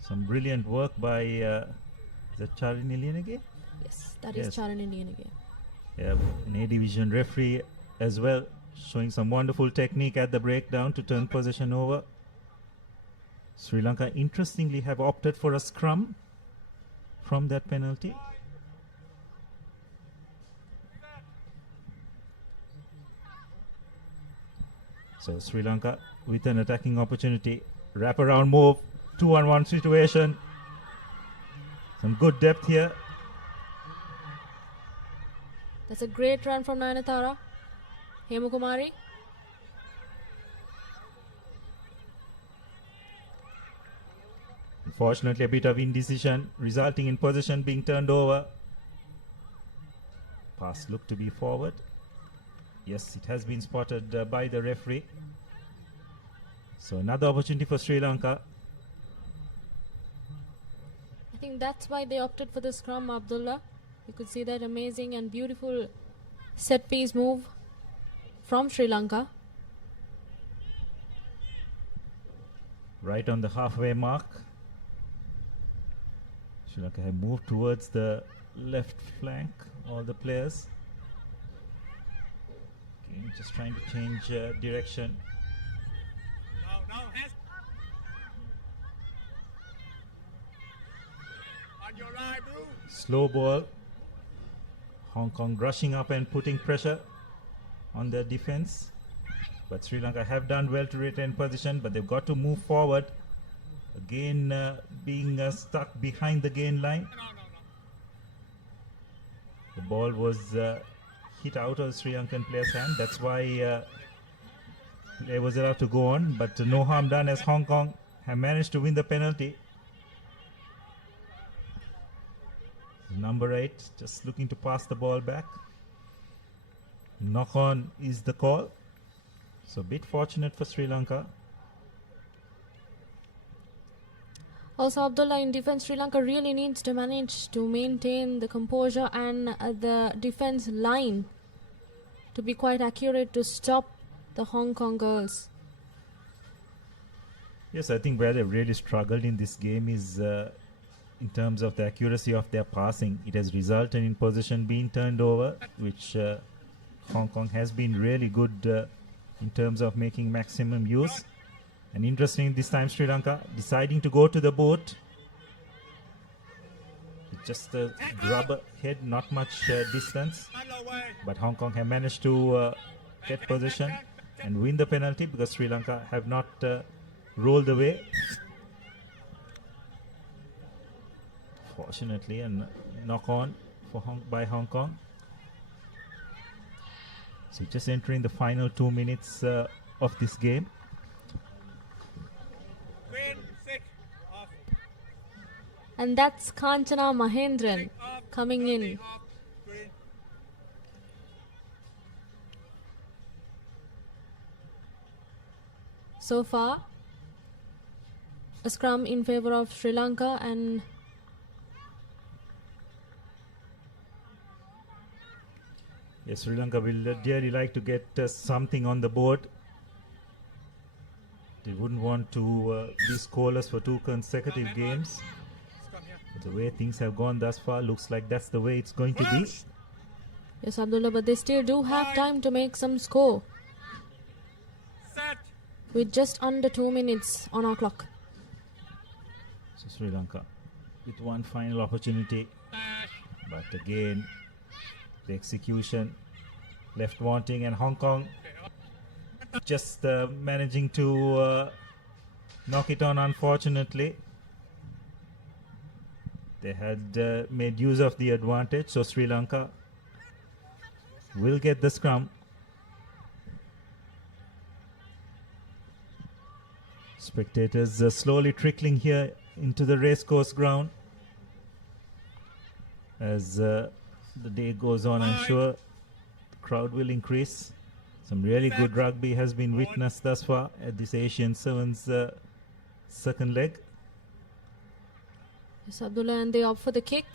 Some brilliant work by the Charini Lianage. Yes, that Yes. is Charini Lianage. Yeah, an A division referee as well, showing some wonderful technique at the breakdown to turn possession over. Sri Lanka interestingly have opted for a scrum from that penalty. So Sri Lanka with an attacking opportunity, wraparound move, 2-on-1 situation. Some good depth here. That's a great run from Nayanthara. Hemukumari. Unfortunately, a bit of indecision, resulting in possession being turned over. Pass looked to be forward. Yes, it has been spotted by the referee. So another opportunity for Sri Lanka. I think that's why they opted for the scrum, Abdullah. You could see that amazing and beautiful set piece move from Sri Lanka. Right on the halfway mark. Sri Lanka have moved towards the left flank, all the players. Okay, just trying to change direction. No, hands. On your right, bro. Slow ball. Hong Kong rushing up and putting pressure on their defense. But Sri Lanka have done well to retain position, but they've got to move forward. Again, being stuck behind the gain line. The ball was hit out of Sri Lankan player's hand. That's why play was allowed to go on. But no harm done as Hong Kong have managed to win the penalty. Number 8 just looking to pass the ball back. Knock on is the call. So a bit fortunate for Sri Lanka. Also, Abdullah, in defense, Sri Lanka really needs to manage to maintain the composure and the defense line to be quite accurate to stop the Hong Kong girls. Yes, I think where they've really struggled in this game is in terms of the accuracy of their passing. It has resulted in possession being turned over, which Hong Kong has been really good in terms of making maximum use. And interesting this time, Sri Lanka deciding to go to the boat. Just a grub head, not much distance. But Hong Kong have managed to get possession and win the penalty because Sri Lanka have not rolled away. Fortunately, a knock on for by Hong Kong. So just entering the final 2 minutes of this game. And that's Kanchana Mahendran coming in. So far, a scrum in favor of Sri Lanka, and yes, Sri Lanka will dearly like to get something on the board. They wouldn't want to be scoreless for 2 consecutive games. But the way things have gone thus far, looks like that's the way it's going to be. yes, Abdullah, but they still do have time to make some score. With just under 2 minutes on our clock. So Sri Lanka with one final opportunity. But again, the execution left wanting, and Hong Kong just managing to knock it on, unfortunately. They had made use of the advantage, so Sri Lanka will get the scrum. Spectators slowly trickling here into the racecourse ground. As the day goes on, I'm sure the crowd will increase. Some really good rugby has been witnessed thus far at this Asian Sevens second leg. Yes, Abdullah, and they opt for the kick.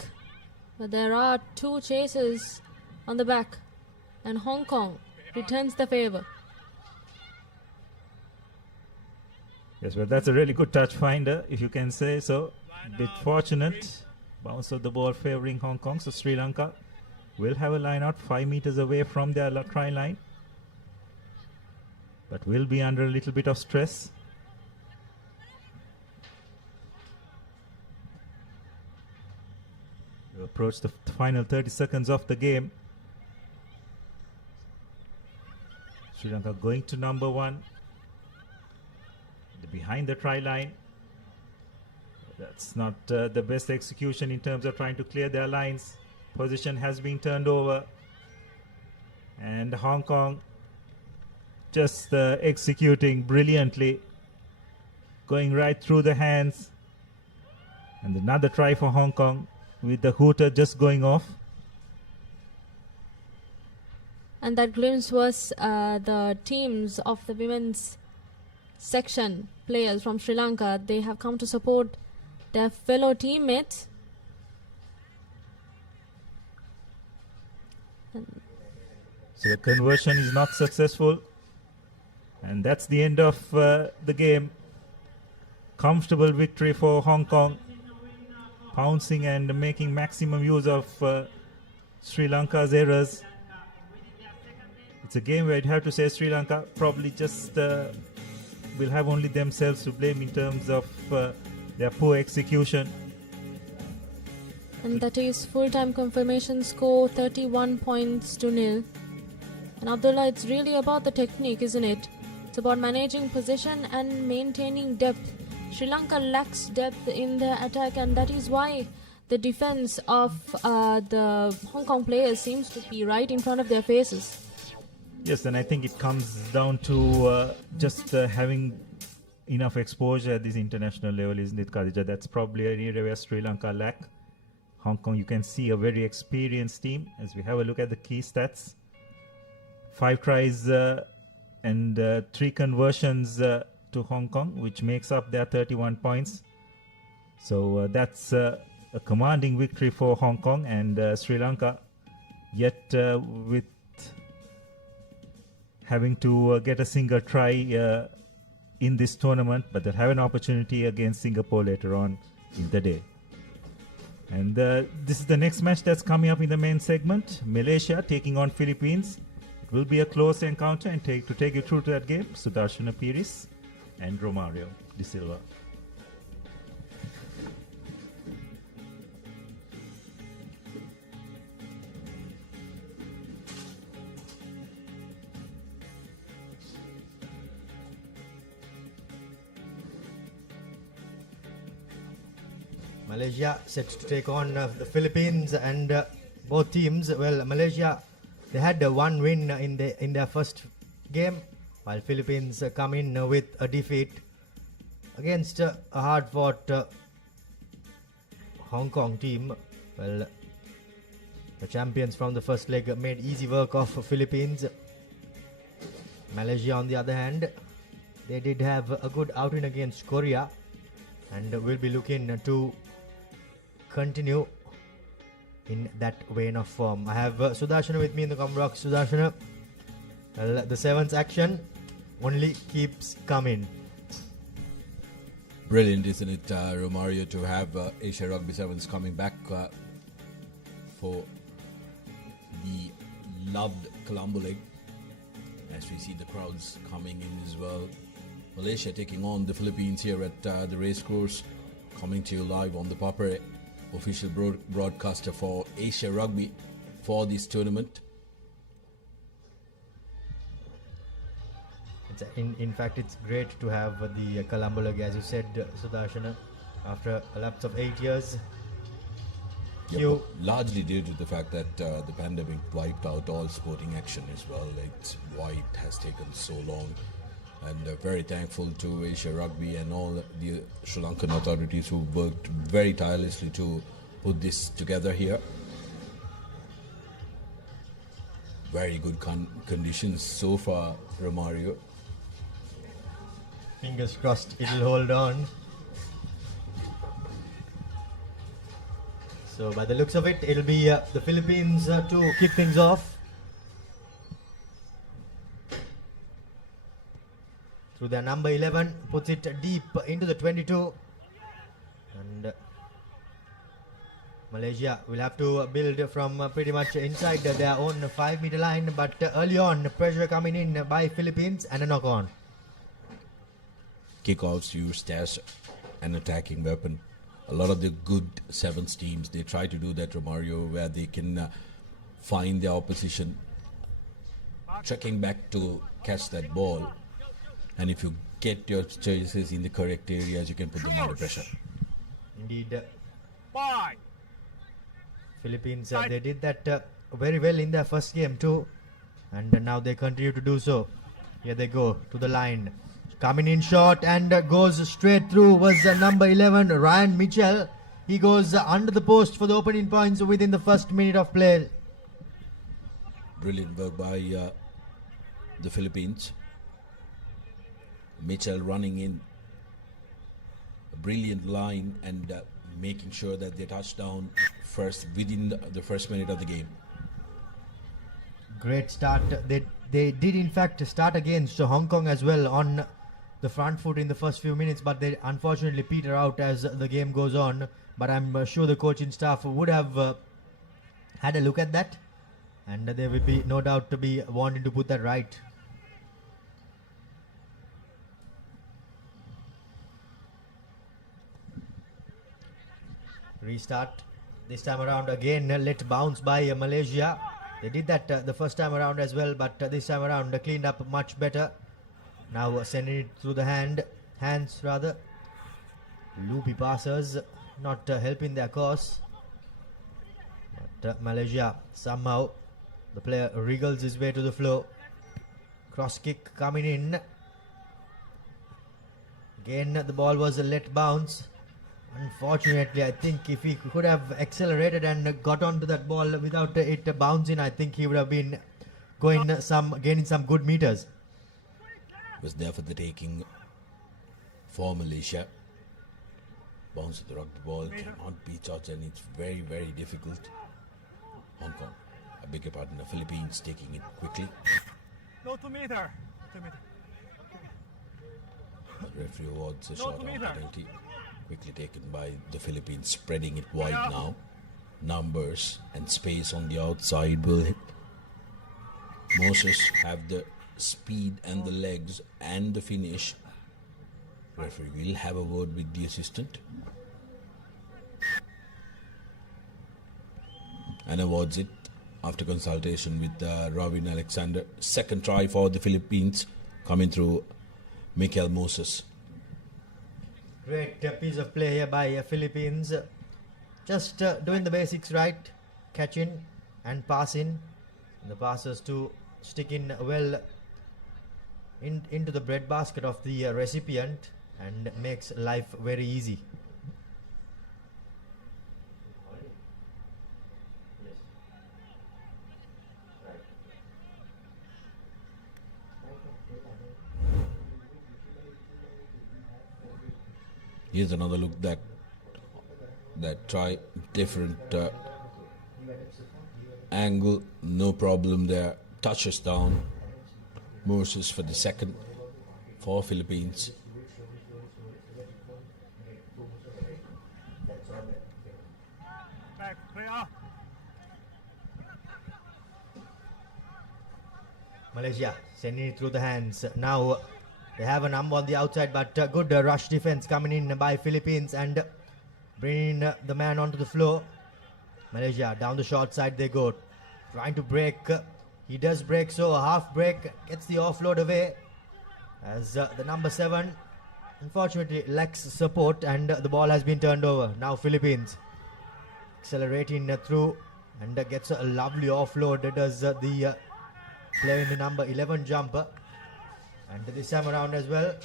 But there are 2 chasers on the back. And Hong Kong returns the favor. Yes, well, that's a really good touch finder, if you can say so. Bit fortunate. Bounce of the ball favoring Hong Kong. So Sri Lanka will have a line out 5 meters away from their try line. But will be under a little bit of stress. We approach the final 30 seconds of the game. Sri Lanka going to number 1. Behind the try line. That's not the best execution in terms of trying to clear their lines. Position has been turned over. And Hong Kong just executing brilliantly. Going right through the hands. And another try for Hong Kong with the hooter just going off. And that glimpse was the teams of the women's section players from Sri Lanka. They have come to support their fellow teammates. So the conversion is not successful. And that's the end of the game. Comfortable victory for Hong Kong. Pouncing and making maximum use of Sri Lanka's errors. It's a game where you'd have to say Sri Lanka probably just will have only themselves to blame in terms of their poor execution. And that is full-time confirmation score 31 points to 0. And Abdullah, it's really about the technique, isn't it? It's about managing possession and maintaining depth. Sri Lanka lacks depth in their attack, and that is why the defense of the Hong Kong players seems to be right in front of their faces. Yes, and I think it comes down to just having enough exposure at this international level, isn't it, Khadija? That's probably an area where Sri Lanka lack. Hong Kong, you can see a very experienced team. As we have a look at the key stats, 5 tries and 3 conversions to Hong Kong, which makes up their 31 points. So that's a commanding victory for Hong Kong, and Sri Lanka yet with having to get a single try in this tournament, but they'll have an opportunity against Singapore later on in the day. And this is the next match that's coming up in the main segment. Malaysia taking on Philippines. It will be a close encounter, and to take you through to that game, Sudarshana Piris and Romario De Silva. Malaysia set to take on the Philippines, and both teams, well, Malaysia, they had one win in their first game, while Philippines come in with a defeat against a hard-fought Hong Kong team. Well, the champions from the first leg made easy work of Philippines. Malaysia, on the other hand, they did have a good outing against Korea, and will be looking to continue in that vein of form. I have Sudarshana with me in the comment box. Sudarshana, well, the sevens action only keeps coming. Brilliant, isn't it, Romario, to have Asia Rugby Sevens coming back for the loved Colombo leg, as we see the crowds coming in as well. Malaysia taking on the Philippines here at the racecourse, coming to you live on the Papare, official broadcaster for Asia Rugby for this tournament. In fact, it's great to have the Colombo leg, as you said, Sudarshana, after a lapse of 8 years. Yeah, largely due to the fact that the pandemic wiped out all sporting action as well. It's why it has taken so long. And very thankful to Asia Rugby and all the Sri Lankan authorities who worked very tirelessly to put this together here. Very good conditions so far, Romario. Fingers crossed it'll hold on. So by the looks of it, it'll be the Philippines to kick things off. Through their number 11, puts it deep into the 22. And Malaysia will have to build from pretty much inside their own 5-meter line. But early on, pressure coming in by Philippines and a knock on. Kickoffs used as an attacking weapon. A lot of the good sevens teams, they try to do that, Romario, where they can find their opposition trekking back to catch that ball. And if you get your choices in the correct areas, you can put them under pressure. Indeed. Five. Philippines, they did that very well in their first game too. And now they continue to do so. Here they go to the line. Coming in short and goes straight through was number 11, Ryan Mitchell. He goes under the post for the opening points within the first minute of play. Brilliant work by the Philippines. Mitchell running in a brilliant line and making sure that they touch down first within the first minute of the game. Great start. They did in fact start against Hong Kong as well on the front foot in the first few minutes, but they unfortunately peter out as the game goes on. But I'm sure the coaching staff would have had a look at that, and there will be no doubt to be wanting to put that right. Restart this time around again, let bounce by Malaysia. They did that the first time around as well, but this time around cleaned up much better. Now sending it through the hands rather. Loopy passers not helping their cause. But Malaysia somehow, the player wriggles his way to the floor. Cross kick coming in. Again the ball was let bounce. Unfortunately, I think if he could have accelerated and got onto that ball without it bouncing, I think he would have been gaining some good meters. Was there for the taking for Malaysia. Bounce of the rugby ball cannot be touched, and it's very, very difficult. Hong Kong, I beg your pardon, the Philippines taking it quickly. No 2 meter. 2 meter. The referee awards a shot on penalty. Quickly taken by the Philippines, spreading it wide now. Numbers and space on the outside will Moses have the speed and the legs and the finish. Referee will have a word with the assistant and awards it after consultation with Robin Alexander. Second try for the Philippines coming through Michael Moses. Great piece of play here by Philippines. Just doing the basics right, catching and passing. The passes to stick in well into the breadbasket of the recipient and makes life very easy. Here's another look that try different angle, no problem there. Touches down. Moses for the second for Philippines. Back, clear. Malaysia sending it through the hands. Now they have a number on the outside, but good rush defense coming in by Philippines and bringing the man onto the floor. Malaysia down the short side they go, trying to break. He does break, so a half break, gets the offload away as the number 7 unfortunately lacks support and the ball has been turned over. Now Philippines accelerating through and gets a lovely offload. Does the player in the number 11 jumper, and this time around as well.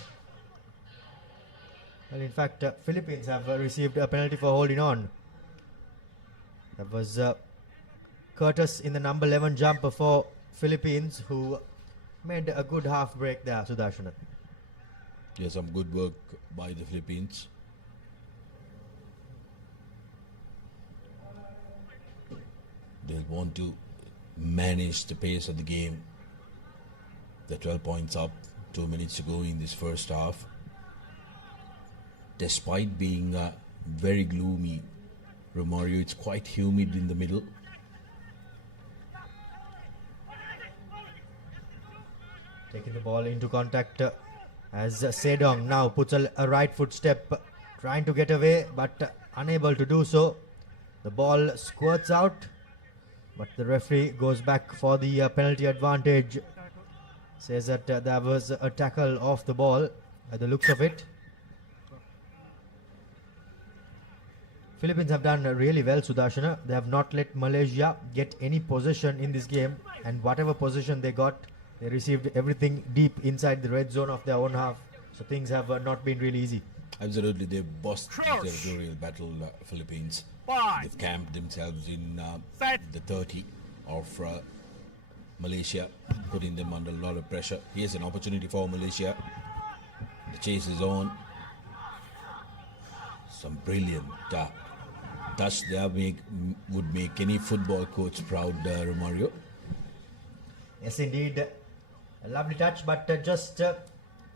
Well, in fact, Philippines have received a penalty for holding on. That was Curtis in the number 11 jumper for Philippines, who made a good half break there, Sudarshan. Yeah, some good work by the Philippines. They'll want to manage the pace of the game. They're 12 points up, 2 minutes to go in this first half. Despite being very gloomy, Romario, it's quite humid in the middle. Taking the ball into contact as Sedong now puts a right foot step, trying to get away but unable to do so. The ball squirts out, but the referee goes back for the penalty advantage. Says that there was a tackle off the ball by the looks of it. Philippines have done really well, Sudarshana. They have not let Malaysia get any possession in this game, and whatever possession they got, they received everything deep inside the red zone of their own half. So things have not been really easy. Absolutely, they've bossed the territorial battle, Philippines. They've camped themselves in the 30 of Malaysia, putting them under a lot of pressure. Here's an opportunity for Malaysia. The chase is on. Some brilliant touch there would make any football coach proud, Romario. Yes, indeed. A lovely touch, but just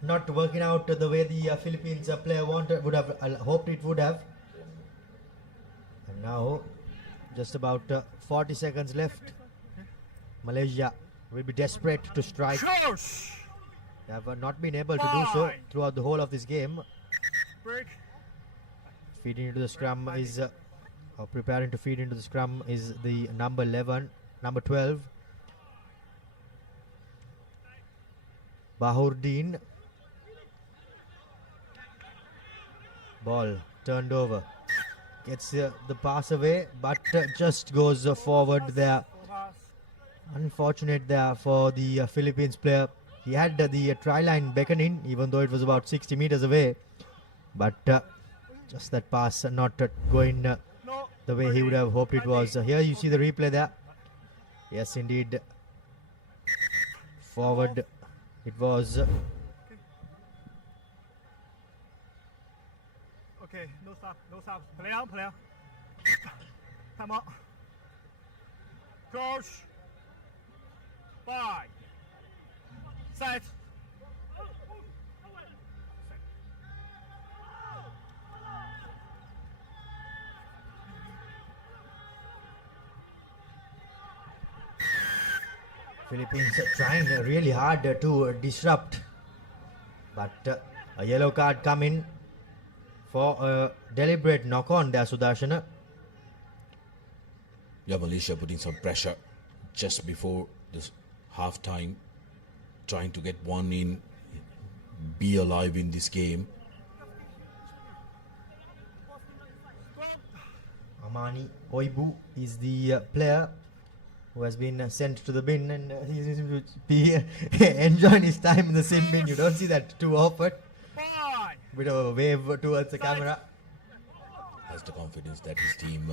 not working out the way the Philippines player would have hoped it would have. And now, just about 40 seconds left. Malaysia will be desperate to strike. They have not been able to do so throughout the whole of this game. Break. Feeding into the scrum is, or preparing to feed into the scrum is the number 12. Bahurdin. Ball turned over. Gets the pass away, but just goes forward there. Unfortunate there for the Philippines player. He had the try line beckoning, even though it was about 60 meters away. But just that pass not going the way he would have hoped it was. Here you see the replay there. Yes, indeed. Forward it was. Okay, no stop, no stop. Play out, play out. Come on. Coach. 5. Set. Philippines trying really hard to disrupt, but a yellow card coming for a deliberate knock on there, Sudarshana. Yeah, Malaysia putting some pressure just before this half time, trying to get one in, be alive in this game. Amani Oibu is the player who has been sent to the bin, and he seems to be enjoying his time in the sin bin. You don't see that too often. Bit of a wave towards the camera. Has the confidence that his team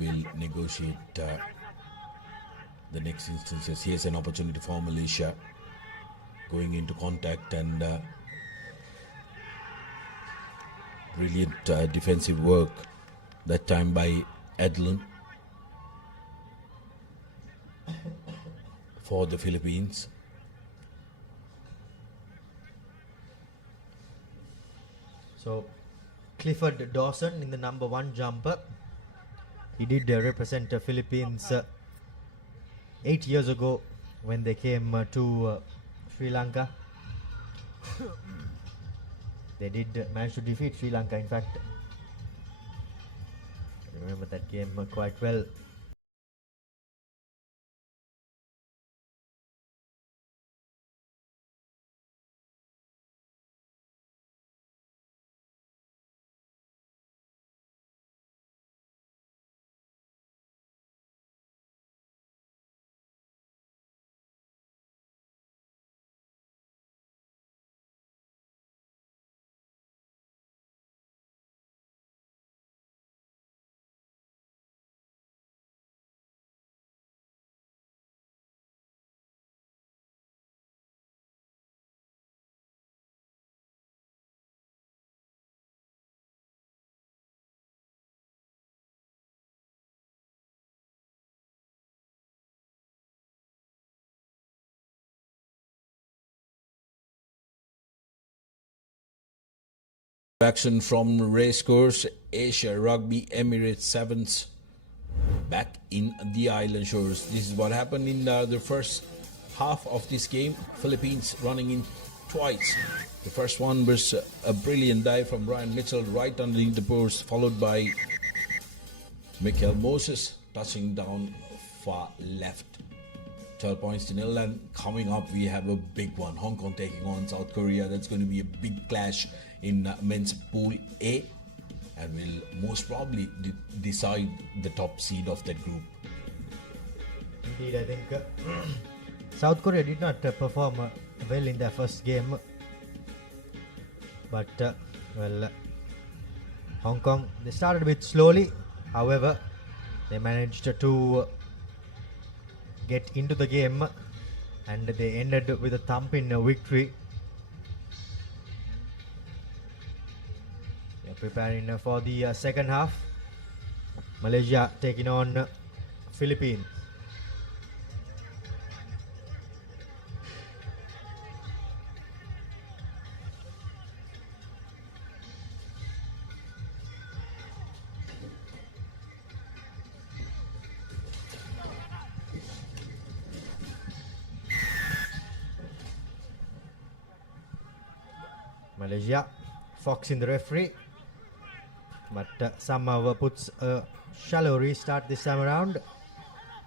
will negotiate the next instances. Here's an opportunity for Malaysia going into contact, and brilliant defensive work that time by Adlan for the Philippines. So Clifford Dawson in the number 1 jumper. He did represent the Philippines 8 years ago when they came to Sri Lanka. They did manage to defeat Sri Lanka, in fact. I remember that game quite well. Action from Racecourse Asia Rugby Emirates Sevens back in the island shores. This is what happened in the first half of this game. Philippines running in twice. The first one was a brilliant dive from Brian Mitchell right underneath the post, followed by Michael Moses touching down far left. 12 points to nil, and coming up we have a big one. Hong Kong taking on South Korea. That's going to be a big clash in men's pool A, and will most probably decide the top seed of that group. Indeed, I think South Korea did not perform well in their first game, but Hong Kong, they started a bit slowly. However, they managed to get into the game, and they ended with a thumping victory. They are preparing for the second half. Malaysia taking on Philippines. Malaysia, Fox in the referee, but somehow puts a shallow restart this time around.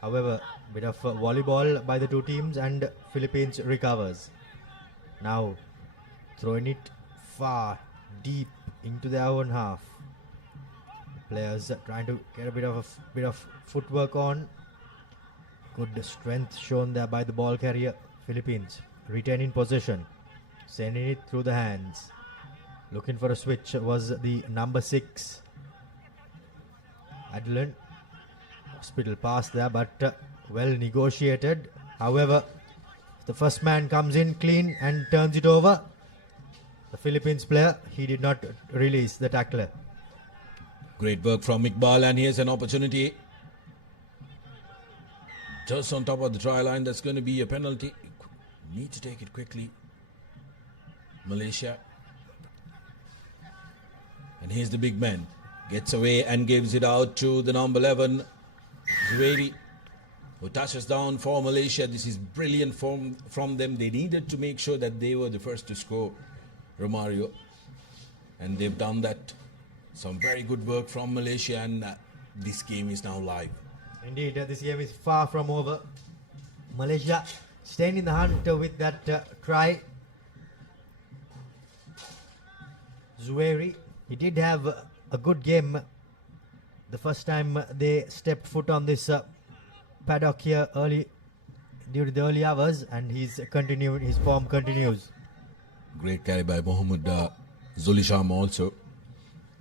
However, bit of volleyball by the two teams, and Philippines recovers. Now throwing it far deep into their own half. Players trying to get a bit of footwork on. Good strength shown there by the ball carrier. Philippines retaining possession, sending it through the hands. Looking for a switch was the number 6. Adlan. Hospital pass there, but well negotiated. However, the first man comes in clean and turns it over. The Philippines player, he did not release the tackler. Great work from Iqbal, and here's an opportunity. Just on top of the try line, that's going to be a penalty. Need to take it quickly. Malaysia. And here's the big man. Gets away and gives it out to the number 11, Zuhairi. who touches down for Malaysia. This is brilliant from them. They needed to make sure that they were the first to score, Romario, and they've done that. Some very good work from Malaysia, and this game is now live. Indeed, this game is far from over. Malaysia staying in the hunt with that try. Zuhairi, he did have a good game the first time they stepped foot on this paddock here early during the early hours, and his form continues. Great carry by Mohammad Zulisham also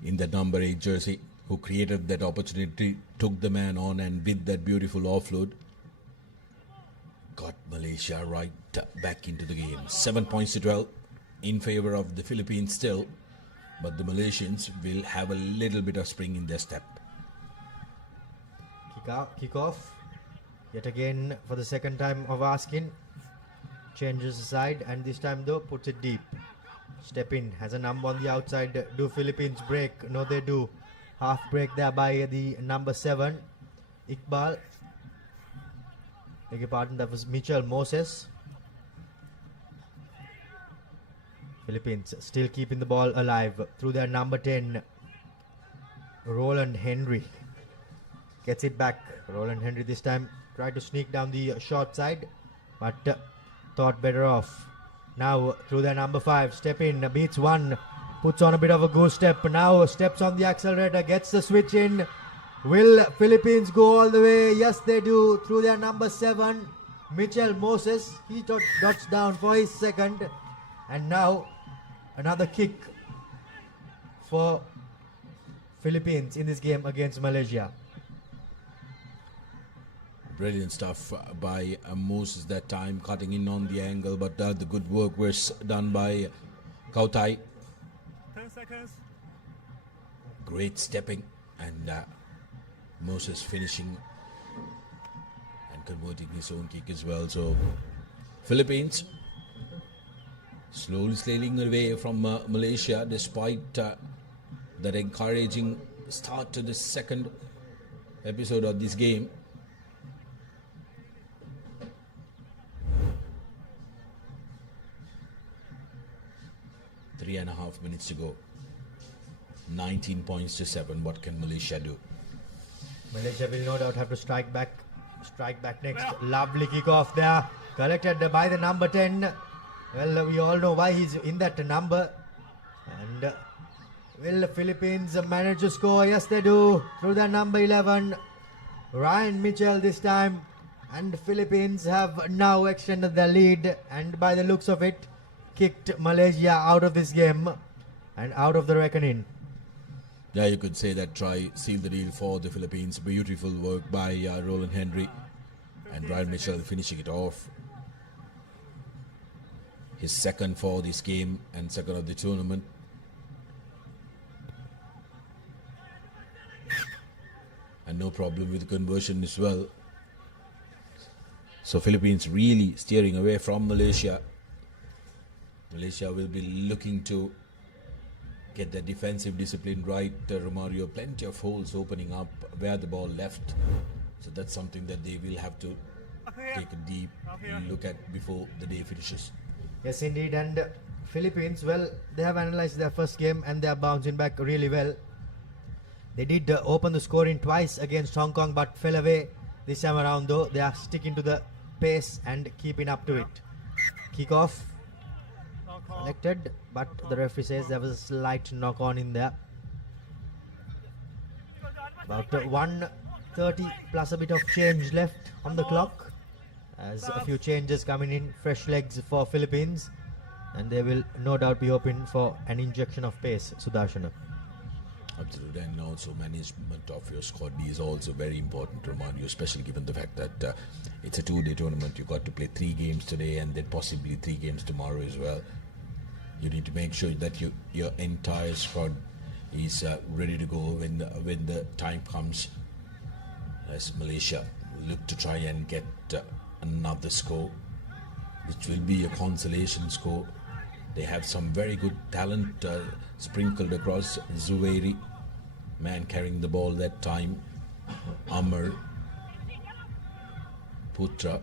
in that number 8 jersey, who created that opportunity, took the man on, and with that beautiful offload got Malaysia right back into the game. 7 points to 12 in favor of the Philippines still, but the Malaysians will have a little bit of spring in their step. Kick off yet again for the second time of asking. Changes the side, and this time though puts it deep. Step in, has a number on the outside. Do Philippines break? No, they do. Half break there by the number 7, Iqbal. Beg your pardon, that was Mitchell Moses. Philippines still keeping the ball alive through their number 10, Roland Henry. Gets it back. Roland Henry this time tried to sneak down the short side, but thought better off. Now through their number 5, step in, beats one, puts on a bit of a goose step. Now steps on the accelerator, gets the switch in. Will Philippines go all the way? Yes, they do. Through their number 7, Mitchell Moses. He dots down for his second. And now another kick for Philippines in this game against Malaysia. Brilliant stuff by Moses that time, cutting in on the angle, but the good work was done by Kautai. 10 seconds. Great stepping, and Moses finishing and converting his own kick as well. So Philippines slowly sailing away from Malaysia, despite that encouraging start to the second episode of this game. Three and a half minutes to go. 19 points to 7. What can Malaysia do? Malaysia will no doubt have to strike back next. Lovely kick off there, collected by the number 10. Well, we all know why he's in that number. And will the Philippines manage to score? Yes, they do. Through their number 11, Ryan Mitchell this time. And the Philippines have now extended their lead, and by the looks of it, kicked Malaysia out of this game and out of the reckoning. Yeah, you could say that try sealed the deal for the Philippines. Beautiful work by Roland Henry, and Ryan Mitchell finishing it off. His second for this game and second of the tournament. And no problem with the conversion as well. So Philippines really steering away from Malaysia. Malaysia will be looking to get the defensive discipline right. Romario, plenty of holes opening up where the ball left. So that's something that they will have to take a deep look at before the day finishes. Yes, indeed. And Philippines, well, they have analyzed their first game and they are bouncing back really well. They did open the scoring twice against Hong Kong, but fell away this time around though. They are sticking to the pace and keeping up to it. Kick off. Collected, but the referee says there was a slight knock on in there. About 1:30 plus a bit of change left on the clock, as a few changes coming in, fresh legs for Philippines, and they will no doubt be hoping for an injection of pace. Sudarshana. Absolutely, and also management of your squad is also very important to remind you, especially given the fact that it's a 2-day tournament. You got to play 3 games today and then possibly 3 games tomorrow as well. You need to make sure that your entire squad is ready to go when the time comes, as Malaysia look to try and get another score, which will be a consolation score. They have some very good talent sprinkled across. Zuhairi, man carrying the ball that time. Amr, Putra.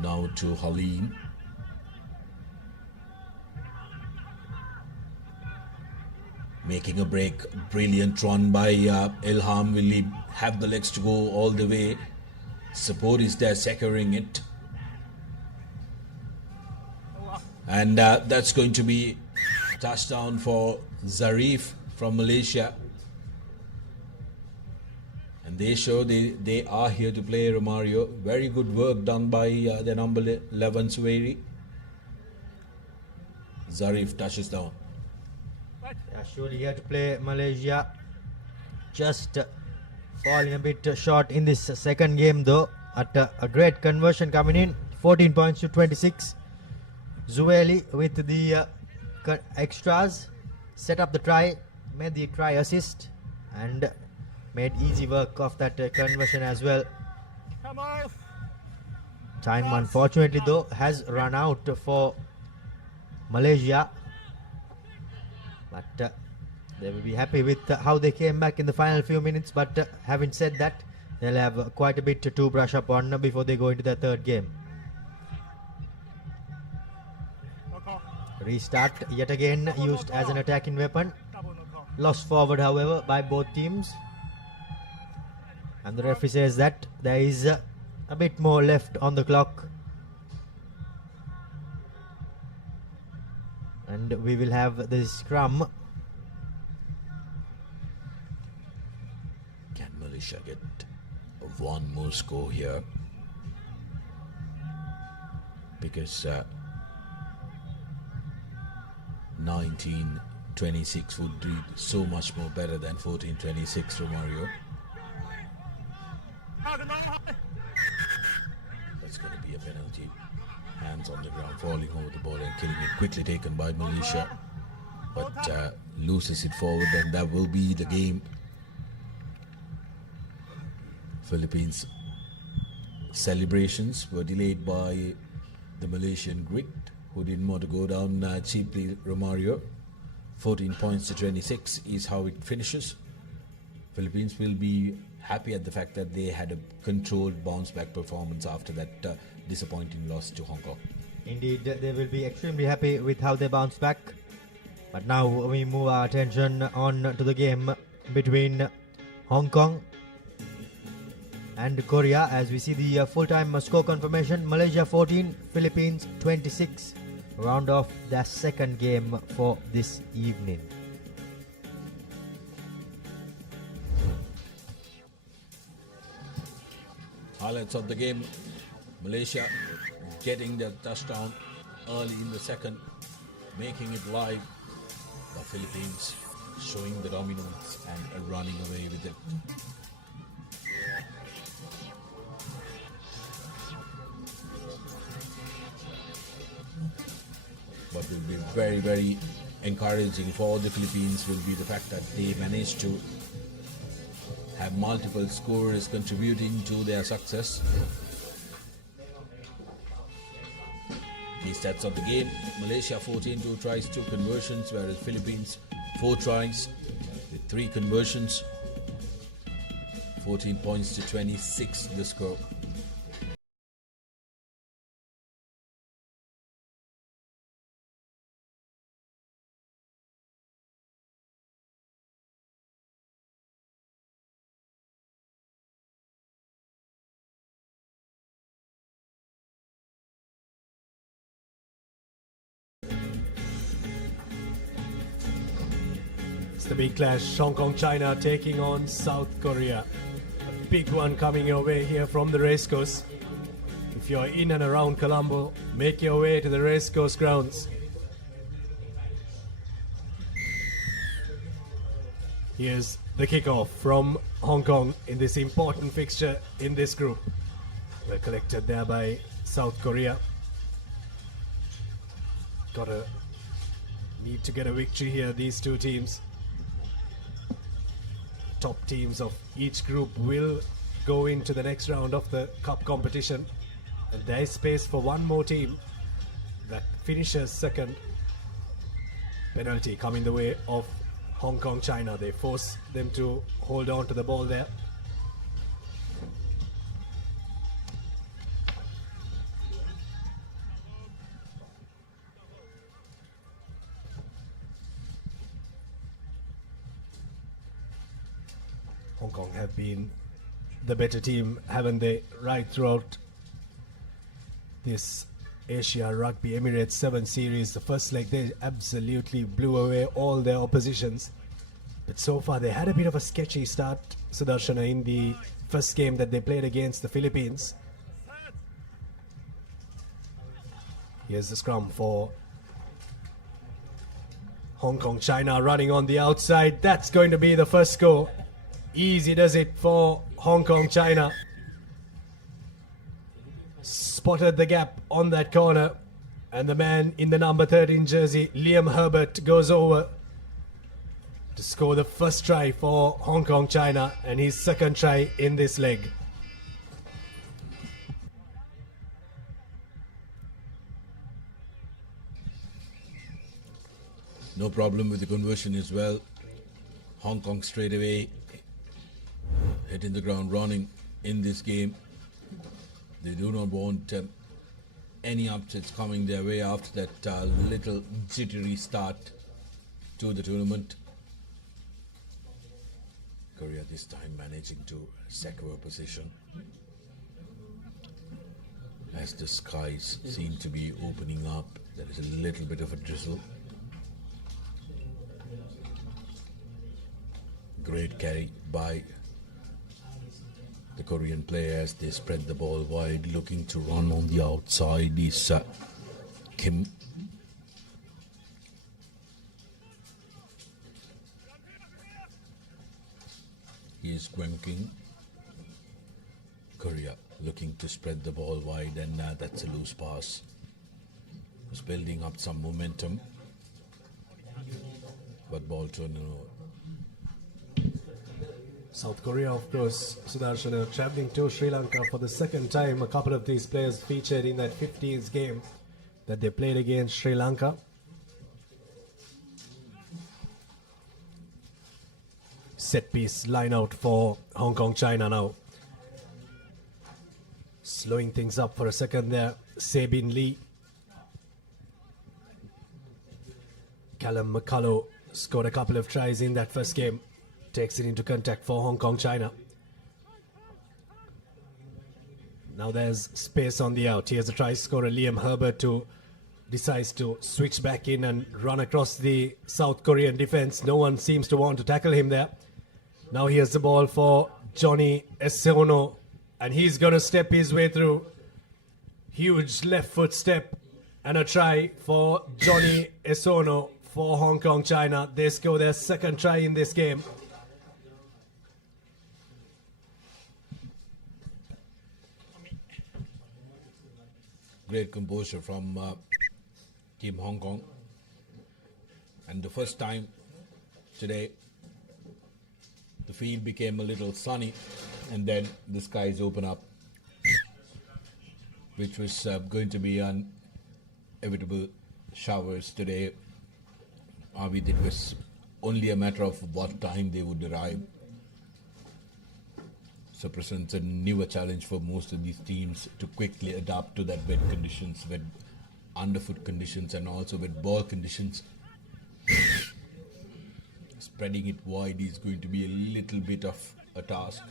Now to Halim. Making a break. Brilliant run by Ilham. Will he have the legs to go all the way? Support is there securing it. And that's going to be touchdown for Zarif from Malaysia. And they show they are here to play, Romario. Very good work done by the number 11 Suwairi. Zarif touches down. Yeah, surely here to play Malaysia. Just falling a bit short in this second game though. At a great conversion coming in. 14 points to 26. Zueli with the extras. Set up the try. Made the try assist. And made easy work of that conversion as well. Come off. Time unfortunately though has run out for Malaysia. But they will be happy with how they came back in the final few minutes. But having said that, they'll have quite a bit to brush up on before they go into their third game. Restart yet again used as an attacking weapon. Lost forward however by both teams. And the referee says that there is a bit more left on the clock. And we will have the scrum. Can Malaysia get one more score here? Because 19-26 would be so much more better than 14-26, Romario. That's going to be a penalty. Hands on the ground, falling over the ball and killing it. Quickly taken by Malaysia, but loses it forward, and that will be the game. Philippines celebrations were delayed by the Malaysian grit, who didn't want to go down cheaply, Romario. 14 points to 26 is how it finishes. Philippines will be happy at the fact that they had a controlled bounce back performance after that disappointing loss to Hong Kong. Indeed, they will be extremely happy with how they bounce back. But now we move our attention on to the game between Hong Kong and Korea, as we see the full-time score confirmation. Malaysia 14, Philippines 26. Round off their second game for this evening. Highlights of the game: Malaysia getting their touchdown early in the second, making it live. The Philippines showing the dominance and running away with it. What will be very, very encouraging for the Philippines will be the fact that they managed to have multiple scorers contributing to their success. The stats of the game: Malaysia 14, 2 tries, 2 conversions, whereas Philippines 4 tries with 3 conversions. 14 points to 26 the score. It's the big clash. Hong Kong, China taking on South Korea. A big one coming your way here from the racecourse. If you're in and around Colombo, make your way to the racecourse grounds. Here's the kickoff from Hong Kong in this important fixture in this group. Well collected there by South Korea. Need to get a victory here, these two teams. Top teams of each group will go into the next round of the cup competition. And there is space for one more team that finishes second. Penalty coming the way of Hong Kong, China. They force them to hold on to the ball there. Hong Kong have been the better team, haven't they, right throughout this Asia Rugby Emirates 7 series. The first leg, they absolutely blew away all their oppositions. But so far, they had a bit of a sketchy start, Sudarshana, in the first game that they played against the Philippines. Here's the scrum for Hong Kong. China running on the outside. That's going to be the first score. Easy does it for Hong Kong. China spotted the gap on that corner, and the man in the number 13 jersey, Liam Herbert, goes over to score the first try for Hong Kong. China, and his second try in this leg. No problem with the conversion as well. Hong Kong straight away hitting the ground running in this game. They do not want any upsets coming their way after that little jittery start to the tournament. Korea this time managing to secure position as the skies seem to be opening up. There is a little bit of a drizzle. Great carry by the Korean players. They spread the ball wide. Looking to run on the outside is Kim. He is Gwen King. Korea looking to spread the ball wide, and that's a loose pass. Was building up some momentum, but ball turned over. South Korea, of course, Sudarshana, travelling to Sri Lanka for the second time. A couple of these players featured in that 15th game that they played against Sri Lanka. Set piece line out for Hong Kong. China now. Slowing things up for a second there. Sabin Lee. Callum McCullough scored a couple of tries in that first game. Takes it into contact for Hong Kong. China. Now there's space on the out. Here's a try scorer, Liam Herbert, who decides to switch back in and run across the South Korean defense. No one seems to want to tackle him there. Now here's the ball for Johnny Eseono, and he's going to step his way through. Huge left foot step and a try for Johnny Eseono for Hong Kong. China. They score their second try in this game. Great composure from Team Hong Kong. And the first time today, the field became a little sunny, and then the skies open up, which was going to be inevitable showers today. It was only a matter of what time they would arrive. So presents a newer challenge for most of these teams to quickly adapt to that wet conditions, wet underfoot conditions, and also wet ball conditions. Spreading it wide is going to be a little bit of a task,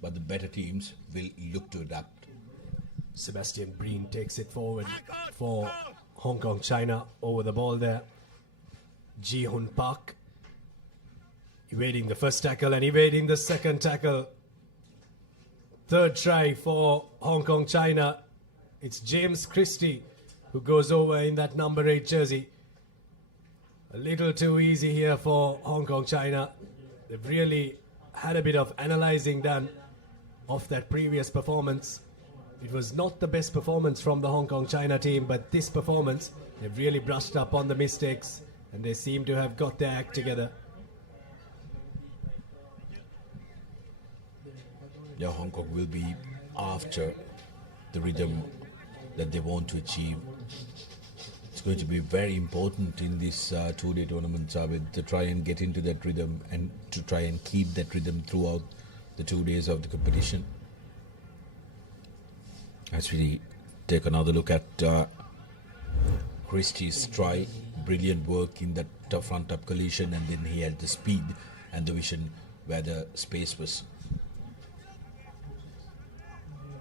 but the better teams will look to adapt. Sebastian Breen takes it forward for Hong Kong. China over the ball there. Ji Hun Park evading the first tackle and evading the second tackle. Third try for Hong Kong. China. It's James Christie who goes over in that number 8 jersey. A little too easy here for Hong Kong. China. They've really had a bit of analysing done of that previous performance. It was not the best performance from the Hong Kong China team, but this performance, they've really brushed up on the mistakes and they seem to have got their act together. Yeah, Hong Kong will be after the rhythm that they want to achieve. It's going to be very important in this two-day tournament, to try and get into that rhythm and to try and keep that rhythm throughout the 2 days of the competition. As we take another look at Christie's try, brilliant work in that front-up collision, and then he had the speed and the vision where the space was.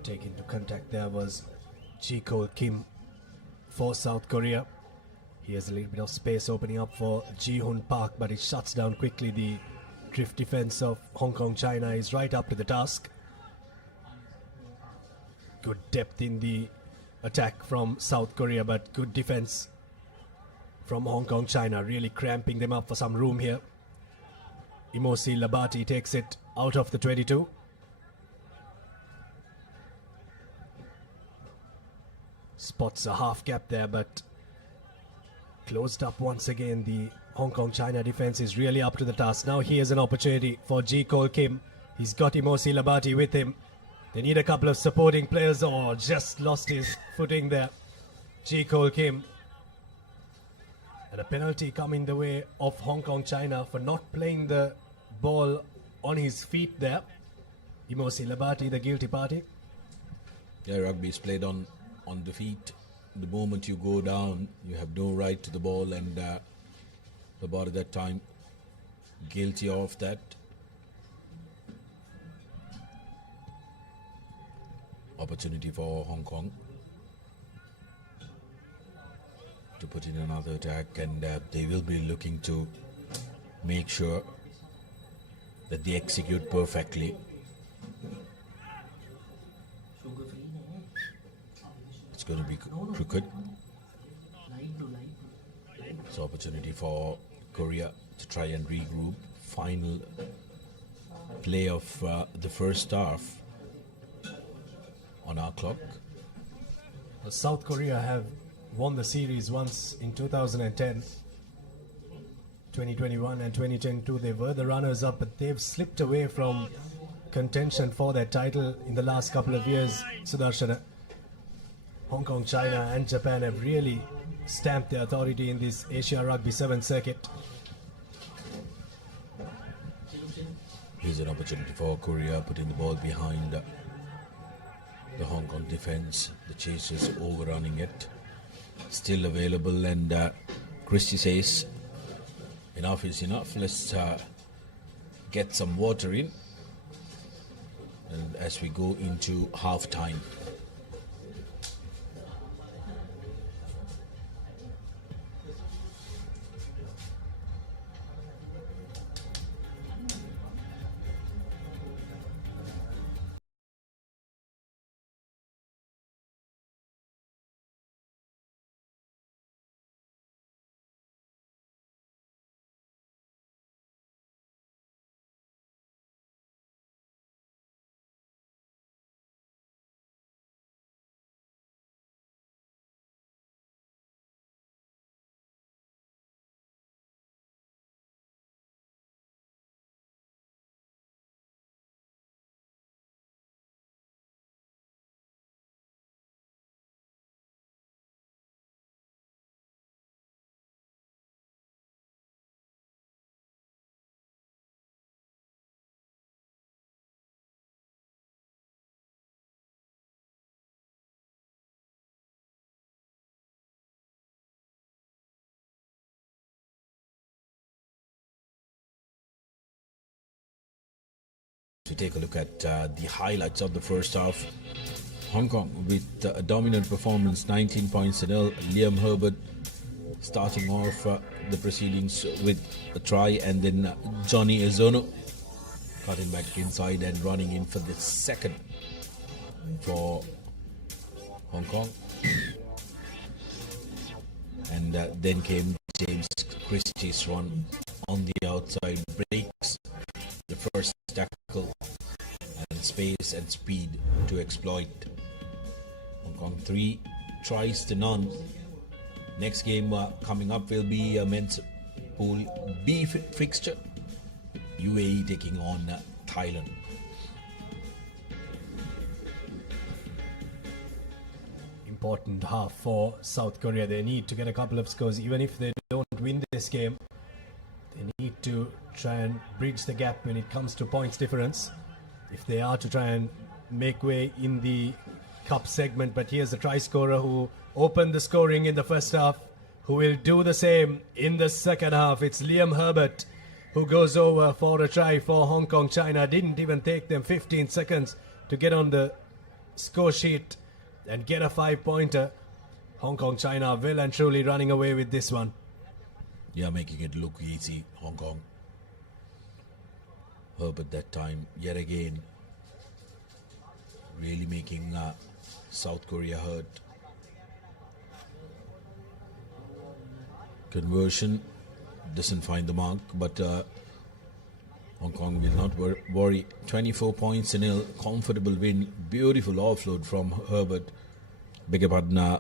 Taking to contact there was Ji-Kol Kim for South Korea. He has a little bit of space opening up for Ji-Hoon Park, but it shuts down quickly. The drift defense of Hong Kong China is right up to the task. Good depth in the attack from South Korea, but good defense from Hong Kong China, really cramping them up for some room here. Imosi Labati takes it out of the 22. Spots a half gap there, but closed up once again. The Hong Kong China defense is really up to the task. Now here's an opportunity for Ji-Kol Kim. He's got Imosi Labati with him. They need a couple of supporting players. Oh, just lost his footing there. Ji-Kol Kim. And a penalty coming the way of Hong Kong China for not playing the ball on his feet there. Imosi Labati, the guilty party. Yeah, rugby is played on the feet. The moment you go down, you have no right to the ball, and about that time, guilty of that. Opportunity for Hong Kong to put in another attack, and they will be looking to make sure that they execute perfectly. It's going to be crooked. It's opportunity for Korea to try and regroup. Final play of the first half on our clock. South Korea have won the series once in 2010, 2021 and 2022. They were the runners-up, but they've slipped away from contention for that title in the last couple of years. Sudarshana, Hong Kong, China and Japan have really stamped their authority in this Asia Rugby 7 circuit. Here's an opportunity for Korea, putting the ball behind the Hong Kong defense. The chasers overrunning it. Still available, and Christie says enough is enough. Let's get some water in, and as we go into half time. To take a look at the highlights of the first half, Hong Kong with a dominant performance, 19 points to nil. Liam Herbert starting off the proceedings with a try, and then Johnny Ezono cutting back inside and running in for the second for Hong Kong. And then came James Christie's run on the outside, breaks the first tackle, and space and speed to exploit. Hong Kong 3 tries to none. Next game coming up will be a men's Pool B fixture. UAE taking on Thailand. Important half for South Korea. They need to get a couple of scores. Even if they don't win this game, they need to try and bridge the gap when it comes to points difference, if they are to try and make way in the cup segment. But here's the try scorer who opened the scoring in the first half, who will do the same in the second half. It's Liam Herbert. who goes over for a try for Hong Kong. China didn't even take them 15 seconds to get on the score sheet and get a 5-pointer. Hong Kong China well and truly running away with this one. Yeah, making it look easy, Hong Kong. Herbert that time, yet again, really making South Korea hurt. Conversion doesn't find the mark, but Hong Kong will not worry. 24 points to nil, comfortable win, beautiful offload from Herbert. Beg your pardon,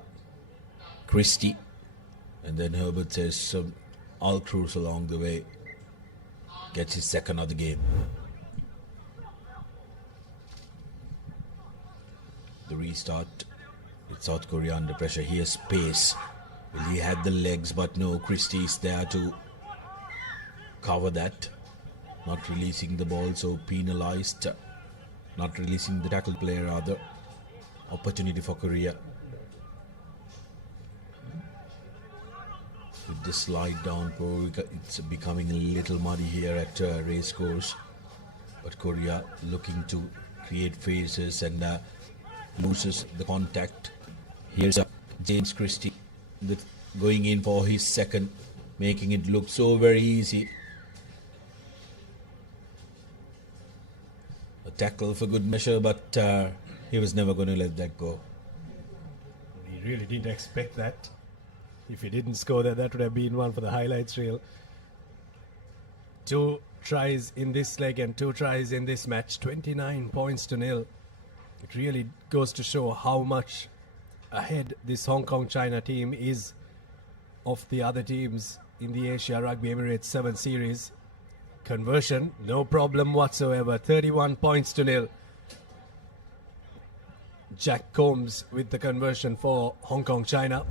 Christie. And then Herbert says, I'll cruise along the way. Gets his second of the game. The restart with South Korea under pressure. Here's pace. Well, he had the legs, but no, Christie is there to cover that. Not releasing the ball, so penalized. Not releasing the tackle player, rather. Opportunity for Korea. With the slide down, it's becoming a little muddy here at race course. But Korea looking to create phases and loses the contact. Here's James Christie going in for his second, making it look so very easy. A tackle for good measure, but he was never going to let that go. He really didn't expect that. If he didn't score that, that would have been one for the highlights reel. 2 tries in this leg and 2 tries in this match. 29 points to nil. It really goes to show how much ahead this Hong Kong China team is of the other teams in the Asia Rugby Emirates 7 series. Conversion, no problem whatsoever. 31 points to nil. Jack Combs with the conversion for Hong Kong China.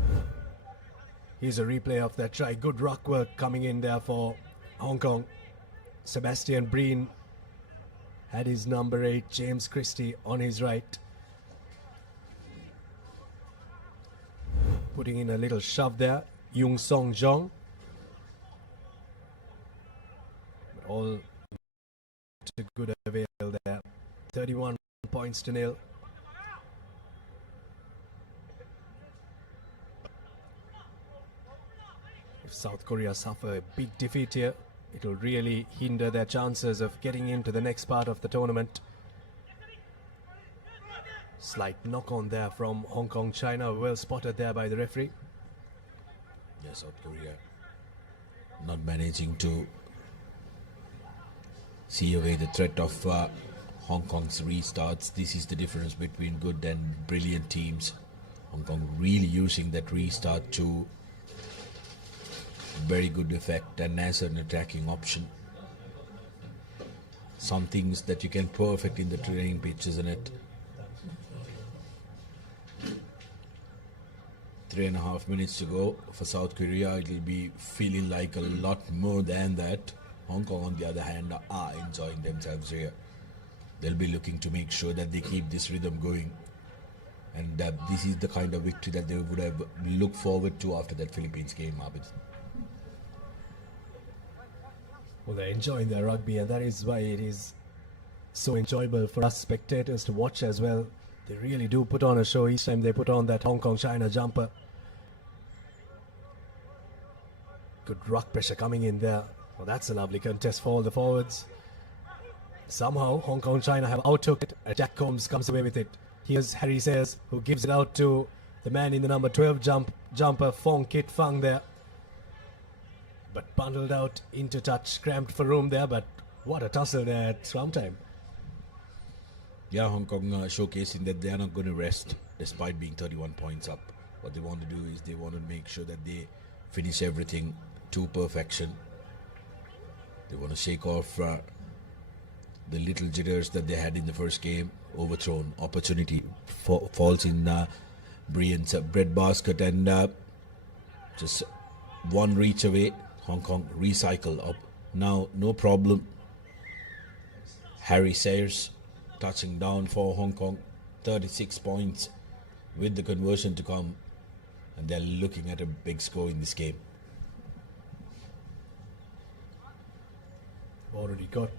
Here's a replay of that try. Good ruck work coming in there for Hong Kong. Sebastian Breen had his number 8, James Christie, on his right. Putting in a little shove there. Yung Song Jong. All to good avail there. 31 points to nil. If South Korea suffer a big defeat here, it will really hinder their chances of getting into the next part of the tournament. Slight knock on there from Hong Kong China, well spotted there by the referee. Yes, South Korea not managing to see away the threat of Hong Kong's restarts. This is the difference between good and brilliant teams. Hong Kong really using that restart to very good effect and as an attacking option. Some things that you can perfect in the training pitch, isn't it? 3.5 minutes to go for South Korea. It will be feeling like a lot more than that. Hong Kong, on the other hand, are enjoying themselves here. They'll be looking to make sure that they keep this rhythm going. And this is the kind of victory that they would have looked forward to after that Philippines game, Abid. Well, they're enjoying their rugby, and that is why it is so enjoyable for us spectators to watch as well. They really do put on a show each time they put on that Hong Kong China jumper. Good ruck pressure coming in there. Well, that's a lovely contest for all the forwards. Somehow Hong Kong China have outtook it, and Jack Combs comes away with it. Here's Harry Sayers, who gives it out to the man in the number 12 jumper, Fong Kit Fang there. But bundled out into touch, cramped for room there, but what a tussle there at scrum time. Yeah, Hong Kong showcasing that they are not going to rest despite being 31 points up. What they want to do is they want to make sure that they finish everything to perfection. They want to shake off the little jitters that they had in the first game. Overthrown opportunity falls in Brian's breadbasket, and just one reach away. Hong Kong recycle up. Now, no problem. Harry Sayers touching down for Hong Kong. 36 points with the conversion to come. And they're looking at a big score in this game. already got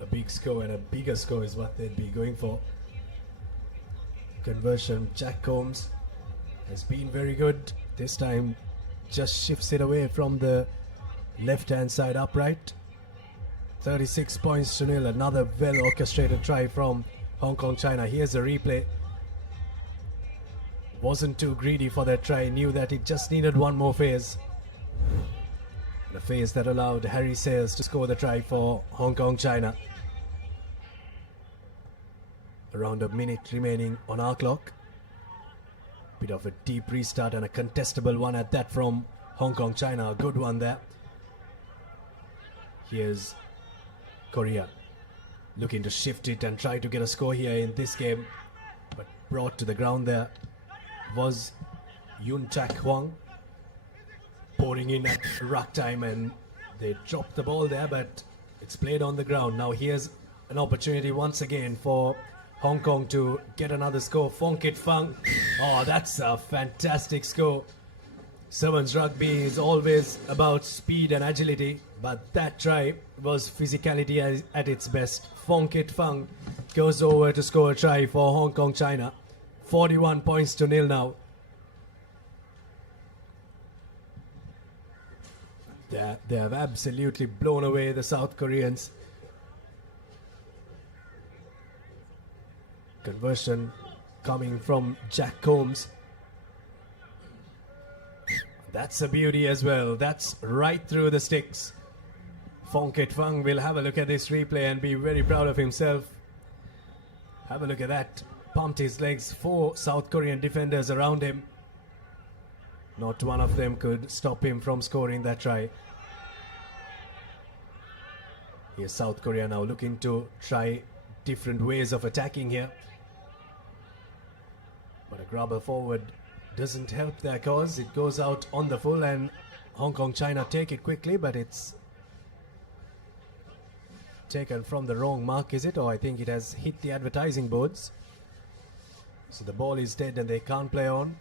a big score, and a bigger score is what they'd be going for. Conversion, Jack Combs has been very good. This time just shifts it away from the left-hand side upright. 36 points to nil. Another well-orchestrated try from Hong Kong China. Here's a replay. Wasn't too greedy for that try. Knew that it just needed one more phase. And a phase that allowed Harry Sayers to score the try for Hong Kong China. Around a minute remaining on our clock. Bit of a deep restart and a contestable one at that from Hong Kong China. A good one there. Here's Korea looking to shift it and try to get a score here in this game, but brought to the ground there was Yun Chak Hwang, pouring in at ruck time, and they dropped the ball there, but it's played on the ground. Now here's an opportunity once again for Hong Kong to get another score. Phong Kit Phang, oh, that's a fantastic score. Sevens rugby is always about speed and agility, but that try was physicality at its best. Phong Kit Phang goes over to score a try for Hong Kong China. 41 points to nil now. They have absolutely blown away the South Koreans. Conversion coming from Jack Combs. That's a beauty as well. That's right through the sticks. Phong Kit Phang will have a look at this replay and be very proud of himself. Have a look at that. Pumped his legs. 4 South Korean defenders around him. Not one of them could stop him from scoring that try. Here's South Korea now looking to try different ways of attacking here. But a grubber forward doesn't help their cause. It goes out on the full, and Hong Kong China take it quickly, but it's taken from the wrong mark, is it? Or I think it has hit the advertising boards. So the ball is dead and they can't play on.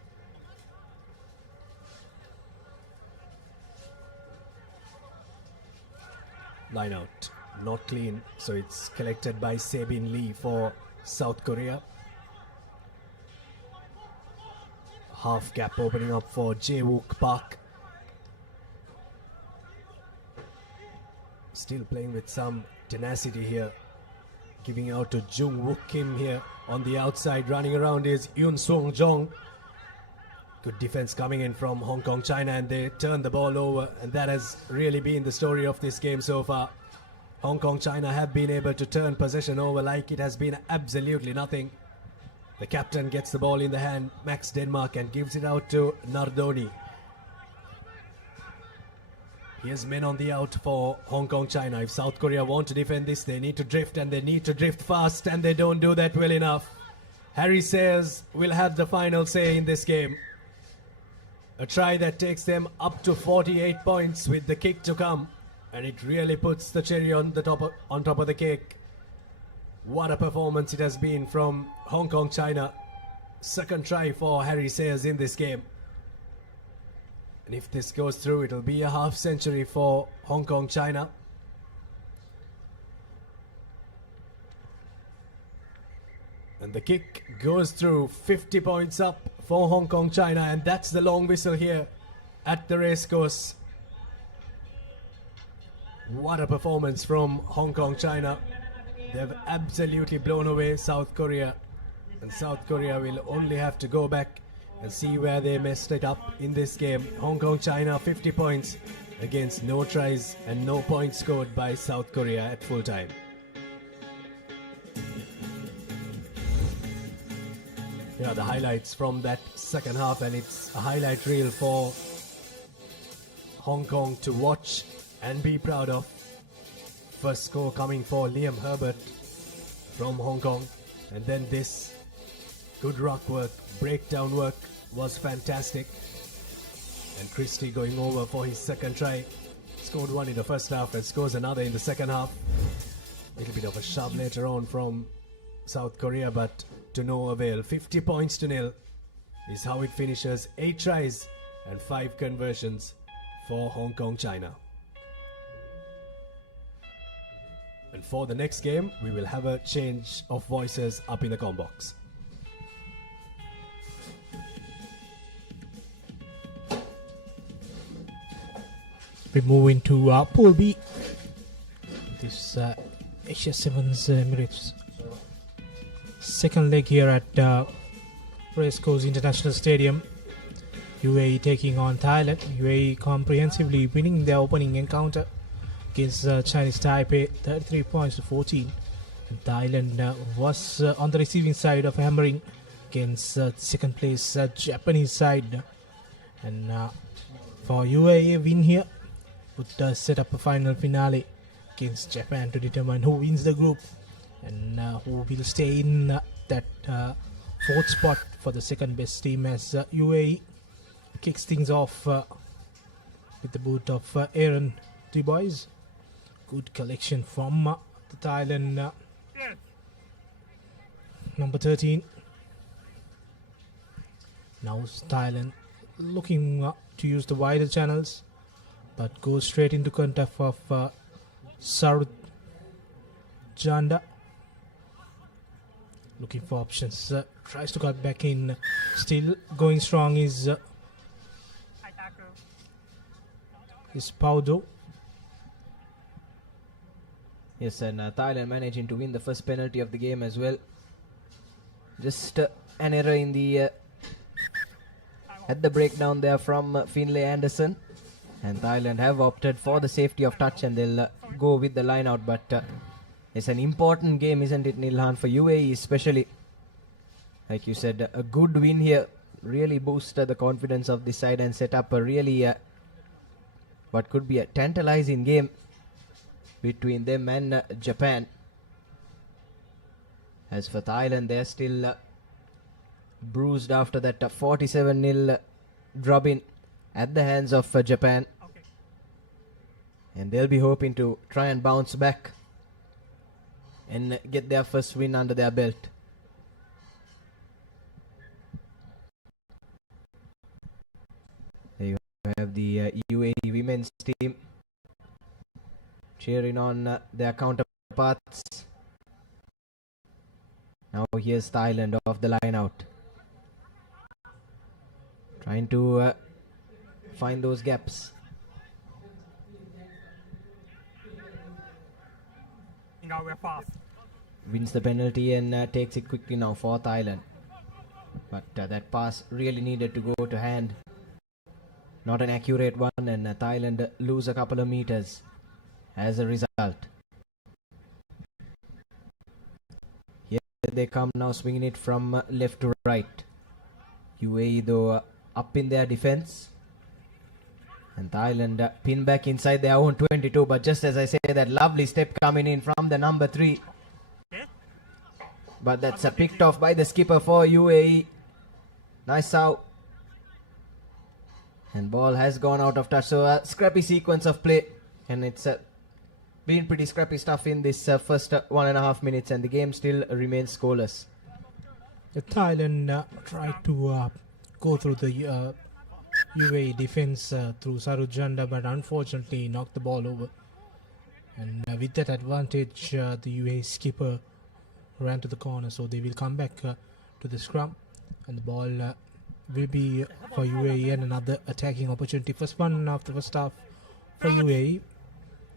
Line out, not clean, so it's collected by Sebin Lee for South Korea. Half gap opening up for Jae-wook Park. Still playing with some tenacity here. Giving out to Jung Wook Kim here on the outside. Running around is Yoon Sung Jong. Good defense coming in from Hong Kong China, and they turn the ball over, and that has really been the story of this game so far. Hong Kong China have been able to turn possession over like it has been absolutely nothing. The captain gets the ball in the hand, Max Denmark, and gives it out to Nardoni. Here's men on the out for Hong Kong China. If South Korea want to defend this, they need to drift, and they need to drift fast, and they don't do that well enough. Harry Sayers will have the final say in this game. A try that takes them up to 48 points with the kick to come, and it really puts the cherry on top of the cake. What a performance it has been from Hong Kong China. Second try for Harry Sayers in this game. And if this goes through, it'll be a half century for Hong Kong China. And the kick goes through. 50 points up for Hong Kong China, and that's the long whistle here at the racecourse. What a performance from Hong Kong China. They've absolutely blown away South Korea, and South Korea will only have to go back and see where they messed it up in this game. Hong Kong China 50 points against no tries and no points scored by South Korea at full time. Yeah, the highlights from that second half, and it's a highlight reel for Hong Kong to watch and be proud of. First score coming for Liam Herbert from Hong Kong, and then this good ruck work, breakdown work was fantastic. And Christie going over for his second try. Scored one in the first half and scores another in the second half. Little bit of a shove later on from South Korea, but to no avail. 50 points to nil is how it finishes. 8 tries and 5 conversions for Hong Kong China. And for the next game, we will have a change of voices up in the com box. We move into Pool B. This Asia 7's Emirates. Second leg here at Racecourse International Stadium. UAE taking on Thailand. UAE comprehensively winning their opening encounter against Chinese Taipei, 33 points to 14. And Thailand was on the receiving side of hammering against second place Japanese side. And for UAE, a win here would set up a final finale against Japan to determine who wins the group and who will stay in that fourth spot for the second best team, as UAE kicks things off with the boot of Aaron Dubois. Good collection from the Thailand number 13. Now Thailand looking to use the wider channels, but goes straight into contact of Sarut Janda. Looking for options, tries to cut back in. Still going strong is Paudo. Yes, and Thailand managing to win the first penalty of the game as well. Just an error in the at the breakdown there from Finlay Anderson, and Thailand have opted for the safety of touch and they'll go with the line out. But it's an important game, isn't it, Nilhan, for UAE especially? Like you said, a good win here really boosts the confidence of this side and set up a really what could be a tantalizing game between them and Japan. As for Thailand, they're still bruised after that 47-0 drubbing at the hands of Japan. And they'll be hoping to try and bounce back and get their first win under their belt. There you have the UAE women's team cheering on their counterparts. Now here's Thailand off the line out, trying to find those gaps. Wins the penalty and takes it quickly now for Thailand. But that pass really needed to go to hand. Not an accurate one, and Thailand lose a couple of meters as a result. Here they come now, swinging it from left to right. UAE though up in their defense, and Thailand pin back inside their own 22. But just as I say, that lovely step coming in from the number 3. But that's picked off by the skipper for UAE. Nice out. And ball has gone out of touch. So a scrappy sequence of play, and it's been pretty scrappy stuff in this first 1.5 minutes, and the game still remains scoreless. The Thailand tried to go through the UAE defense through Sarut Janda, but unfortunately knocked the ball over. And with that advantage, the UAE skipper ran to the corner, so they will come back to the scrum, and the ball will be for UAE and another attacking opportunity. First one of the first half for UAE.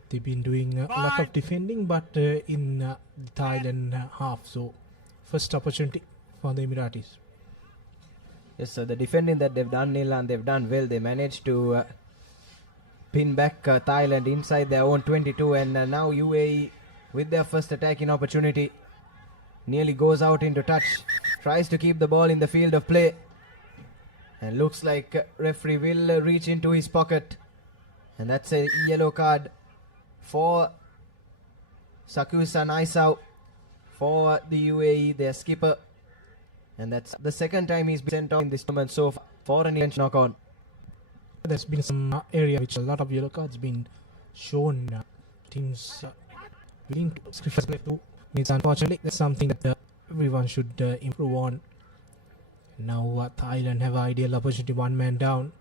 They've been doing a lot of defending, but in the Thailand half, so first opportunity for the Emiratis. Yes, so the defending that they've done, Neil, and they've done well. They managed to pin back Thailand inside their own 22, and now UAE with their first attacking opportunity nearly goes out into touch, tries to keep the ball in the field of play, and looks like referee will reach into his pocket, and that's a yellow card for Sakusa Naisau for the UAE, their skipper. And that's the second time he's been sent off in this tournament so far for an intense knock on. There's been some area which a lot of yellow cards been shown. Teams willing to sacrifice to. It's unfortunately that's something that everyone should improve on. Now Thailand have ideal opportunity, one man down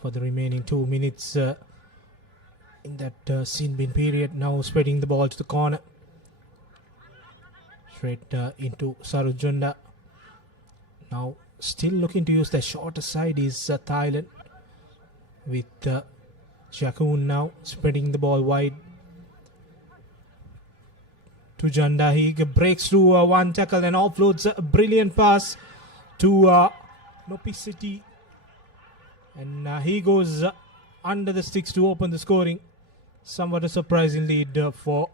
for the remaining 2 minutes in that sin bin period. Now spreading the ball to the corner. straight into Sarujunda. Now still looking to use the shorter side is Thailand, with Jakun now spreading the ball wide to Janda. He breaks through one tackle and offloads a brilliant pass to Nopicity, and he goes under the sticks to open the scoring. Somewhat a surprising lead for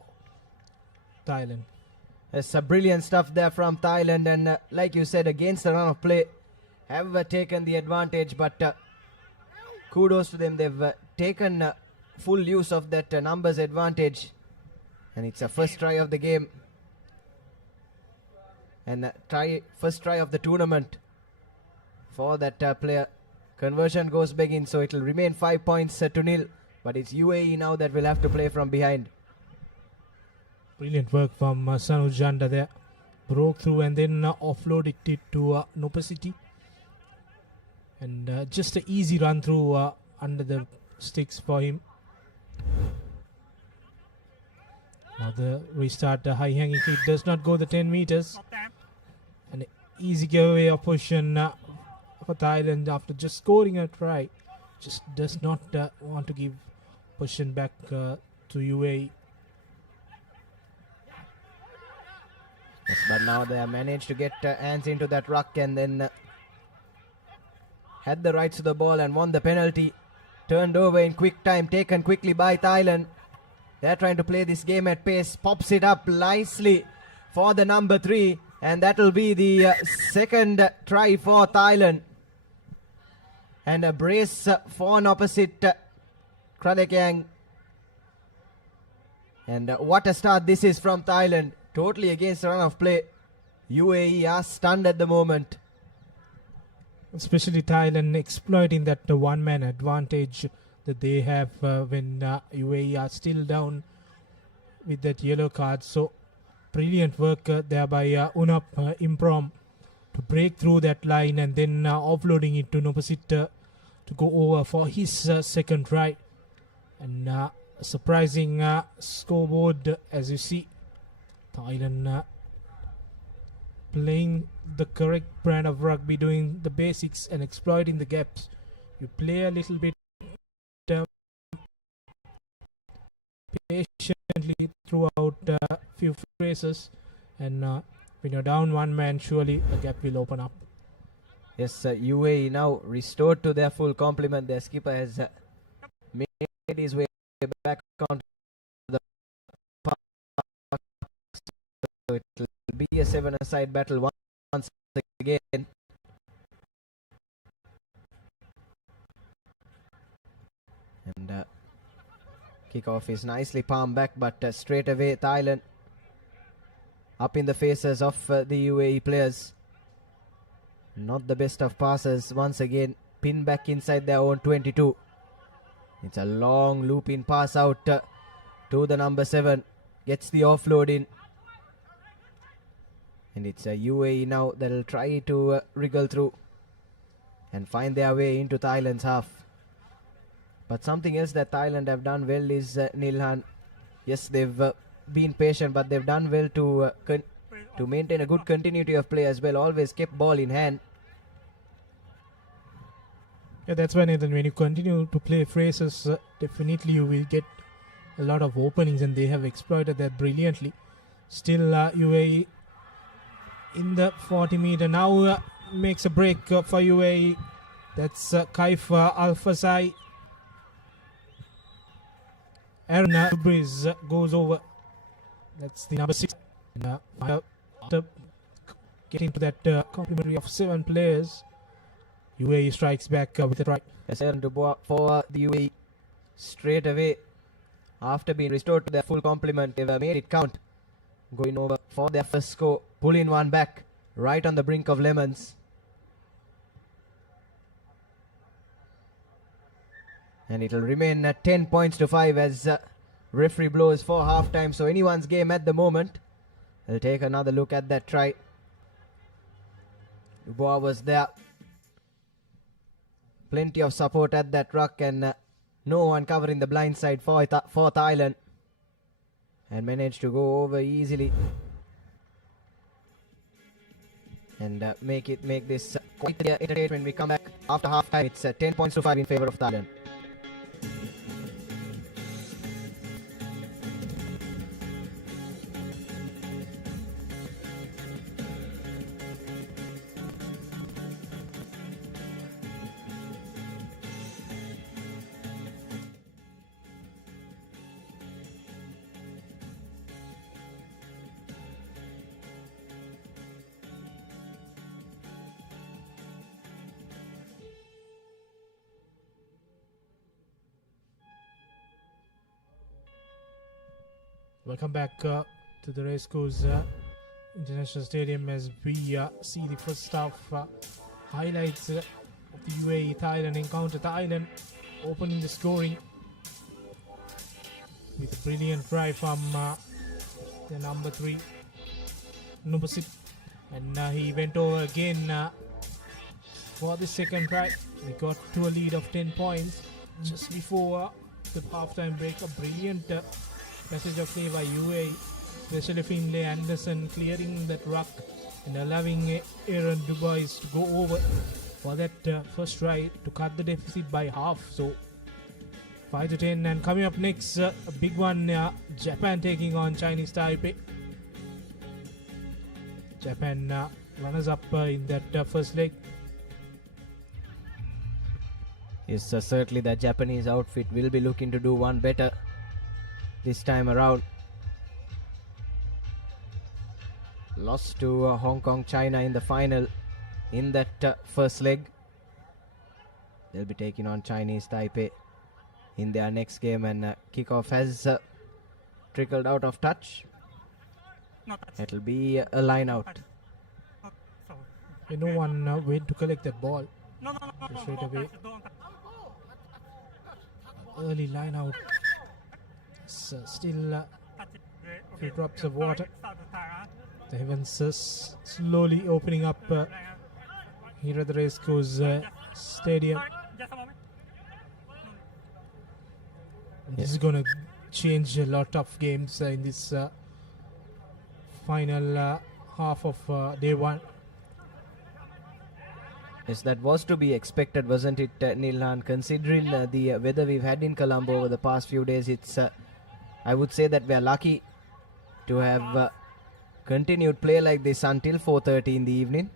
Thailand. It's a brilliant stuff there from Thailand, and like you said, against the run of play, have taken the advantage, but kudos to them. They've taken full use of that numbers advantage, and it's a first try of the game and first try of the tournament for that player. Conversion goes big in, so it will remain 5 points to nil, but it's UAE now that will have to play from behind. Brilliant work from Sanu Janda there. Broke through and then offloaded it to Nopacity. And just an easy run through under the sticks for him. Now the restart, the high hanging feet does not go the 10 meters. An easy giveaway of position for Thailand after just scoring a try. Just does not want to give position back to UAE. Yes, but now they have managed to get hands into that ruck and then had the rights to the ball and won the penalty. Turned over in quick time, taken quickly by Thailand. They're trying to play this game at pace. Pops it up nicely for the number 3, and that will be the second try for Thailand. And a brace for an opposite Kradekyang. And what a start this is from Thailand. Totally against the run of play. UAE are stunned at the moment. Especially Thailand exploiting that one-man advantage that they have when UAE are still down with that yellow card. So brilliant work there by Unap Improm to break through that line and then offloading it to Nopasit to go over for his second try. And a surprising scoreboard, as you see. Thailand playing the correct brand of rugby, doing the basics and exploiting the gaps. You play a little bit patiently throughout a few phases, and when you're down one man, surely a gap will open up. Yes, UAE now restored to their full complement. Their skipper has made his way back onto the park. So it will be a 7-a-side battle once again. And kickoff is nicely palmed back, but straight away Thailand up in the faces of the UAE players. Not the best of passes. Once again, pin back inside their own 22. It's a long looping pass out to the number 7. Gets the offload in. And it's a UAE now that will try to wriggle through and find their way into Thailand's half. But something else that Thailand have done well is Nilhan. Yes, they've been patient, but they've done well to maintain a good continuity of play as well. Always kept ball in hand. Yeah, that's why, Nathan, when you continue to play phrases, definitely you will get a lot of openings, and they have exploited that brilliantly. Still, UAE in the 40 meter now makes a break for UAE. That's Kaif Al-Fasai. Aaron Breeze goes over. That's the number 6. And, after getting to that complementary of 7 players, UAE strikes back with a try. Yes, Aaron Dubois for the UAE straight away. After being restored to their full complement, they've made it count. Going over for their first score. Pulling one back right on the brink of lemons. And it will remain at 10 points to 5 as referee blows for half time. So anyone's game at the moment. We'll take another look at that try. Dubois was there. Plenty of support at that ruck, and no one covering the blind side for Thailand. And managed to go over easily. and make this quite entertaining when we come back after half time. It's 10 points to 5 in favor of Thailand. Welcome back to the Racecourse International Stadium as we see the first half highlights of the UAE-Thailand encounter. Thailand opening the scoring with a brilliant try from the number 3, Nubasit, and he went over again for the second try. They got to a lead of 10 points just before the halftime break. A brilliant passage of play by UAE, especially Finlay Anderson clearing that ruck and allowing Aaron Dubois to go over for that first try to cut the deficit by half. So 5-10, and coming up next, a big one, Japan taking on Chinese Taipei. Japan runners up in that first leg. Yes, certainly the Japanese outfit will be looking to do one better this time around. Lost to Hong Kong, China in the final in that first leg. They'll be taking on Chinese Taipei in their next game, and kickoff has trickled out of touch. It'll be a line out. No one went to collect that ball. No, Straight away. Early line out. Still a few drops of water. The heavens slowly opening up here at the Racecourse Stadium. This is going to change a lot of games in this final half of day one. Yes, that was to be expected, wasn't it, Nilhan? Considering the weather we've had in Colombo over the past few days, it's I would say that we are lucky to have continued play like this until 4:30 in the evening,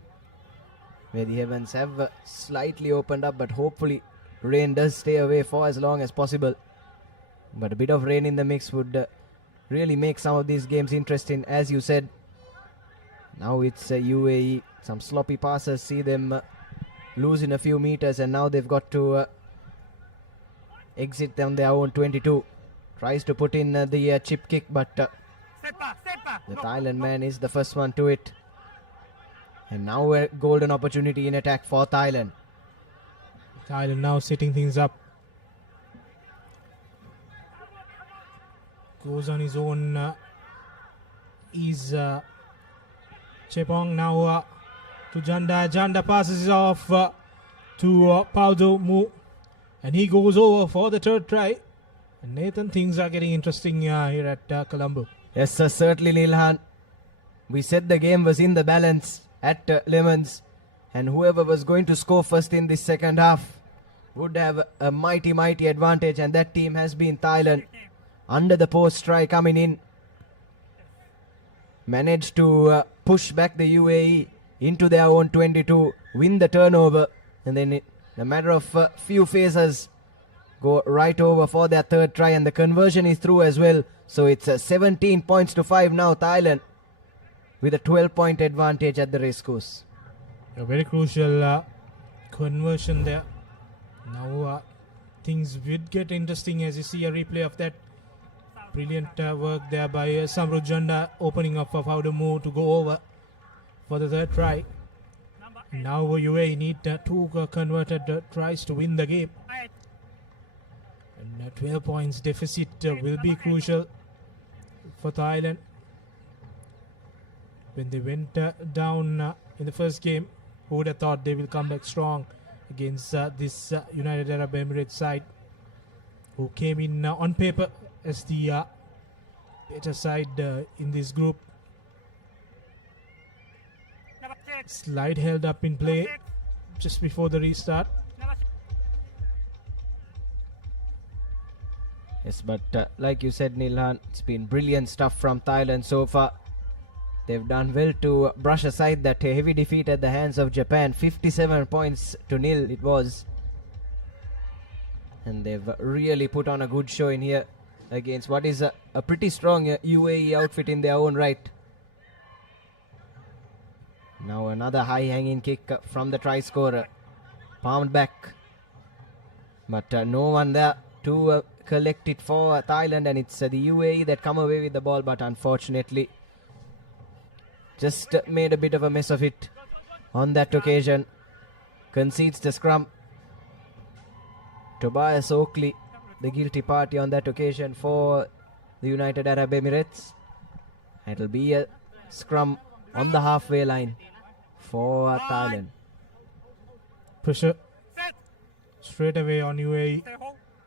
where the heavens have slightly opened up, but hopefully rain does stay away for as long as possible. But a bit of rain in the mix would really make some of these games interesting, as you said. Now it's UAE, some sloppy passes, see them losing a few meters, and now they've got to exit on their own 22. Tries to put in the chip kick, but the Thailand man is the first one to it. And now a golden opportunity in attack for Thailand. Thailand now setting things up. Goes on his own. Is Chepong now to Janda. Janda passes it off to Paudo Mu, and he goes over for the third try. And Nathan, things are getting interesting here at Colombo. Yes, sir, certainly, Nilhan. We said the game was in the balance at Lemons, and whoever was going to score first in this second half would have a mighty advantage, and that team has been Thailand. Under the post try coming in, managed to push back the UAE into their own 22, win the turnover, and then in a matter of few phases go right over for their third try, and the conversion is through as well. So it's 17 points to 5 now, Thailand, with a 12-point advantage at the racecourse. A very crucial conversion there. Now things will get interesting as you see a replay of that. Brilliant work there by Samru Janda, opening up for Faudamu to go over for the third try. Now UAE need 2 converted tries to win the game. And 12 points deficit will be crucial for Thailand. When they went down in the first game, who would have thought they will come back strong against this United Arab Emirates side, who came in on paper as the better side in this group. Slide held up in play just before the restart. Yes, but like you said, Nilhan, it's been brilliant stuff from Thailand so far. They've done well to brush aside that heavy defeat at the hands of Japan. 57 points to nil it was. And they've really put on a good show in here against what is a pretty strong UAE outfit in their own right. Now another high-hanging kick from the try scorer. Palmed back. But no one there to collect it for Thailand, and it's the UAE that come away with the ball, but unfortunately just made a bit of a mess of it on that occasion. Concedes the scrum. Tobias Oakley, the guilty party on that occasion for the United Arab Emirates. It'll be a scrum on the halfway line for Thailand. Pressure straight away on UAE.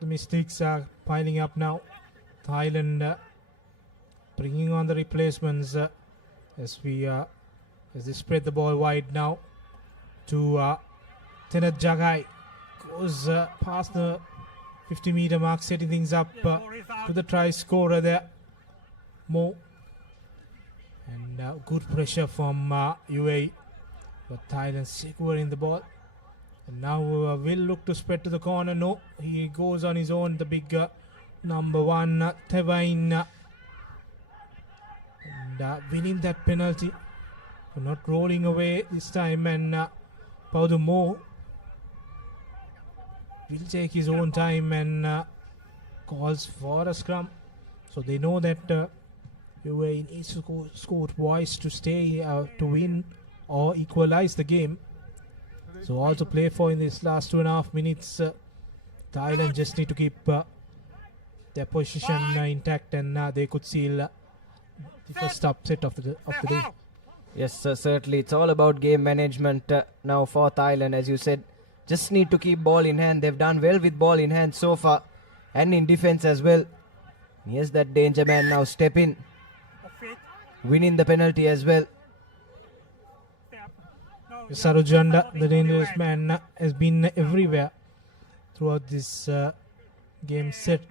The mistakes are piling up now. Thailand bringing on the replacements as they spread the ball wide now to Tenat Jagai. Goes past the 50-meter mark, setting things up to the try scorer there, Mo. And good pressure from UAE, but Thailand securing the ball. And now will look to spread to the corner. No, he goes on his own. The big number one, Tevain, and winning that penalty for not rolling away this time. And Paudu Mo will take his own time and calls for a scrum. So they know that UAE needs to score twice to stay, to win or equalize the game. So all to play for in this last 2.5 minutes. Thailand just need to keep their position intact, and they could seal the first upset of the day. Yes, certainly. It's all about game management now for Thailand, as you said. Just need to keep ball in hand. They've done well with ball in hand so far, and in defense as well. Here's that danger man now step in, winning the penalty as well. Sarojanda, the dangerous man, has been everywhere throughout this game. Set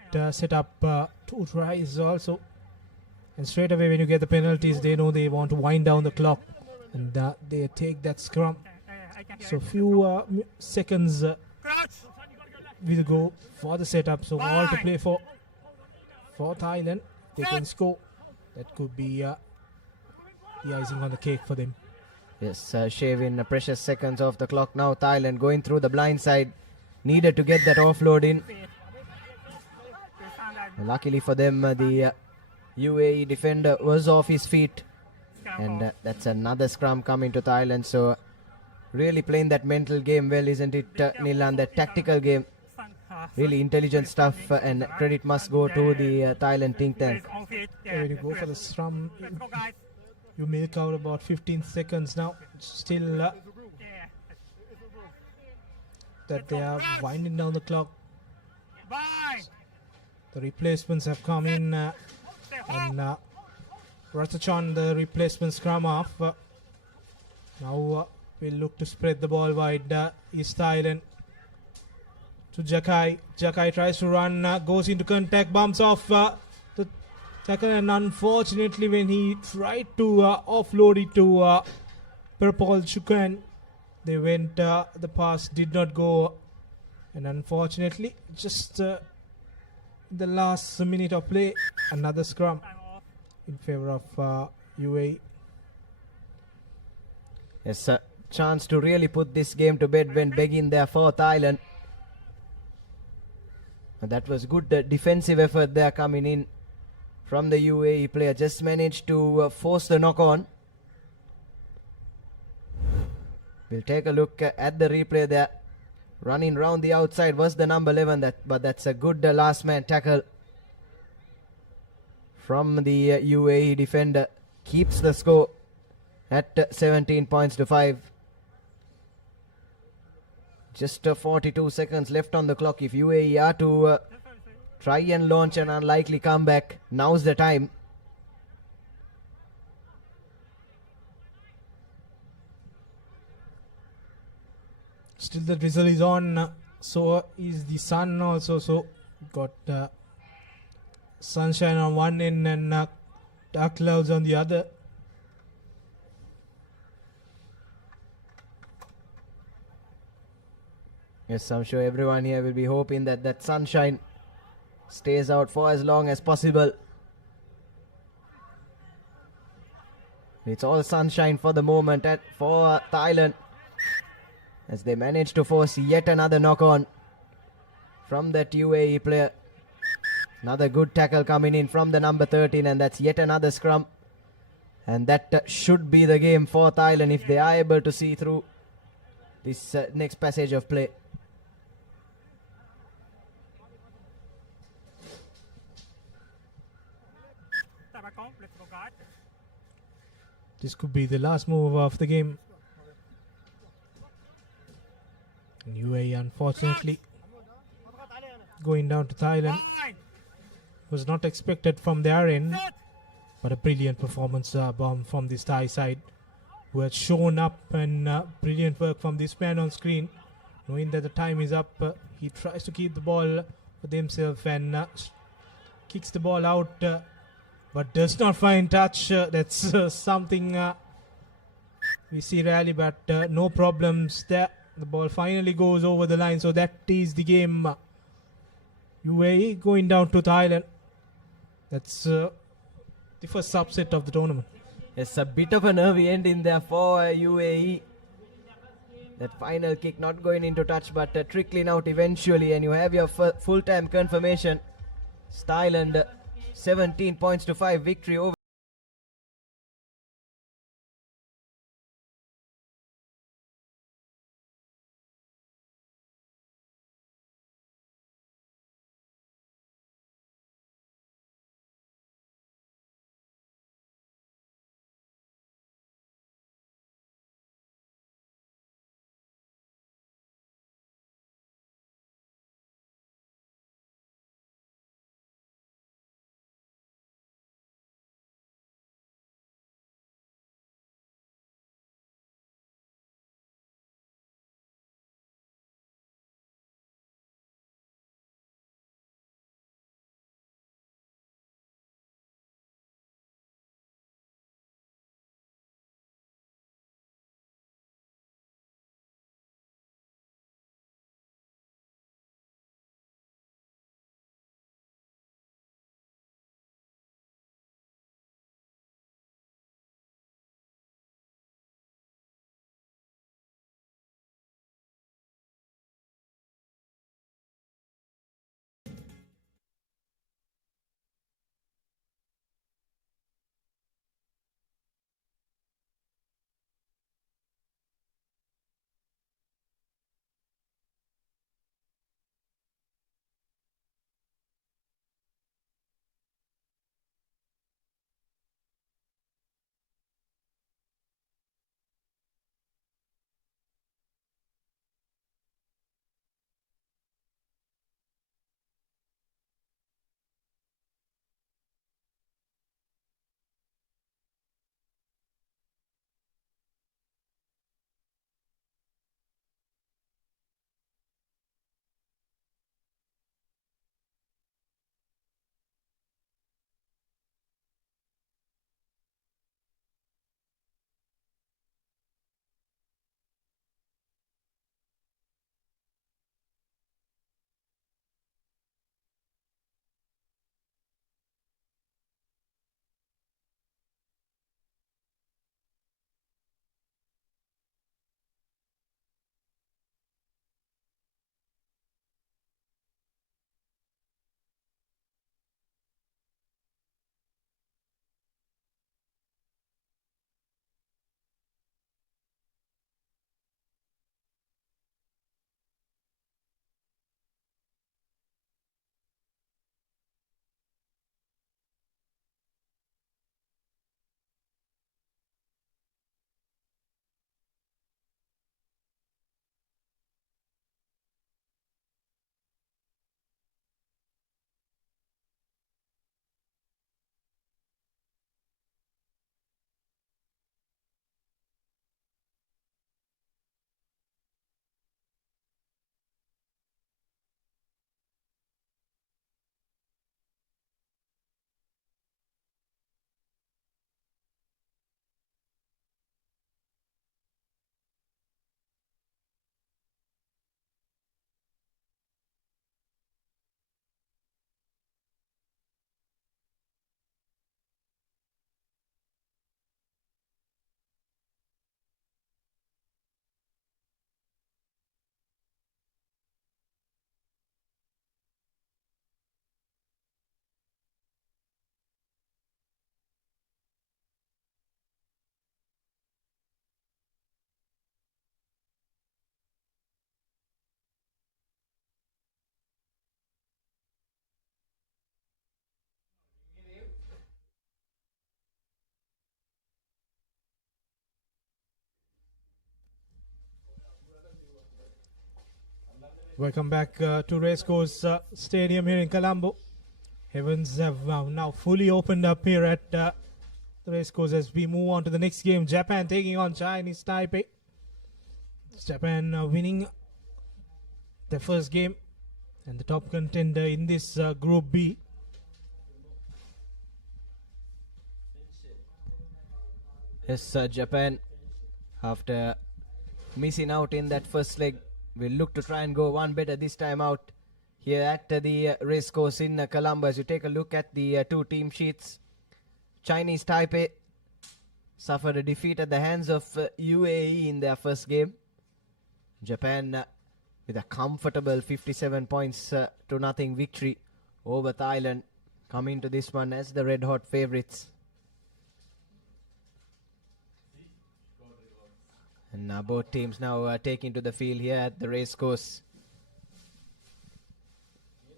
up 2 tries also, and straight away when you get the penalties, they know they want to wind down the clock, and they take that scrum. So few seconds will go for the setup. So all to play for Thailand. They can score. That could be the icing on the cake for them. Yes, shaving precious seconds off the clock now. Thailand going through the blind side. Needed to get that offload in. Luckily for them, the UAE defender was off his feet. And that's another scrum coming to Thailand. So really playing that mental game well, isn't it, Nilan? That tactical game. Really intelligent stuff, and credit must go to the Thailand think tank. When you go for the scrum, you milk out about 15 seconds now. Still that they are winding down the clock. The replacements have come in, and Ratachan, the replacement scrum off. Now we'll look to spread the ball wide. East Thailand to Jakai. Jakai tries to run, goes into contact, bumps off the tackle, and unfortunately when he tried to offload it to Perpol Chukan, they went, the pass did not go, and unfortunately just the last minute of play, another scrum in favor of UAE. Yes, a chance to really put this game to bed when begging there for Thailand. And that was good defensive effort there coming in from the UAE player. Just managed to force the knock on. We'll take a look at the replay there. Running round the outside was the number 11, but that's a good last man tackle from the UAE defender. Keeps the score at 17 points to 5. Just 42 seconds left on the clock. If UAE are to try and launch an unlikely comeback, now's the time. Still the drizzle is on. So is the sun also. So got sunshine on one end and dark clouds on the other. Yes, I'm sure everyone here will be hoping that that sunshine stays out for as long as possible. It's all sunshine for the moment for Thailand, as they manage to force yet another knock-on from that UAE player. Another good tackle coming in from the number 13, and that's yet another scrum. And that should be the game for Thailand if they are able to see through this next passage of play. Let's go, guard. This could be the last move of the game. And UAE, unfortunately, going down to Thailand. Was not expected from their end, but a brilliant performance from this Thai side, who had shown up, and brilliant work from this man on screen. Knowing that the time is up, he tries to keep the ball for himself and kicks the ball out, but does not find touch. That's something we see rarely, but no problems there. The ball finally goes over the line, so that is the game. UAE going down to Thailand. That's the first subset of the tournament. It's a bit of a nervy ending there for UAE. That final kick not going into touch, but trickling out eventually, and you have your full-time confirmation. Thailand 17 points to 5 victory over Welcome back to Racecourse Stadium here in Colombo. Heavens have now fully opened up here at the Racecourse as we move on to the next game. Japan taking on Chinese Taipei. Japan winning their first game and the top contender in this Group B. Yes, Japan, after missing out in that first leg, will look to try and go one better this time out here at the Racecourse in Colombo. As you take a look at the two team sheets, Chinese Taipei suffered a defeat at the hands of UAE in their first game. Japan with a comfortable 57 points to nothing victory over Thailand, coming to this one as the red hot favourites. And both teams now taking to the field here at the Racecourse.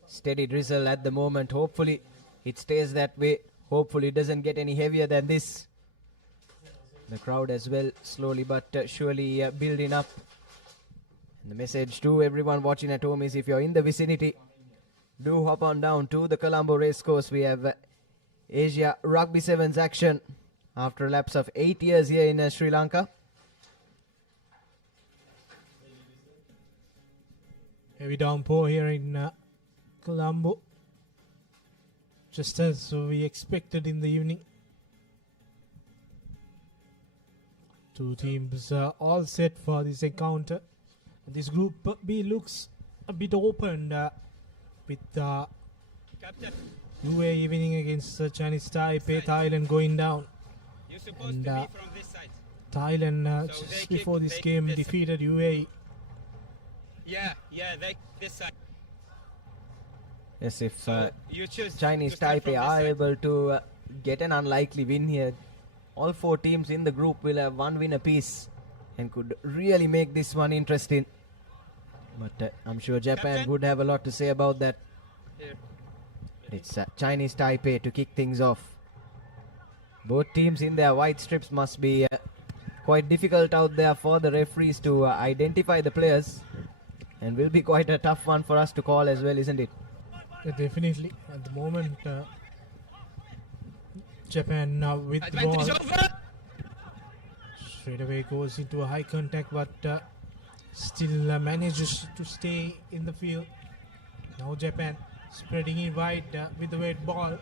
Steady drizzle at the moment. Hopefully it stays that way. Hopefully it doesn't get any heavier than this. The crowd as well, slowly but surely building up. And the message to everyone watching at home is, if you're in the vicinity, do hop on down to the Colombo Racecourse. We have Asia Rugby Sevens action after a lapse of 8 years here in Sri Lanka. Heavy downpour here in Colombo, just as we expected in the evening. Two teams all set for this encounter. This Group B looks a bit open with UAE winning against Chinese Taipei, Thailand going down. And Thailand just before this game defeated UAE. This side. Yes, if You choose. Chinese you start from Taipei this are side. able to get an unlikely win here, all four teams in the group will have one win apiece and could really make this one interesting. But I'm sure Japan Captain? would have a lot to say about that. Here. It's Chinese Taipei to kick things off. Both teams in their white strips must be quite difficult out there for the referees to identify the players, and will be quite a tough one for us to call as well, isn't it? Yeah, definitely. At the moment, Japan with the Advantage ball over. straight away goes into a high contact, but still manages to stay in the field. Now Japan spreading it wide with the weight ball.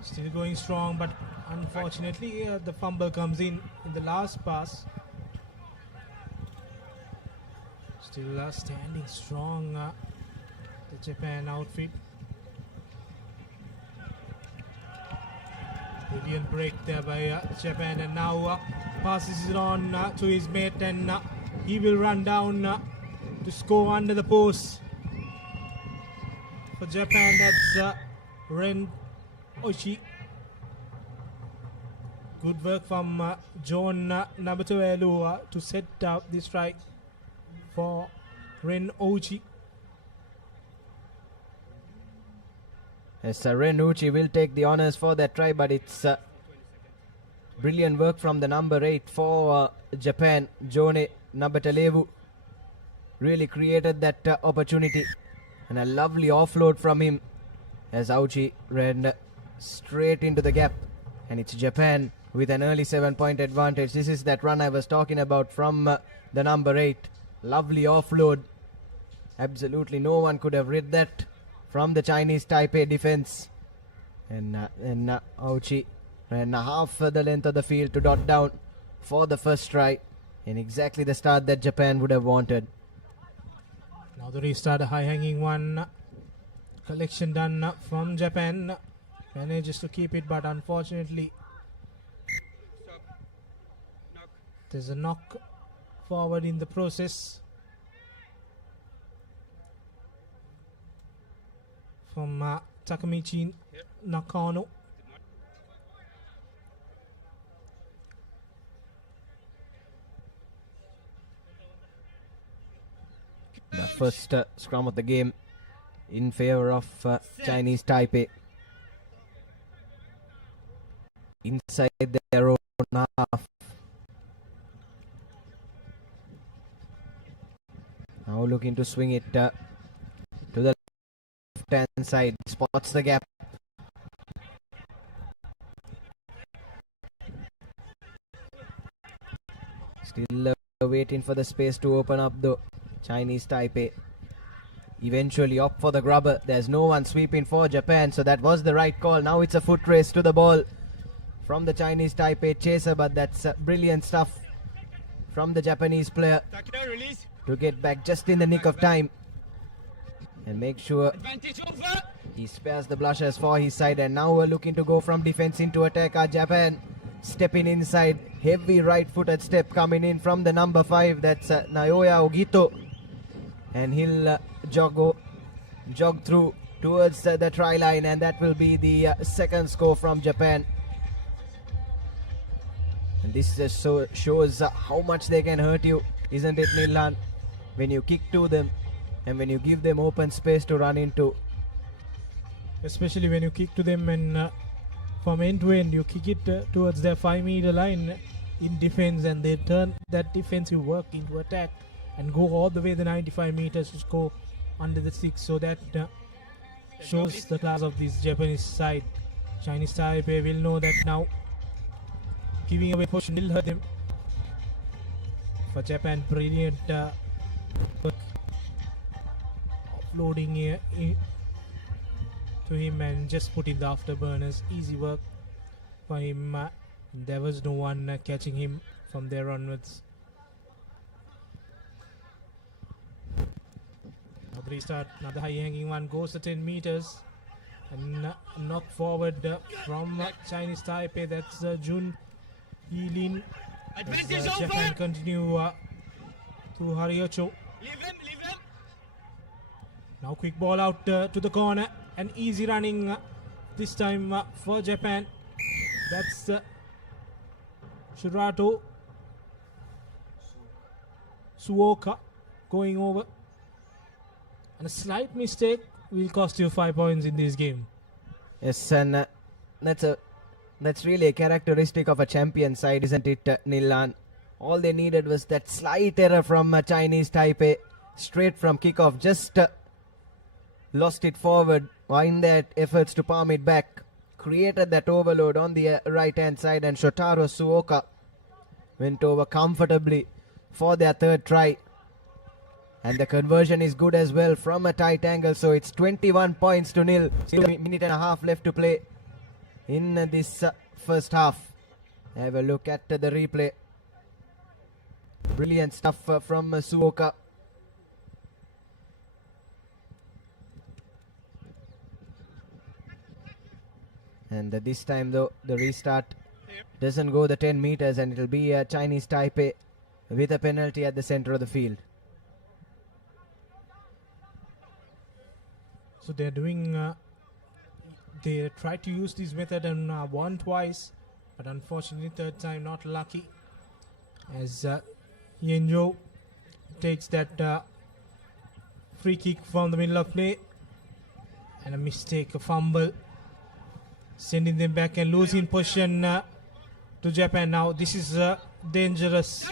Still going strong, but unfortunately the fumble comes in the last pass. Still standing strong, the Japan outfit. Brilliant break there by Japan, and now passes it on to his mate, and he will run down to score under the post. For Japan, that's Ren Oishi. Good work from John Nabatoelu to set up the strike for Ren Oishi. Yes, Ren Uchi will take the honors for that try, but it's brilliant work from the number 8 for Japan, Jone Nabatalevu. Really created that opportunity, and a lovely offload from him as Auchi ran straight into the gap, and it's Japan with an early 7-point advantage. This is that run I was talking about from the number 8. Lovely offload. Absolutely no one could have read that from the Chinese Taipei defense. And Auchi ran half the length of the field to dot down for the first try, in exactly the start that Japan would have wanted. Now the restart, a high-hanging one. Collection done from Japan. Manages to keep it, but unfortunately Stop. Knock. there's a knock forward in the process from Takamichi Nakano. The first scrum of the game in favor of Chinese Taipei. Inside their own half. Now Now looking to swing it to the left-hand side. Spots the gap. Still waiting for the space to open up though. Chinese Taipei eventually opt for the grubber. There's no one sweeping for Japan, so that was the right call. Now it's a foot race to the ball from the Chinese Taipei chaser, but that's brilliant stuff from the Japanese player Takeda, release. to get back just in the nick of time and make sure Advantage over. he spares the blushers for his side. And now we're looking to go from defense into attack. Our Japan stepping inside. Heavy right-footed step coming in from the number 5. That's Naoya Ogito. And he'll jog through towards the try line, and that will be the second score from Japan. And this just shows how much they can hurt you, isn't it, Nilan? When you kick to them and when you give them open space to run into. Especially when you kick to them and from end to end, you kick it towards their 5-meter line in defense, and they turn that defensive work into attack and go all the way the 95 meters to score under the 6. So that shows the class of this Japanese side. Chinese Taipei will know that now giving away possession will hurt them. For Japan, brilliant work offloading to him and just putting the afterburners. Easy work for him. There was no one catching him from there onwards. Now the restart, another high hanging one, goes to 10 meters and knocked forward from Chinese Taipei. That's Jun Yilin. Advantage Japan over. continue to Hariocho. Leave him, leave him. Now quick ball out to the corner and easy running this time for Japan. That's Shirato Suoka going over. And a slight mistake will cost you 5 points in this game. Yes, and that's really a characteristic of a champion side, isn't it, Nilan? All they needed was that slight error from Chinese Taipei, straight from kickoff. Just lost it forward in their efforts to palm it back. Created that overload on the right-hand side, and Shotaro Suoka went over comfortably for their third try. And the conversion is good as well from a tight angle, so it's 21 points to nil. Still a minute and a half left to play in this first half. Have a look at the replay. Brilliant stuff from Suoka. And this time though, the restart doesn't go the 10 meters, and it'll be Chinese Taipei with a penalty at the center of the field. So they're doing, they tried to use this method and won twice, but unfortunately third time not lucky, as Yenjo takes that free kick from the middle of play, and a mistake, a fumble, sending them back and losing possession to Japan. Now this is dangerous.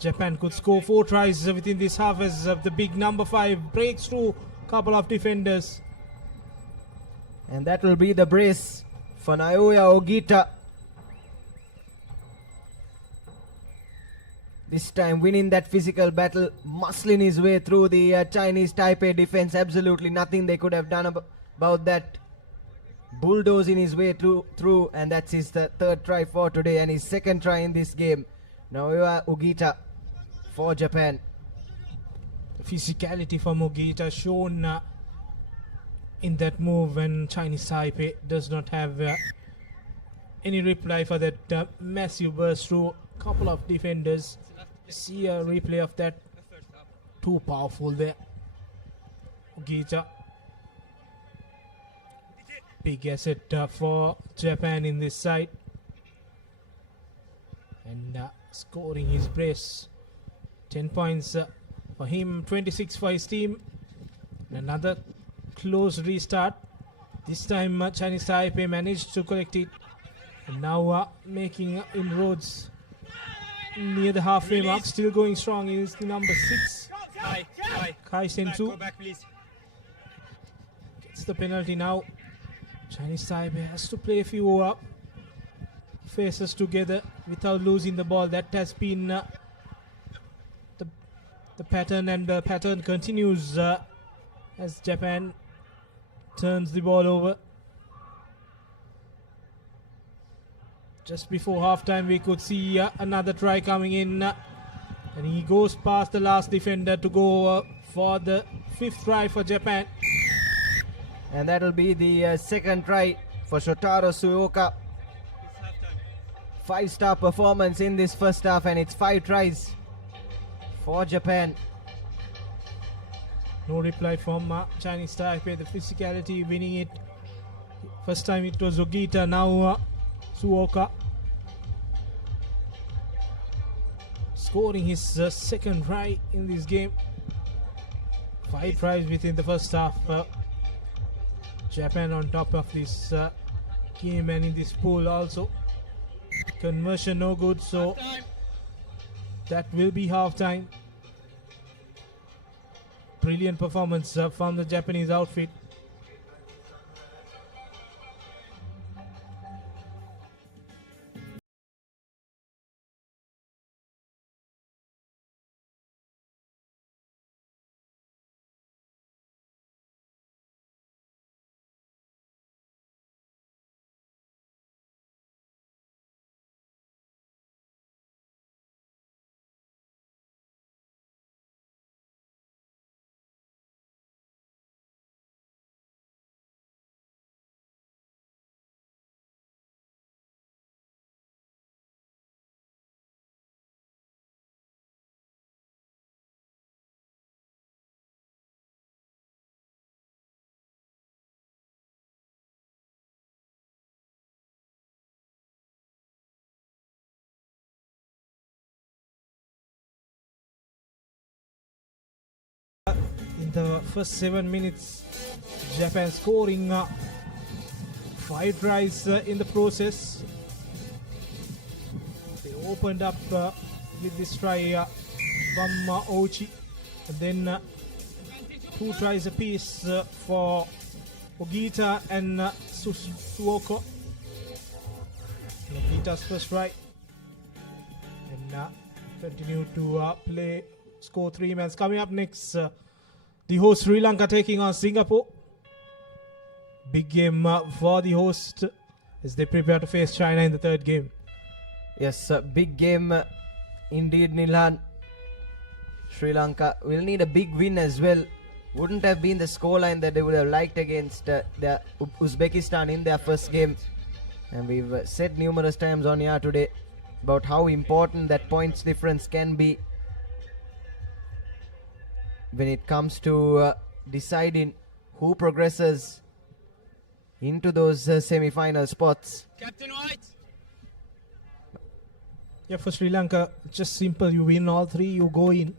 Japan could score 4 tries within this half as the big number 5 breaks through couple of defenders. And that will be the brace for Naoya Ogita. This time winning that physical battle, muscling his way through the Chinese Taipei defense. Absolutely nothing they could have done about that. Bulldozing his way through, and that's his third try for today and his second try in this game. Naoya Ogita for Japan. Physicality from Ogita shown in that move when Chinese Taipei does not have any reply for that massive burst through a couple of defenders. See a replay of that. Too powerful there. Ogita, big asset for Japan in this side, and scoring his brace. 10 points for him, 26 for his team. Another close restart. This time Chinese Taipei managed to collect it, and now making inroads near the halfway mark. Still going strong is the number 6 Kai Go Sensu back, please. gets the penalty now. Chinese Taipei has to play a few faces together without losing the ball. That has been the pattern, and the pattern continues as Japan turns the ball over. Just before halftime, we could see another try coming in, and he goes past the last defender to go for the 5th try for Japan. And that'll be the second try for Shotaro Suoka. 5-star performance in this first half, and it's 5 tries for Japan. No reply from Chinese Taipei. The physicality winning it. First time it was Ogita, now Suoka. Scoring his second try in this game. 5 tries within the first half. Japan on top of this game and in this pool also. Conversion no good, so that will be half time. Brilliant performance from the Japanese outfit. In the first 7 minutes, Japan scoring 5 tries in the process. They opened up with this try from Ochi, and then 2 tries apiece for Ogita and Suoko. Ogita's first try, and continue to play, score 3 men. Coming up next, the host Sri Lanka taking on Singapore. Big game for the host as they prepare to face China in the third game. Yes, big game indeed, Nilhan. Sri Lanka will need a big win as well. Wouldn't have been the scoreline that they would have liked against Uzbekistan in their first game. And we've said numerous times on here today about how important that points difference can be when it comes to deciding who progresses into those semi-final spots. Captain White. Yeah, for Sri Lanka, just simple. You win all 3, you go in.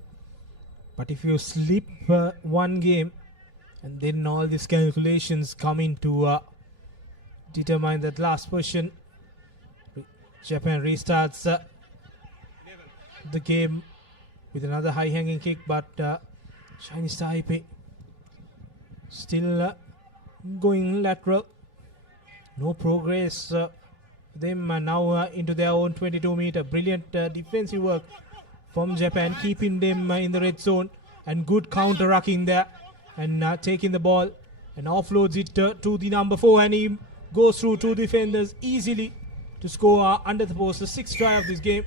But if you slip one game, and then all these calculations come in to determine that last position, Japan restarts the game with another high-hanging kick, but Chinese Taipei still going lateral. No progress. Them now into their own 22-meter. Brilliant defensive work from Japan, keeping them in the red zone, and good counter-rucking there, and taking the ball and offloads it to the number 4, and he goes through 2 defenders easily to score under the post, the 6th try of this game.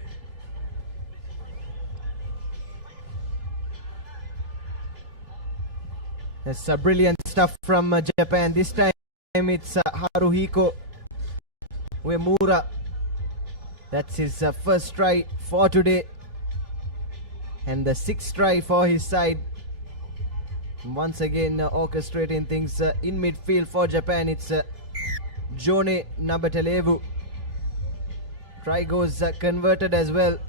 That's brilliant stuff from Japan. This time it's Haruhiko Uemura. That's his first try for today, and the 6th try for his side. Once again orchestrating things in midfield for Japan. It's Jone Nabatalevu. Try goes converted as well.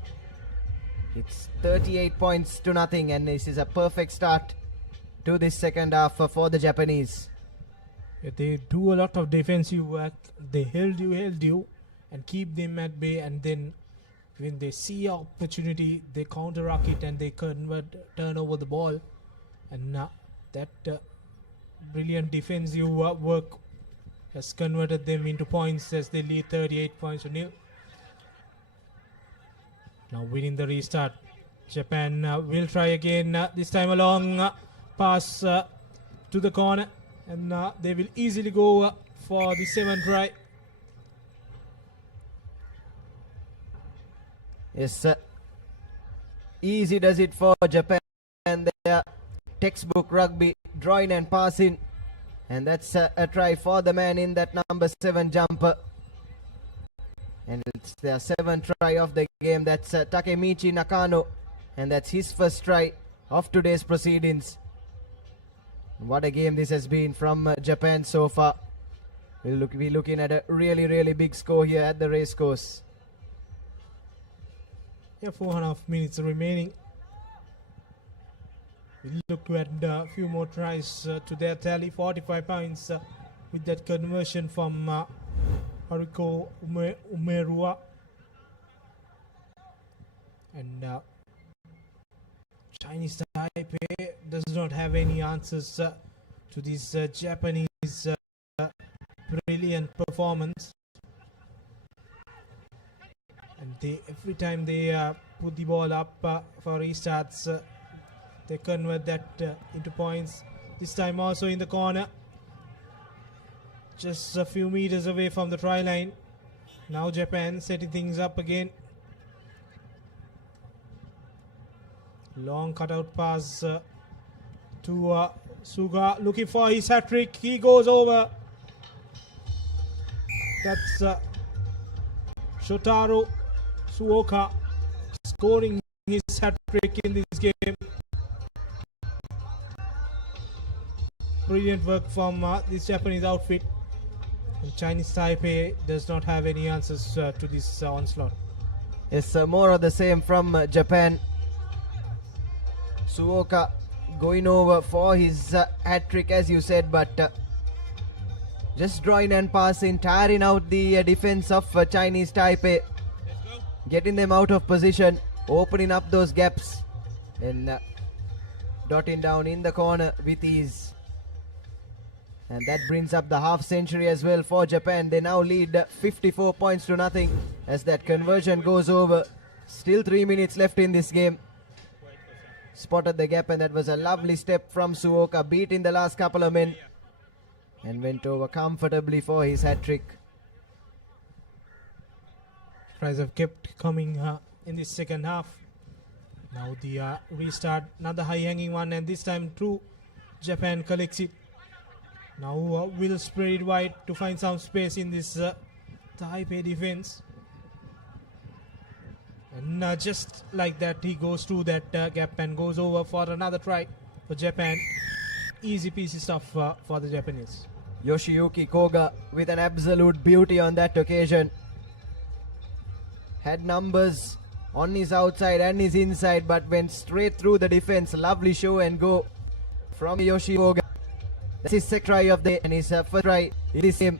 It's 38 points to nothing, and this is a perfect start to this second half for the Japanese. They do a lot of defensive work. They held you, and keep them at bay, and then when they see opportunity, they counteract it and they turn over the ball. And that brilliant defensive work has converted them into points as they lead 38 points to nil. Now winning the restart. Japan will try again, this time a long pass to the corner, and they will easily go for the 7th try. Yes, easy does it for Japan. And their textbook rugby, drawing and passing. And that's a try for the man in that number 7 jumper. And it's their 7th try of the game. That's Takemichi Nakano. And that's his first try of today's proceedings. What a game this has been from Japan so far. We'll be looking at a really, really big score here at the racecourse. Yeah, 4.5 minutes remaining. We'll look to add a few more tries to their tally. 45 points with that conversion from Haruko Umerua. And Chinese Taipei does not have any answers to this Japanese brilliant performance. And every time they put the ball up for restarts, they convert that into points. This time also in the corner, just a few meters away from the try line. Now Japan setting things up again. Long cutout pass to Suga, looking for his hat trick. He goes over. That's Shotaro Suoka scoring his hat trick in this game. Brilliant work from this Japanese outfit. And Chinese Taipei does not have any answers to this onslaught. Yes, more of the same from Japan. Suoka going over for his hat trick, as you said, but just drawing and passing, tiring out the defense of Chinese Taipei, getting them out of position, opening up those gaps, and dotting down in the corner with ease. And that brings up the half century as well for Japan. They now lead 54 points to nothing as that conversion goes over. Still 3 minutes left in this game. Spotted the gap, and that was a lovely step from Suoka, beating the last couple of men and went over comfortably for his hat trick. Tries have kept coming in the second half. Now the restart, another high hanging one, and this time too Japan collects it. Now will spread it wide to find some space in this Taipei defense. And just like that, he goes through that gap and goes over for another try for Japan. Easy peasy stuff for the Japanese. Yoshiyuki Koga with an absolute beauty on that occasion. Had numbers on his outside and his inside, but went straight through the defense. Lovely show and go from Yoshi Koga. That's his second try of the day and his first try in this game.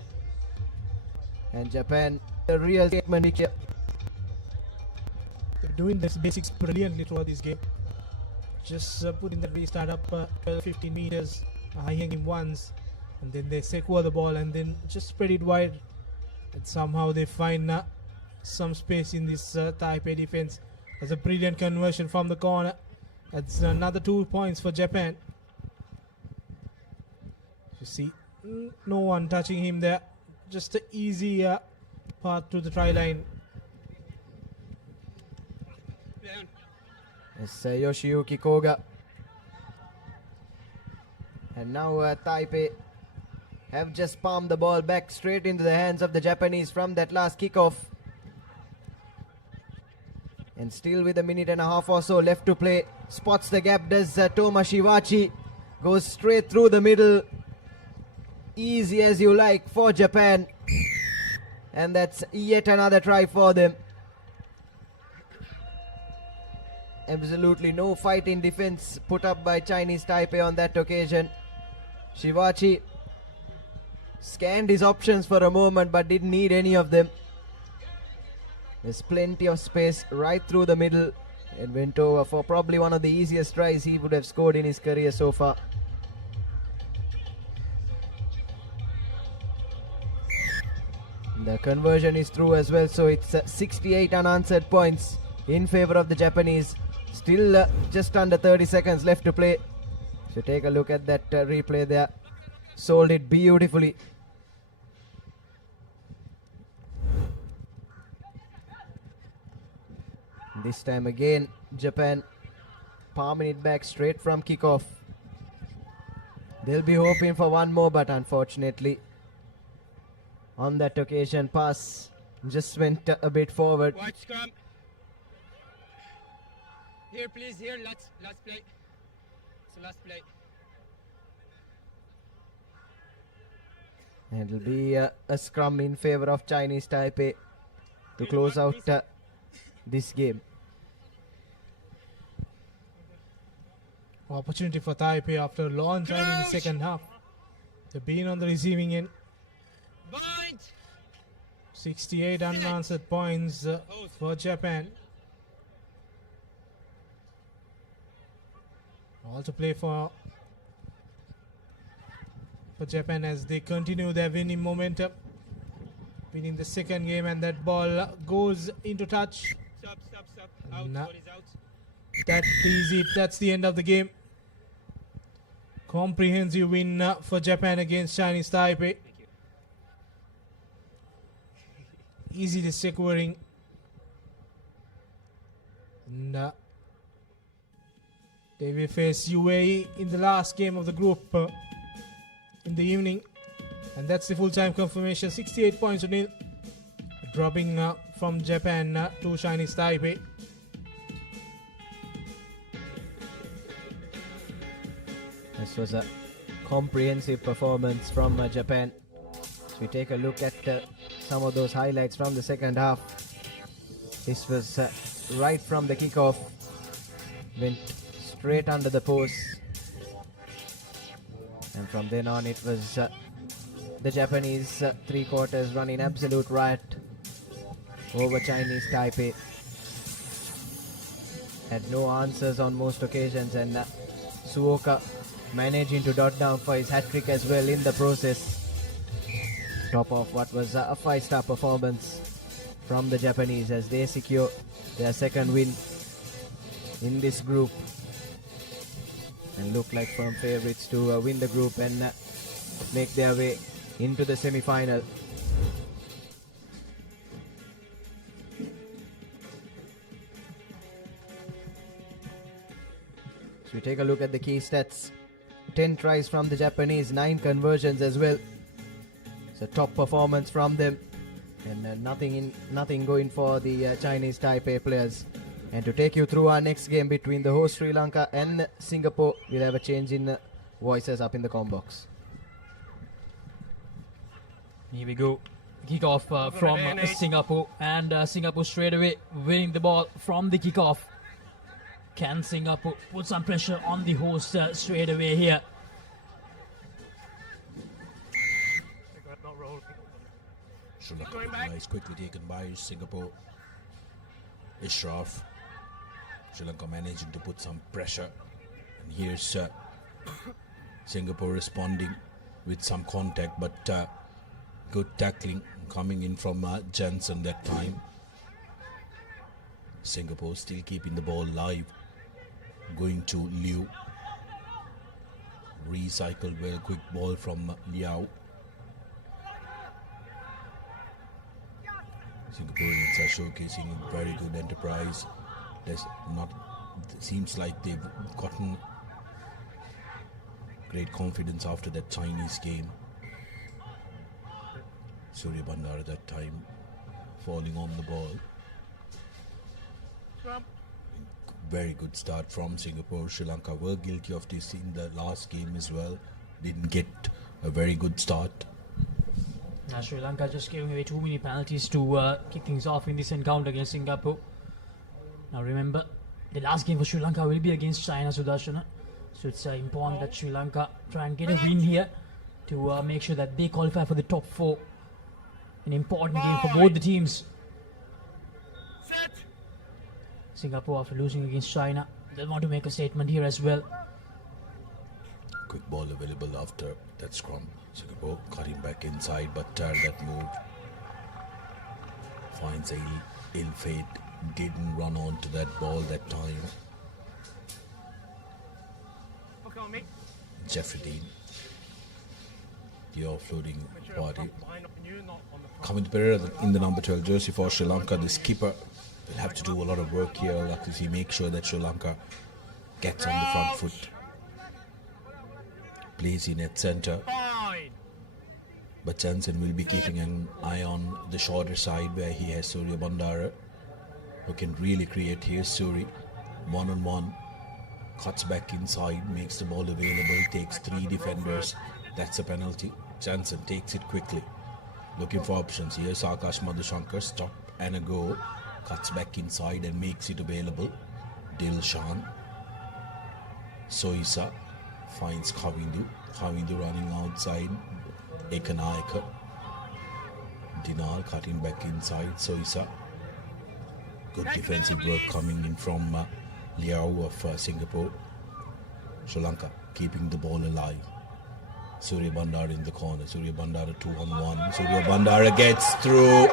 And Japan, a real statement here. Doing this basics brilliantly throughout this game. Just putting the restart up 12-15 meters, high hanging ones, and then they secure the ball and then just spread it wide, and somehow they find some space in this Taipei defense. That's a brilliant conversion from the corner. That's another 2 points for Japan. You see, no one touching him there. Just an easy path to the try line. It's Yoshiyuki Koga. And now Taipei have just palmed the ball back straight into the hands of the Japanese from that last kickoff. And still with a minute and a half or so left to play. Spots the gap, does Toma Shivachi. Goes straight through the middle. Easy as you like for Japan. And that's yet another try for them. Absolutely no fight in defense put up by Chinese Taipei on that occasion. Shivachi scanned his options for a moment but didn't need any of them. There's plenty of space right through the middle, and went over for probably one of the easiest tries he would have scored in his career so far. The conversion is through as well, so it's 68 unanswered points in favor of the Japanese. Still just under 30 seconds left to play. So take a look at that replay there. Sold it beautifully. This time again, Japan palming it back straight from kickoff. They'll be hoping for one more, but unfortunately, on that occasion, pass just went a bit forward. White scrum. Here, please, here. Last play. So last play. And it'll be a scrum in favor of Chinese Taipei to close out this game. Opportunity for Taipei after a long time in the second half. They've been on the receiving end. Bind. 68 unanswered points for Japan. All to play for Japan as they continue their winning momentum. Winning the second game, and that ball goes into touch. Stop. Out. No. What is out? That is it. That's the end of the game. Comprehensive win for Japan against Chinese Taipei. Easily securing. And they will face UAE in the last game of the group in the evening. And that's the full-time confirmation. 68 points to nil. Dropping from Japan to Chinese Taipei. This was a comprehensive performance from Japan. So we take a look at some of those highlights from the second half. This was right from the kickoff. Went straight under the post. And from then on it was the Japanese three quarters running absolute riot over Chinese Taipei. Had no answers on most occasions, and Suoka managing to dot down for his hat-trick as well in the process. Top of what was a 5-star performance from the Japanese as they secure their second win in this group and look like firm favorites to win the group and make their way into the semi-final. So we take a look at the key stats. 10 tries from the Japanese, 9 conversions as well. It's a top performance from them, and nothing going for the Chinese Taipei players. And to take you through our next game between the host Sri Lanka and Singapore, we'll have a change in voices up in the comm box. Here we go. Kickoff from Singapore, and Singapore straight away winning the ball from the kickoff. Can Singapore put some pressure on the host straight away here? Sri Lanka is quickly taken by Singapore. Ishraf. Sri Lanka managing to put some pressure. And here's Singapore responding with some contact, but good tackling coming in from Jensen that time. Singapore still keeping the ball live. Going to Liu. Recycled well, quick ball from Liao. Singaporeans are showcasing very good enterprise. Seems like they've gotten great confidence after that Chinese game. Surya Bandar at that time falling on the ball. Very good start from Singapore. Sri Lanka were guilty of this in the last game as well. Didn't get a very good start. Sri Lanka just giving away too many penalties to kick things off in this encounter against Singapore. Now remember, the last game for Sri Lanka will be against China, Sudarshana. So it's important that Sri Lanka try and get a win here to make sure that they qualify for the top 4. An important game for both the teams. Singapore, after losing against China, they'll want to make a statement here as well. Quick ball available after that scrum. Singapore cutting back inside, but that move finds a ill fate. Didn't run on to that ball that time. Hook on me. Jeffrey Dean, the offloading Make sure party. behind on you, not on the front. Coming Pereira in the number 12 jersey for Sri Lanka. The skipper will have to do a lot of work here. Like to see, make sure that Sri Lanka gets on the front foot. Plays in at centre. Fine. But Jansen will be keeping an eye on the shorter side where he has Surya Bandara, who can really create. Here's Suri, one-on-one, cuts back inside, makes the ball available, takes 3 defenders. That's a penalty. Jansen takes it quickly, looking for options. Here's Akash Madhushankar, stop and a go, cuts back inside and makes it available. Dilshan, Soisa finds Kavindu. Kavindu running outside. Ekanayaka, Dinar cutting back inside. Soisa. Good defensive work coming in from Liao of Singapore. Sri Lanka keeping the ball alive. Surya Bandara in the corner. Surya Bandara 2-on-1. Surya Bandara gets through.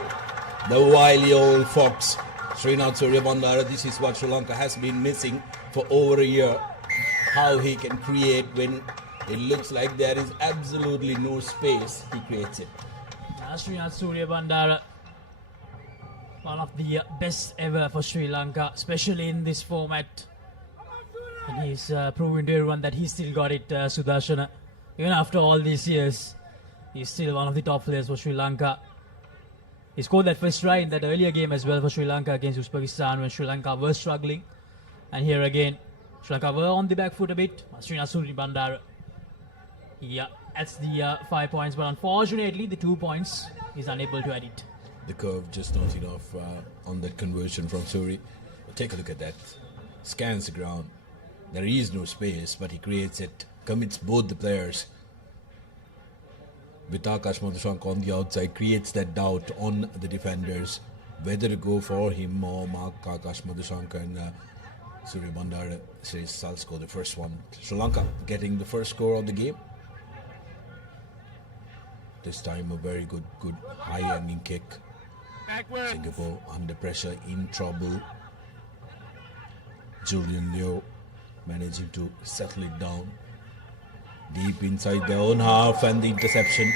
The wily old fox. Srinath Surya Bandara. This is what Sri Lanka has been missing for over a year. How he can create when it looks like there is absolutely no space. He creates it. Srinath Surya Bandara, one of the best ever for Sri Lanka, especially in this format. And he's proving to everyone that he still got it, Sudarshana. Even after all these years, he's still one of the top players for Sri Lanka. He scored that first try in that earlier game as well for Sri Lanka against Uzbekistan when Sri Lanka were struggling. And here again, Sri Lanka were on the back foot a bit. Srinath Surya Bandara, yeah, that's the 5 points, but unfortunately the 2 points he's unable to add it. The curve just not enough on that conversion from Suri. Take a look at that. Scans the ground. There is no space, but he creates it. Commits both the players. With Akash Madhushankar on the outside, creates that doubt on the defenders whether to go for him or mark Akash Madhushankar and Surya Bandara says Sal score the first one. Sri Lanka getting the first score of the game. This time a very good high hanging kick. Backwards. Singapore under pressure, in trouble. Julian Liu managing to settle it down. Deep inside their own half and the interception.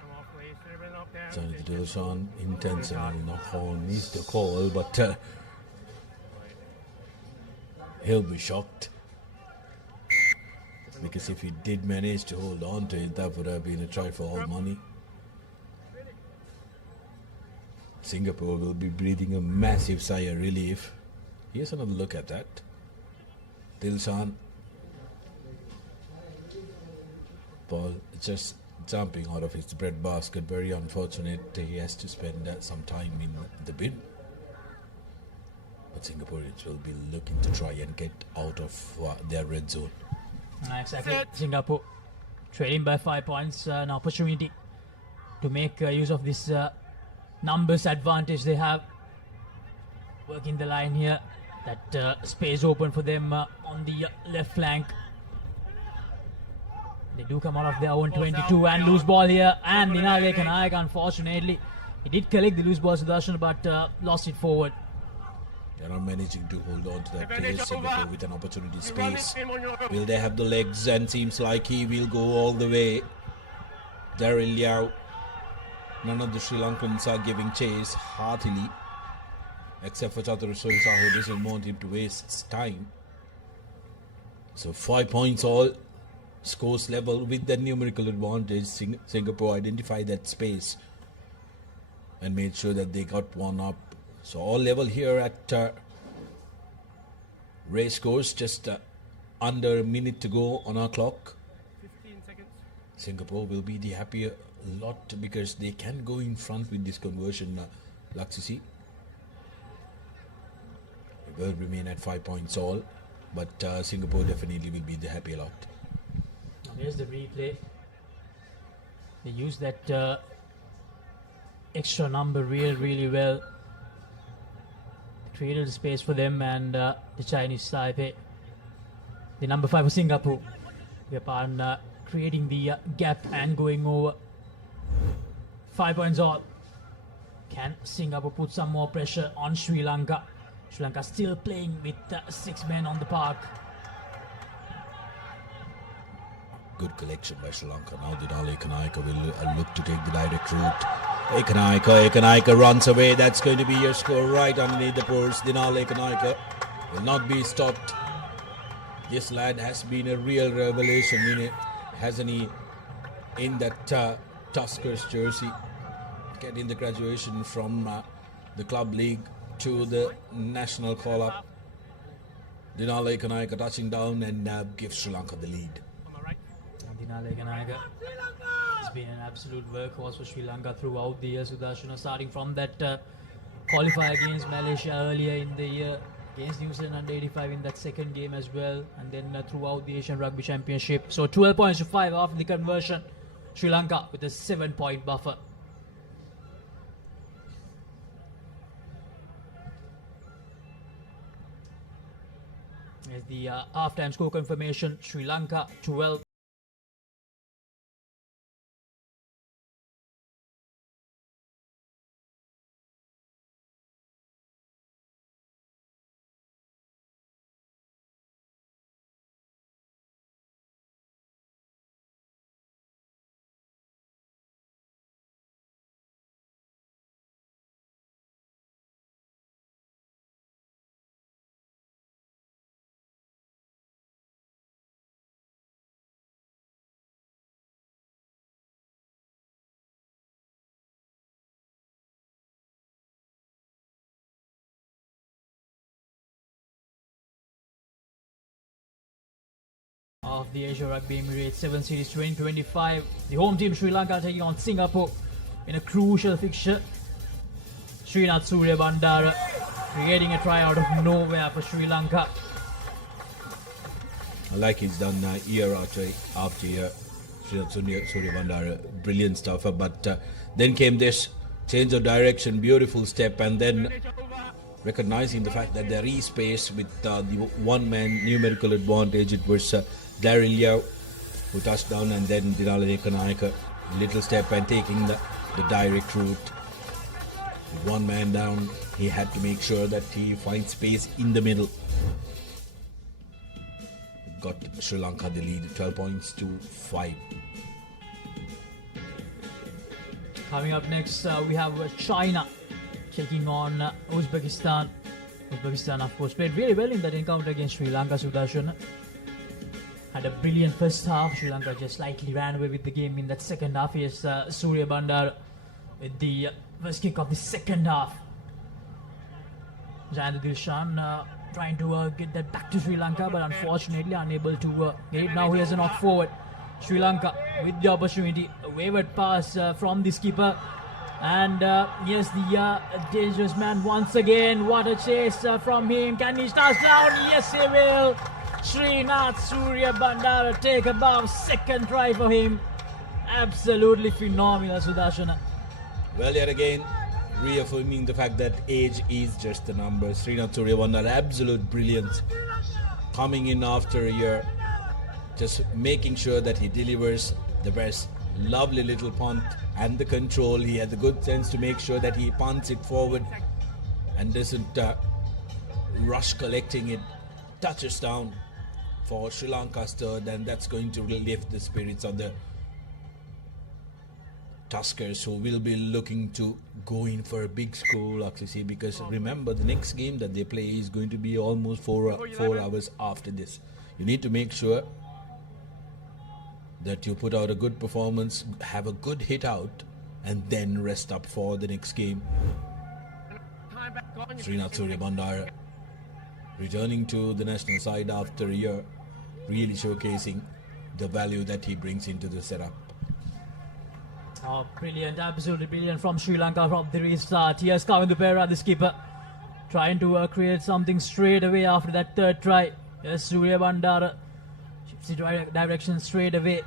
Come off, please. Bring it up down. Jonathan Dilshan intentionally not on needs the call, but he'll be shocked. Because if he did manage to hold on to it, that would have been a try for all money. Singapore will be breathing a massive sigh of relief. Here's another look at that. Dilshan. Ball just jumping out of his breadbasket. Very unfortunate. He has to spend some time in the bin. But Singaporeans will be looking to try and get out of their red zone. Exactly. Singapore trailing by 5 points. An opportunity to make use of this numbers advantage they have. Working the line here. That space open for them on the left flank. They do come out of their own 22 and lose ball here. And Ninagek and Nayak, unfortunately, he did collect the loose ball, Sudarshan, but lost it forward. They're not managing to hold on to that pace. Singapore with an opportunity space. Will they have the legs? And seems like he will go all the way. Daryl Liao. None of the Sri Lankans are giving chase heartily, except for Chatur Soisa, who doesn't want him to waste time. So 5 points all. Scores level with that numerical advantage. Singapore identified that space and made sure that they got one up. So all level here at race course, just under a minute to go on our clock. 15 seconds. Singapore will be the happier lot because they can go in front with this conversion. Laksisi. It will remain at 5 points all, but Singapore definitely will be the happier lot. Here's the replay. They use that extra number really well. created space for them, and the Chinese Taipei, the number 5 for Singapore, upon creating the gap and going over 5 points all. Can Singapore put some more pressure on Sri Lanka? Sri Lanka still playing with 6 men on the park. Good collection by Sri Lanka. Now Dinale Ekanaika will look to take the direct route. Ekanaika runs away. That's going to be your score right underneath the post. Dinale Ekanaika will not be stopped. This lad has been a real revelation, hasn't he? In that Tuskers jersey, getting the graduation from the club league to the national call-up. Dinale Ekanaika touching down and gives Sri Lanka the lead. Dinale Ekanaika has been an absolute workhorse for Sri Lanka throughout the year. Sudarshana, starting from that qualifier against Malaysia earlier in the year, against New Zealand under 85 in that second game as well, and then throughout the Asian Rugby Championship. So 12 points to 5 after the conversion. Sri Lanka with a 7-point buffer. As the half-time score confirmation, Sri Lanka 12. Of the Asia Rugby Emirates 7 Series 2025. The home team Sri Lanka taking on Singapore in a crucial fixture. Srinath Surya Bandara creating a try out of nowhere for Sri Lanka. Like he's done year after year. Srinath Surya Bandara, brilliant stuff. But then came this change of direction, beautiful step, and then recognizing the fact that there is space with the one-man numerical advantage. It was Daryl Yao who touched down, and then Dinale Ekanaika, little step and taking the direct route. With one man down, he had to make sure that he finds space in the middle. Got Sri Lanka the lead, 12 points to 5. Coming up next, we have China taking on Uzbekistan. Uzbekistan, of course, played really well in that encounter against Sri Lanka. Sudarshan had a brilliant first half. Sri Lanka just slightly ran away with the game in that second half. Yes, Surya Bandar with the first kick of the second half. Jayant Dilshan trying to get that back to Sri Lanka, but unfortunately unable to get it. Now here's a knock forward. Sri Lanka with the opportunity. A wayward pass from the skipper. And yes, the dangerous man once again. What a chase from him. Can he start down? Yes, he will. Srinath Surya Bandara take about second try for him. Absolutely phenomenal, Sudarshana. Well, yet again, reaffirming the fact that age is just a number. Srinath Surya Bandara, absolute brilliance. Coming in after a year, just making sure that he delivers the best. Lovely little punt and the control. He had the good sense to make sure that he punts it forward and doesn't rush collecting it. Touches down for Sri Lanka's third, and that's going to lift the spirits of the Tuskers, who will be looking to go in for a big score, Akshay, because remember, the next game that they play is going to be almost 4 hours after this. You need to make sure that you put out a good performance, have a good hit out, and then rest up for the next game. Srinath Surya Bandara returning to the national side after a year, really showcasing the value that he brings into the setup. Oh, brilliant, absolutely brilliant from Sri Lanka from the restart. Here's Kavindupera, the skipper, trying to create something straight away after that third try. Here's Surya Bandara, shifts the direction straight away.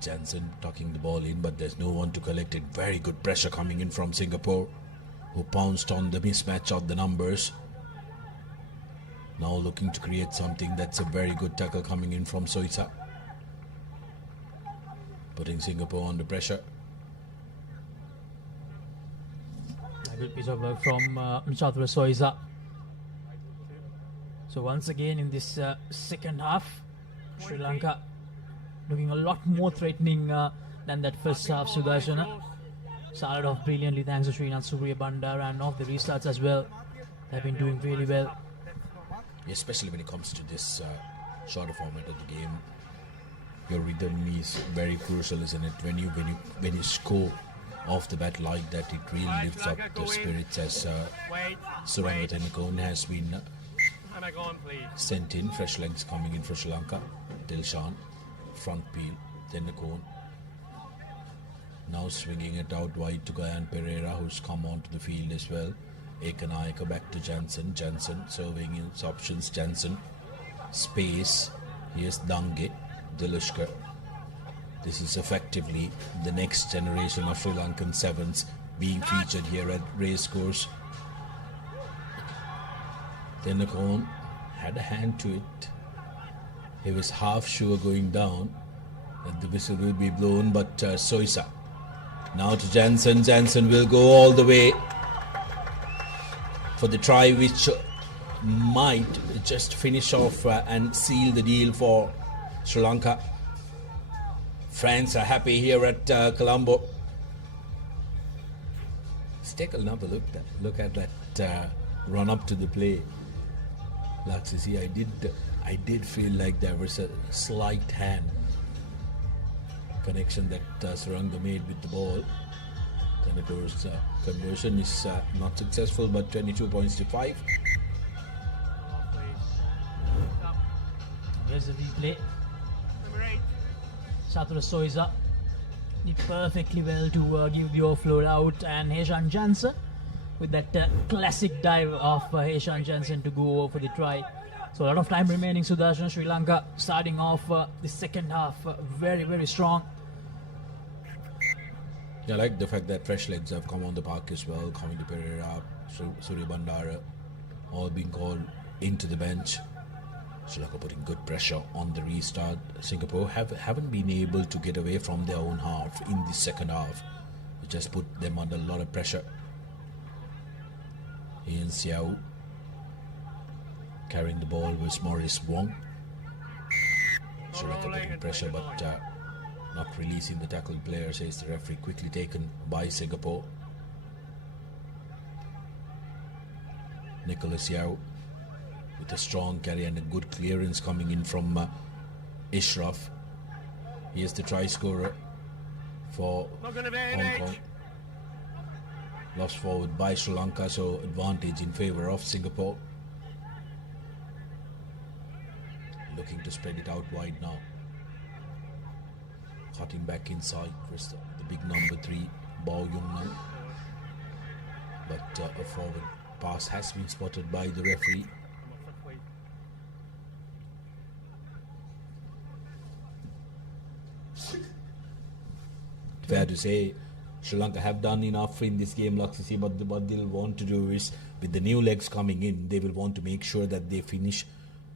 Jansen tucking the ball in, but there's no one to collect it. Very good pressure coming in from Singapore. who pounced on the mismatch of the numbers. Now looking to create something. That's a very good tackle coming in from Soisa, putting Singapore under pressure. A good piece of work from Chatura Soisa. So once again in this second half, Sri Lanka looking a lot more threatening than that first half. Sudarshana started off brilliantly thanks to Srinath Surya Bandar, and off the restarts as well. They've been doing really well. Especially when it comes to this shorter format of the game, your rhythm is very crucial, isn't it? When you score off the bat like that, it really lifts up the spirits, as Suranga Tenakone has been sent in. Fresh legs coming in for Sri Lanka. Dilshan, front peel, Tenakone. Now swinging it out wide to Gayan Pereira, who's come onto the field as well. Ekanayaka back to Jansen. Jansen serving his options. Jansen, space. Here's Dange, Dilushkar. This is effectively the next generation of Sri Lankan sevens being featured here at Racecourse. Tenakone had a hand to it. He was half sure going down that the whistle will be blown, but Soisa. Now to Jansen. Jansen will go all the way for the try, which might just finish off and seal the deal for Sri Lanka. Fans are happy here at Colombo. Let's take another look at that run up to the play. Laksisi, I did feel like there was a slight hand connection that Suranga made with the ball. And of course, conversion is not successful, but 22 points to 5. Here's the replay. Chatura Soisa did perfectly well to give the offload out, and Heshan Jansen with that classic dive of Heshan Jansen to go for the try. So a lot of time remaining. Sudarshan, Sri Lanka starting off the second half very, very strong. I like the fact that fresh legs have come on the park as well. Coming to Pereira, Surya Bandara, all being called into the bench. Sri Lanka putting good pressure on the restart. Singapore haven't been able to get away from their own half in the second half, which has put them under a lot of pressure. Ian Xiao carrying the ball was Maurice Wong. Sri Lanka putting pressure, but not releasing the tackled player, says the referee. Quickly taken by Singapore. Nicholas Yao with a strong carry and a good clearance coming in from Ishraf. He is the try scorer for Hong Kong. Lost forward by Sri Lanka, so advantage in favour of Singapore. Looking to spread it out wide now. Cutting back inside, Krista, the big number 3, Bao Yung now. But a forward pass has been spotted by the referee. Fair to say, Sri Lanka have done enough in this game, Laksisi, but what they'll want to do is, with the new legs coming in, they will want to make sure that they finish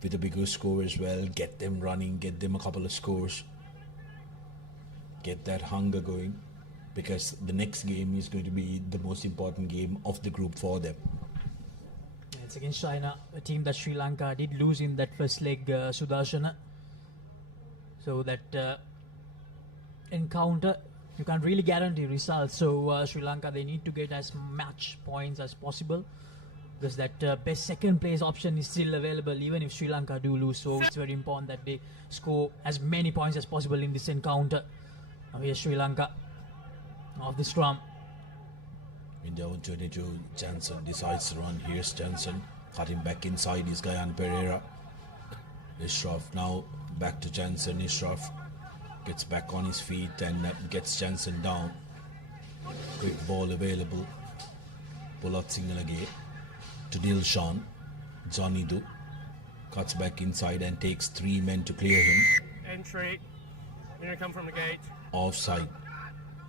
with a bigger score as well, get them running, get them a couple of scores, get that hunger going, because the next game is going to be the most important game of the group for them. It's against China, a team that Sri Lanka did lose in that first leg, Sudarshana. So that encounter, you can't really guarantee results. So Sri Lanka, they need to get as much points as possible, because that best second place option is still available even if Sri Lanka do lose. So it's very important that they score as many points as possible in this encounter. Now here's Sri Lanka off the scrum. India on 22, Jansen decides to run. Here's Jansen, cutting back inside is Gayan Pereira. Ishraf now back to Jansen. Ishraf gets back on his feet and gets Jansen down. Quick ball available. Pulat Singalage to Dilshan. Janidu cuts back inside and takes 3 men to clear him. Entry. You're going to come from the gate. Offside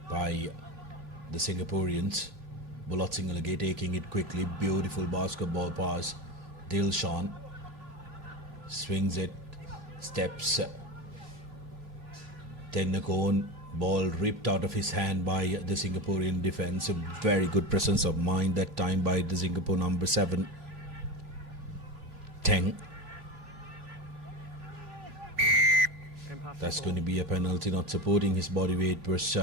by the Singaporeans. Bulotsingalage taking it quickly. Beautiful basketball pass. Dilshan swings it, steps. Tennakoon, ball ripped out of his hand by the Singaporean defense. A very good presence of mind that time by the Singapore number 7. Teng. That's going to be a penalty, not supporting his body weight. Was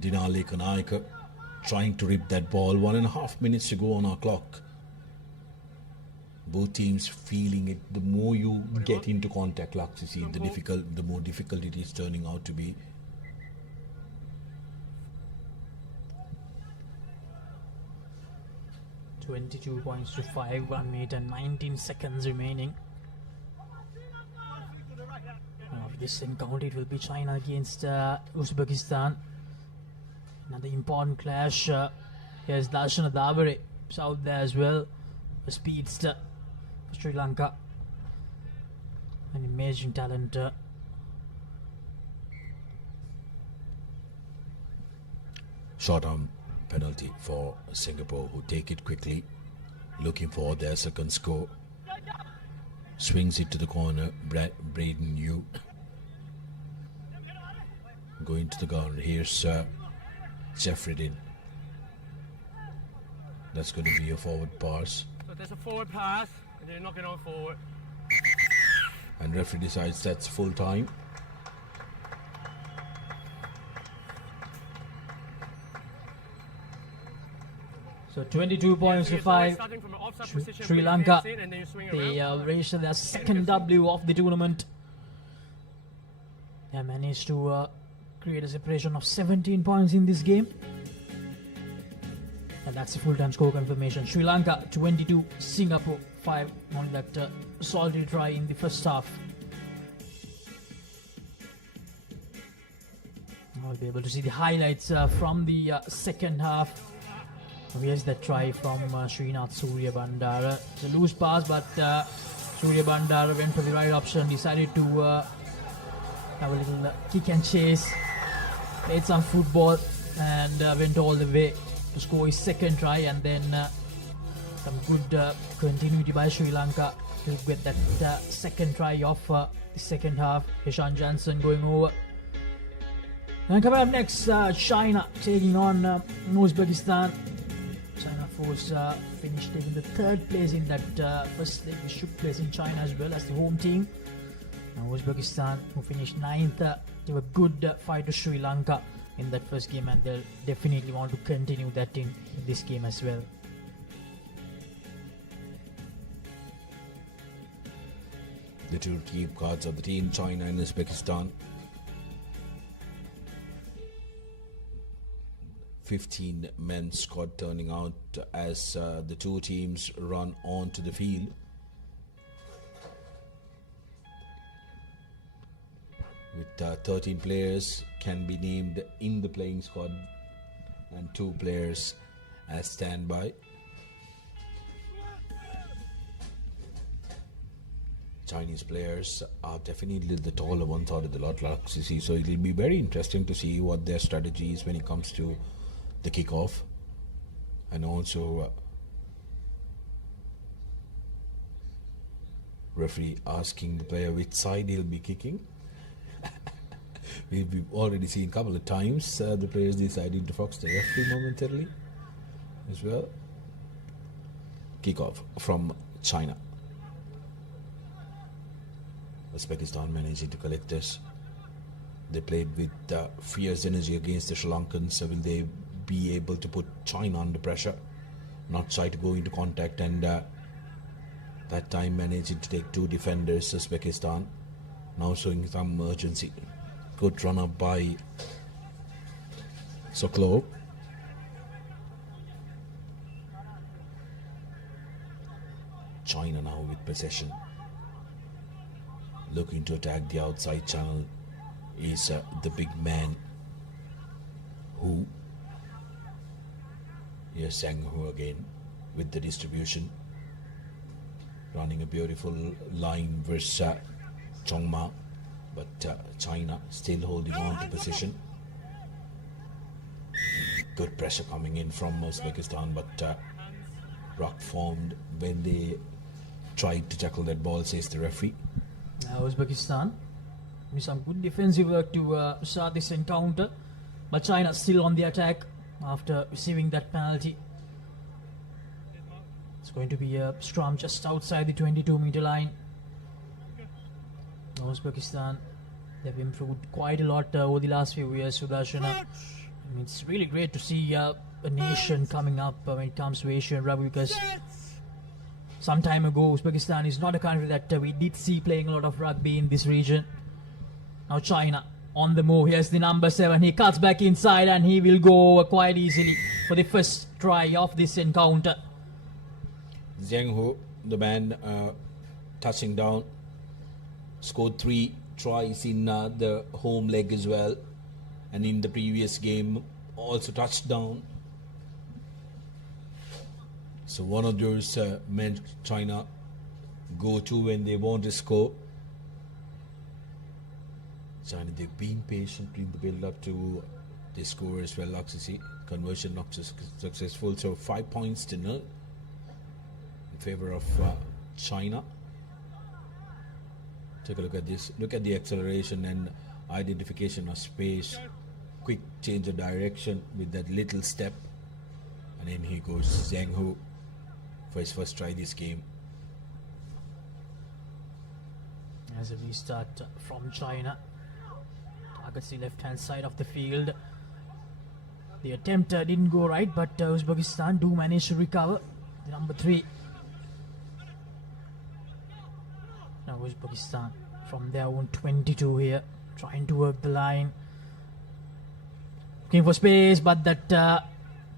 Dinali Kanaika trying to rip that ball. 1.5 minutes to go on our clock. Both teams feeling it. The more you get into contact, like you see, the more difficult it is turning out to be. $22 points to 5, 1 minute and 19 seconds remaining. Of this encounter, it will be China against Uzbekistan. Another important clash. Here's Darshana Dabare, out there as well. A speedster for Sri Lanka. An emerging talent. Short-arm penalty for Singapore, who take it quickly, looking for their second score. Swings it to the corner. Braden Yu going to the corner. Here's Jeffrey. That's going to be a forward pass. So there's a forward pass, and they're knocking on forward. And referee decides that's full time. So 22 points to 5. Sri Lanka, they reached their second W of the tournament. They managed to create a separation of 17 points in this game. And that's a full-time score confirmation. Sri Lanka 22, Singapore 5. Only that solid try in the first half. I'll be able to see the highlights from the second half. Here's that try from Srinath Surya Bandara. It's a loose pass, but Surya Bandara went for the right option, decided to have a little kick and chase, played some football, and went all the way to score his second try. And then some good continuity by Sri Lanka to get that second try of the second half. Ishan Jansen going over. And coming up next, China taking on Uzbekistan. China force finished taking the third place in that first leg. They should place in China as well as the home team. Now Uzbekistan, who finished 9th, they were good fight to Sri Lanka in that first game, and they'll definitely want to continue that in this game as well. The two team cards of the team, China and Uzbekistan. 15 men squad turning out as the two teams run onto the field. With 13 players can be named in the playing squad and 2 players as standby. Chinese players are definitely the taller ones out of the lot, like you see. So it'll be very interesting to see what their strategy is when it comes to the kickoff, and also referee asking the player which side he'll be kicking. We've already seen a couple of times the players deciding to fox the referee momentarily as well. Kickoff from China. Uzbekistan managing to collect this. They played with fierce energy against the Sri Lankans. So will they be able to put China under pressure, not try to go into contact, and that time managing to take 2 defenders. Uzbekistan now showing some urgency. Good run up by Sokolov. China now with possession, looking to attack the outside channel is the big man who. Here's Sang Hu again with the distribution, running a beautiful line versus Chong Ma, but China still holding on to position. Good pressure coming in from Uzbekistan, but rock formed when they tried to tackle that ball, says the referee. Uzbekistan with some good defensive work to start this encounter, but China still on the attack after receiving that penalty. It's going to be a scrum just outside the 22-meter line. Uzbekistan, they've improved quite a lot over the last few years, Sudarshana. I mean, it's really great to see a nation coming up when it comes to Asian rugby, because some time ago Uzbekistan is not a country that we did see playing a lot of rugby in this region. Now China on the move. Here's the number 7. He cuts back inside and he will go quite easily for the first try of this encounter. Zheng Hu, the man touching down, scored 3 tries in the home leg as well, and in the previous game also touched down. So one of those men China go to when they want to score. China, they've been patient in the build up to the score as well. Luxury conversion not successful, so 5 points to 0 in favor of China. Take a look at this. Look at the acceleration and identification of space. Quick change of direction with that little step. And then here goes Zheng Hu for his first try this game. As a restart from China. Targets the left-hand side of the field. The attempt didn't go right, but Uzbekistan do manage to recover. The number 3. Now Uzbekistan from their own 22 here, trying to work the line. Looking for space, but that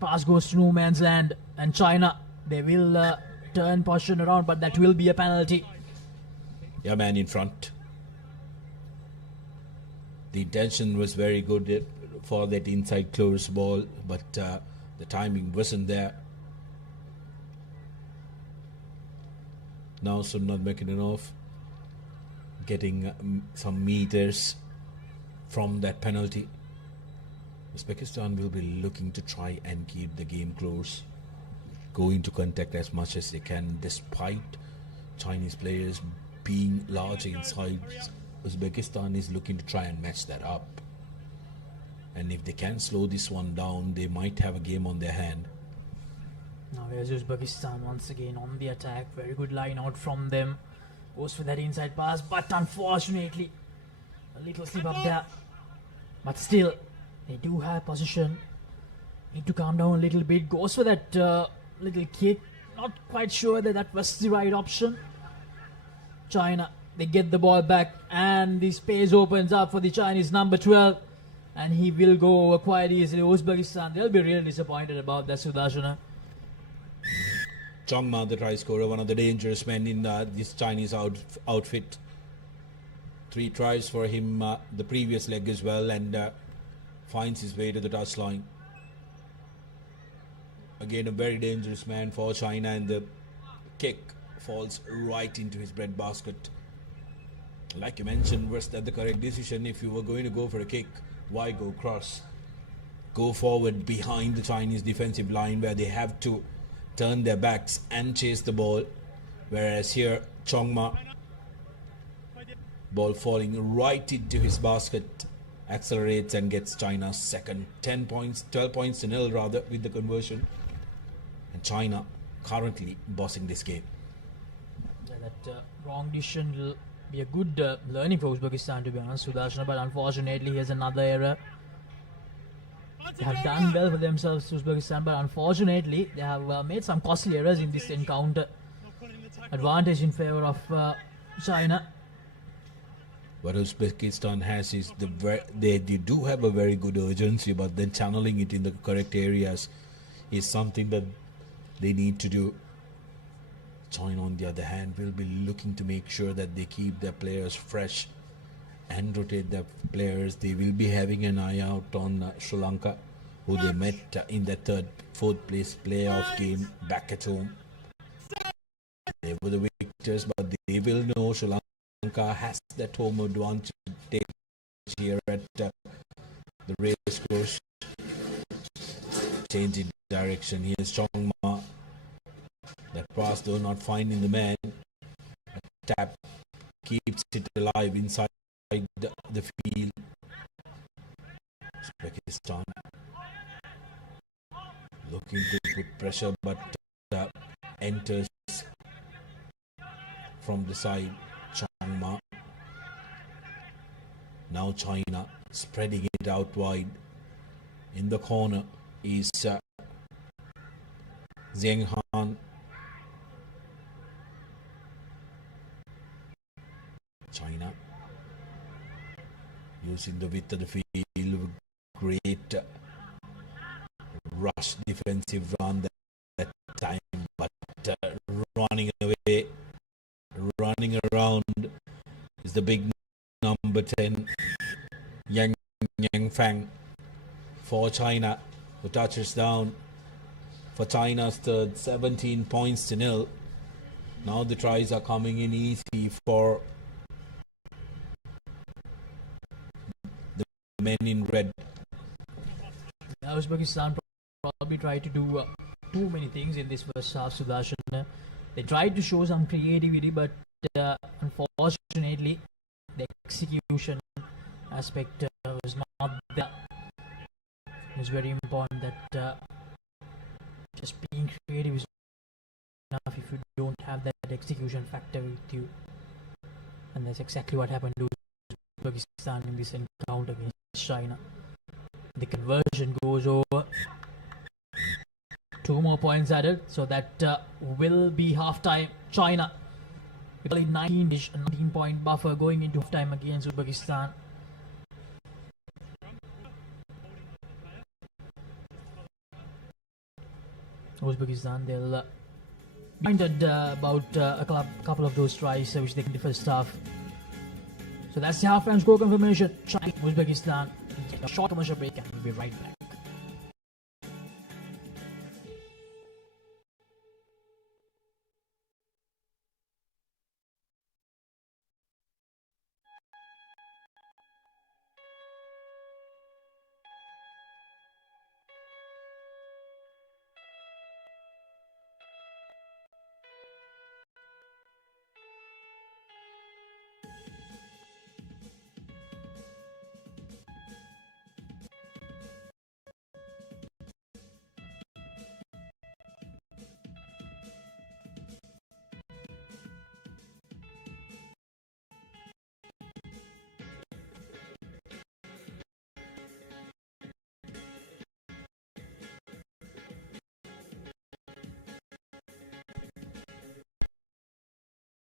pass goes to no man's land. And China, they will turn possession around, but that will be a penalty. Yeah, man in front. The intention was very good for that inside close ball, but the timing wasn't there. Now some not making enough, getting some meters from that penalty. Uzbekistan will be looking to try and keep the game close, go into contact as much as they can, despite Chinese players being larger inside. Uzbekistan is looking to try and match that up, and if they can slow this one down, they might have a game on their hand. Now here's Uzbekistan once again on the attack. Very good line out from them. Goes for that inside pass, but unfortunately a little slip up there. But still, they do have position. Need to calm down a little bit. Goes for that little kick. Not quite sure that that was the right option. China, they get the ball back, and the space opens up for the Chinese number 12, and he will go over quite easily. Uzbekistan, they'll be really disappointed about that, Sudarshana. Chong Ma, the try scorer, one of the dangerous men in this Chinese outfit. 3 tries for him the previous leg as well, and finds his way to the touchline. Again, a very dangerous man for China, and the kick falls right into his breadbasket. Like you mentioned, was that the correct decision? If you were going to go for a kick, why go cross? Go forward behind the Chinese defensive line where they have to turn their backs and chase the ball. Whereas here, Chong Ma, ball falling right into his basket, accelerates and gets China's second. 12 points to 0 rather with the conversion. And China currently bossing this game. Yeah, that wrong decision will be a good learning for Uzbekistan, to be honest, Sudarshana, but unfortunately here's another error. They have done well for themselves, Uzbekistan, but unfortunately they have made some costly errors in this encounter. Advantage in favor of China. What Uzbekistan has is they do have a very good urgency, but then channeling it in the correct areas is something that they need to do. China, on the other hand, will be looking to make sure that they keep their players fresh and rotate their players. They will be having an eye out on Sri Lanka, who they met in the 4th place playoff game back at home. They were the victors, but they will know Sri Lanka has that home advantage here at the race course. change in direction. Here's Chongma. That pass though not finding the man. A tap keeps it alive inside the field. Uzbekistan looking to put pressure, but enters from the side. Changma. Now China spreading it out wide. In the corner is Zheng Han. China using the width of the field. Great rush defensive run that time, but running away, running around is the big number 10 Yang Fang for China, who touches down for China's third, 17 points to nil. Now the tries are coming in easy for the men in red. Uzbekistan probably tried to do too many things in this first half, Sudarshan. They tried to show some creativity, but unfortunately the execution aspect was not there. It was very important that just being creative is enough if you don't have that execution factor with you. And that's exactly what happened to Uzbekistan in this encounter against China. The conversion goes over. 2 more points added, so that will be half time. China with a 19-point buffer going into half time against Uzbekistan. Uzbekistan, they'll minded about a couple of those tries which they can in the first half. So that's the half-time score confirmation. China, Uzbekistan. A short commercial break and we'll be right back.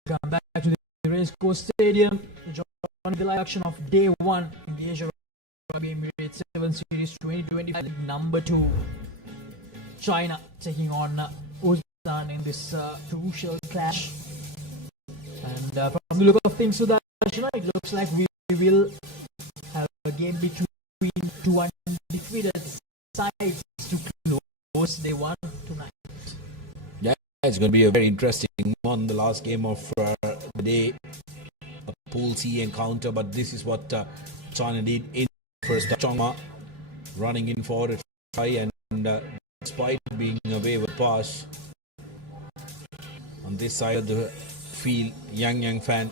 Come back to the Race Course Stadium. Join the live action of day 1 in the Asia Rugby Emirates 7 Series 2025. Number 2, China taking on Uzbekistan in this crucial clash. And from the look of things, Sudarshan, it looks like we will have a game between two undefeated sides to close day 1 tonight. It's going to be a very interesting one. The last game of the day, a Pool C encounter, but this is what China did in first. Chongma running in for a try, and despite being a waiver pass on this side of the field, Yang Fan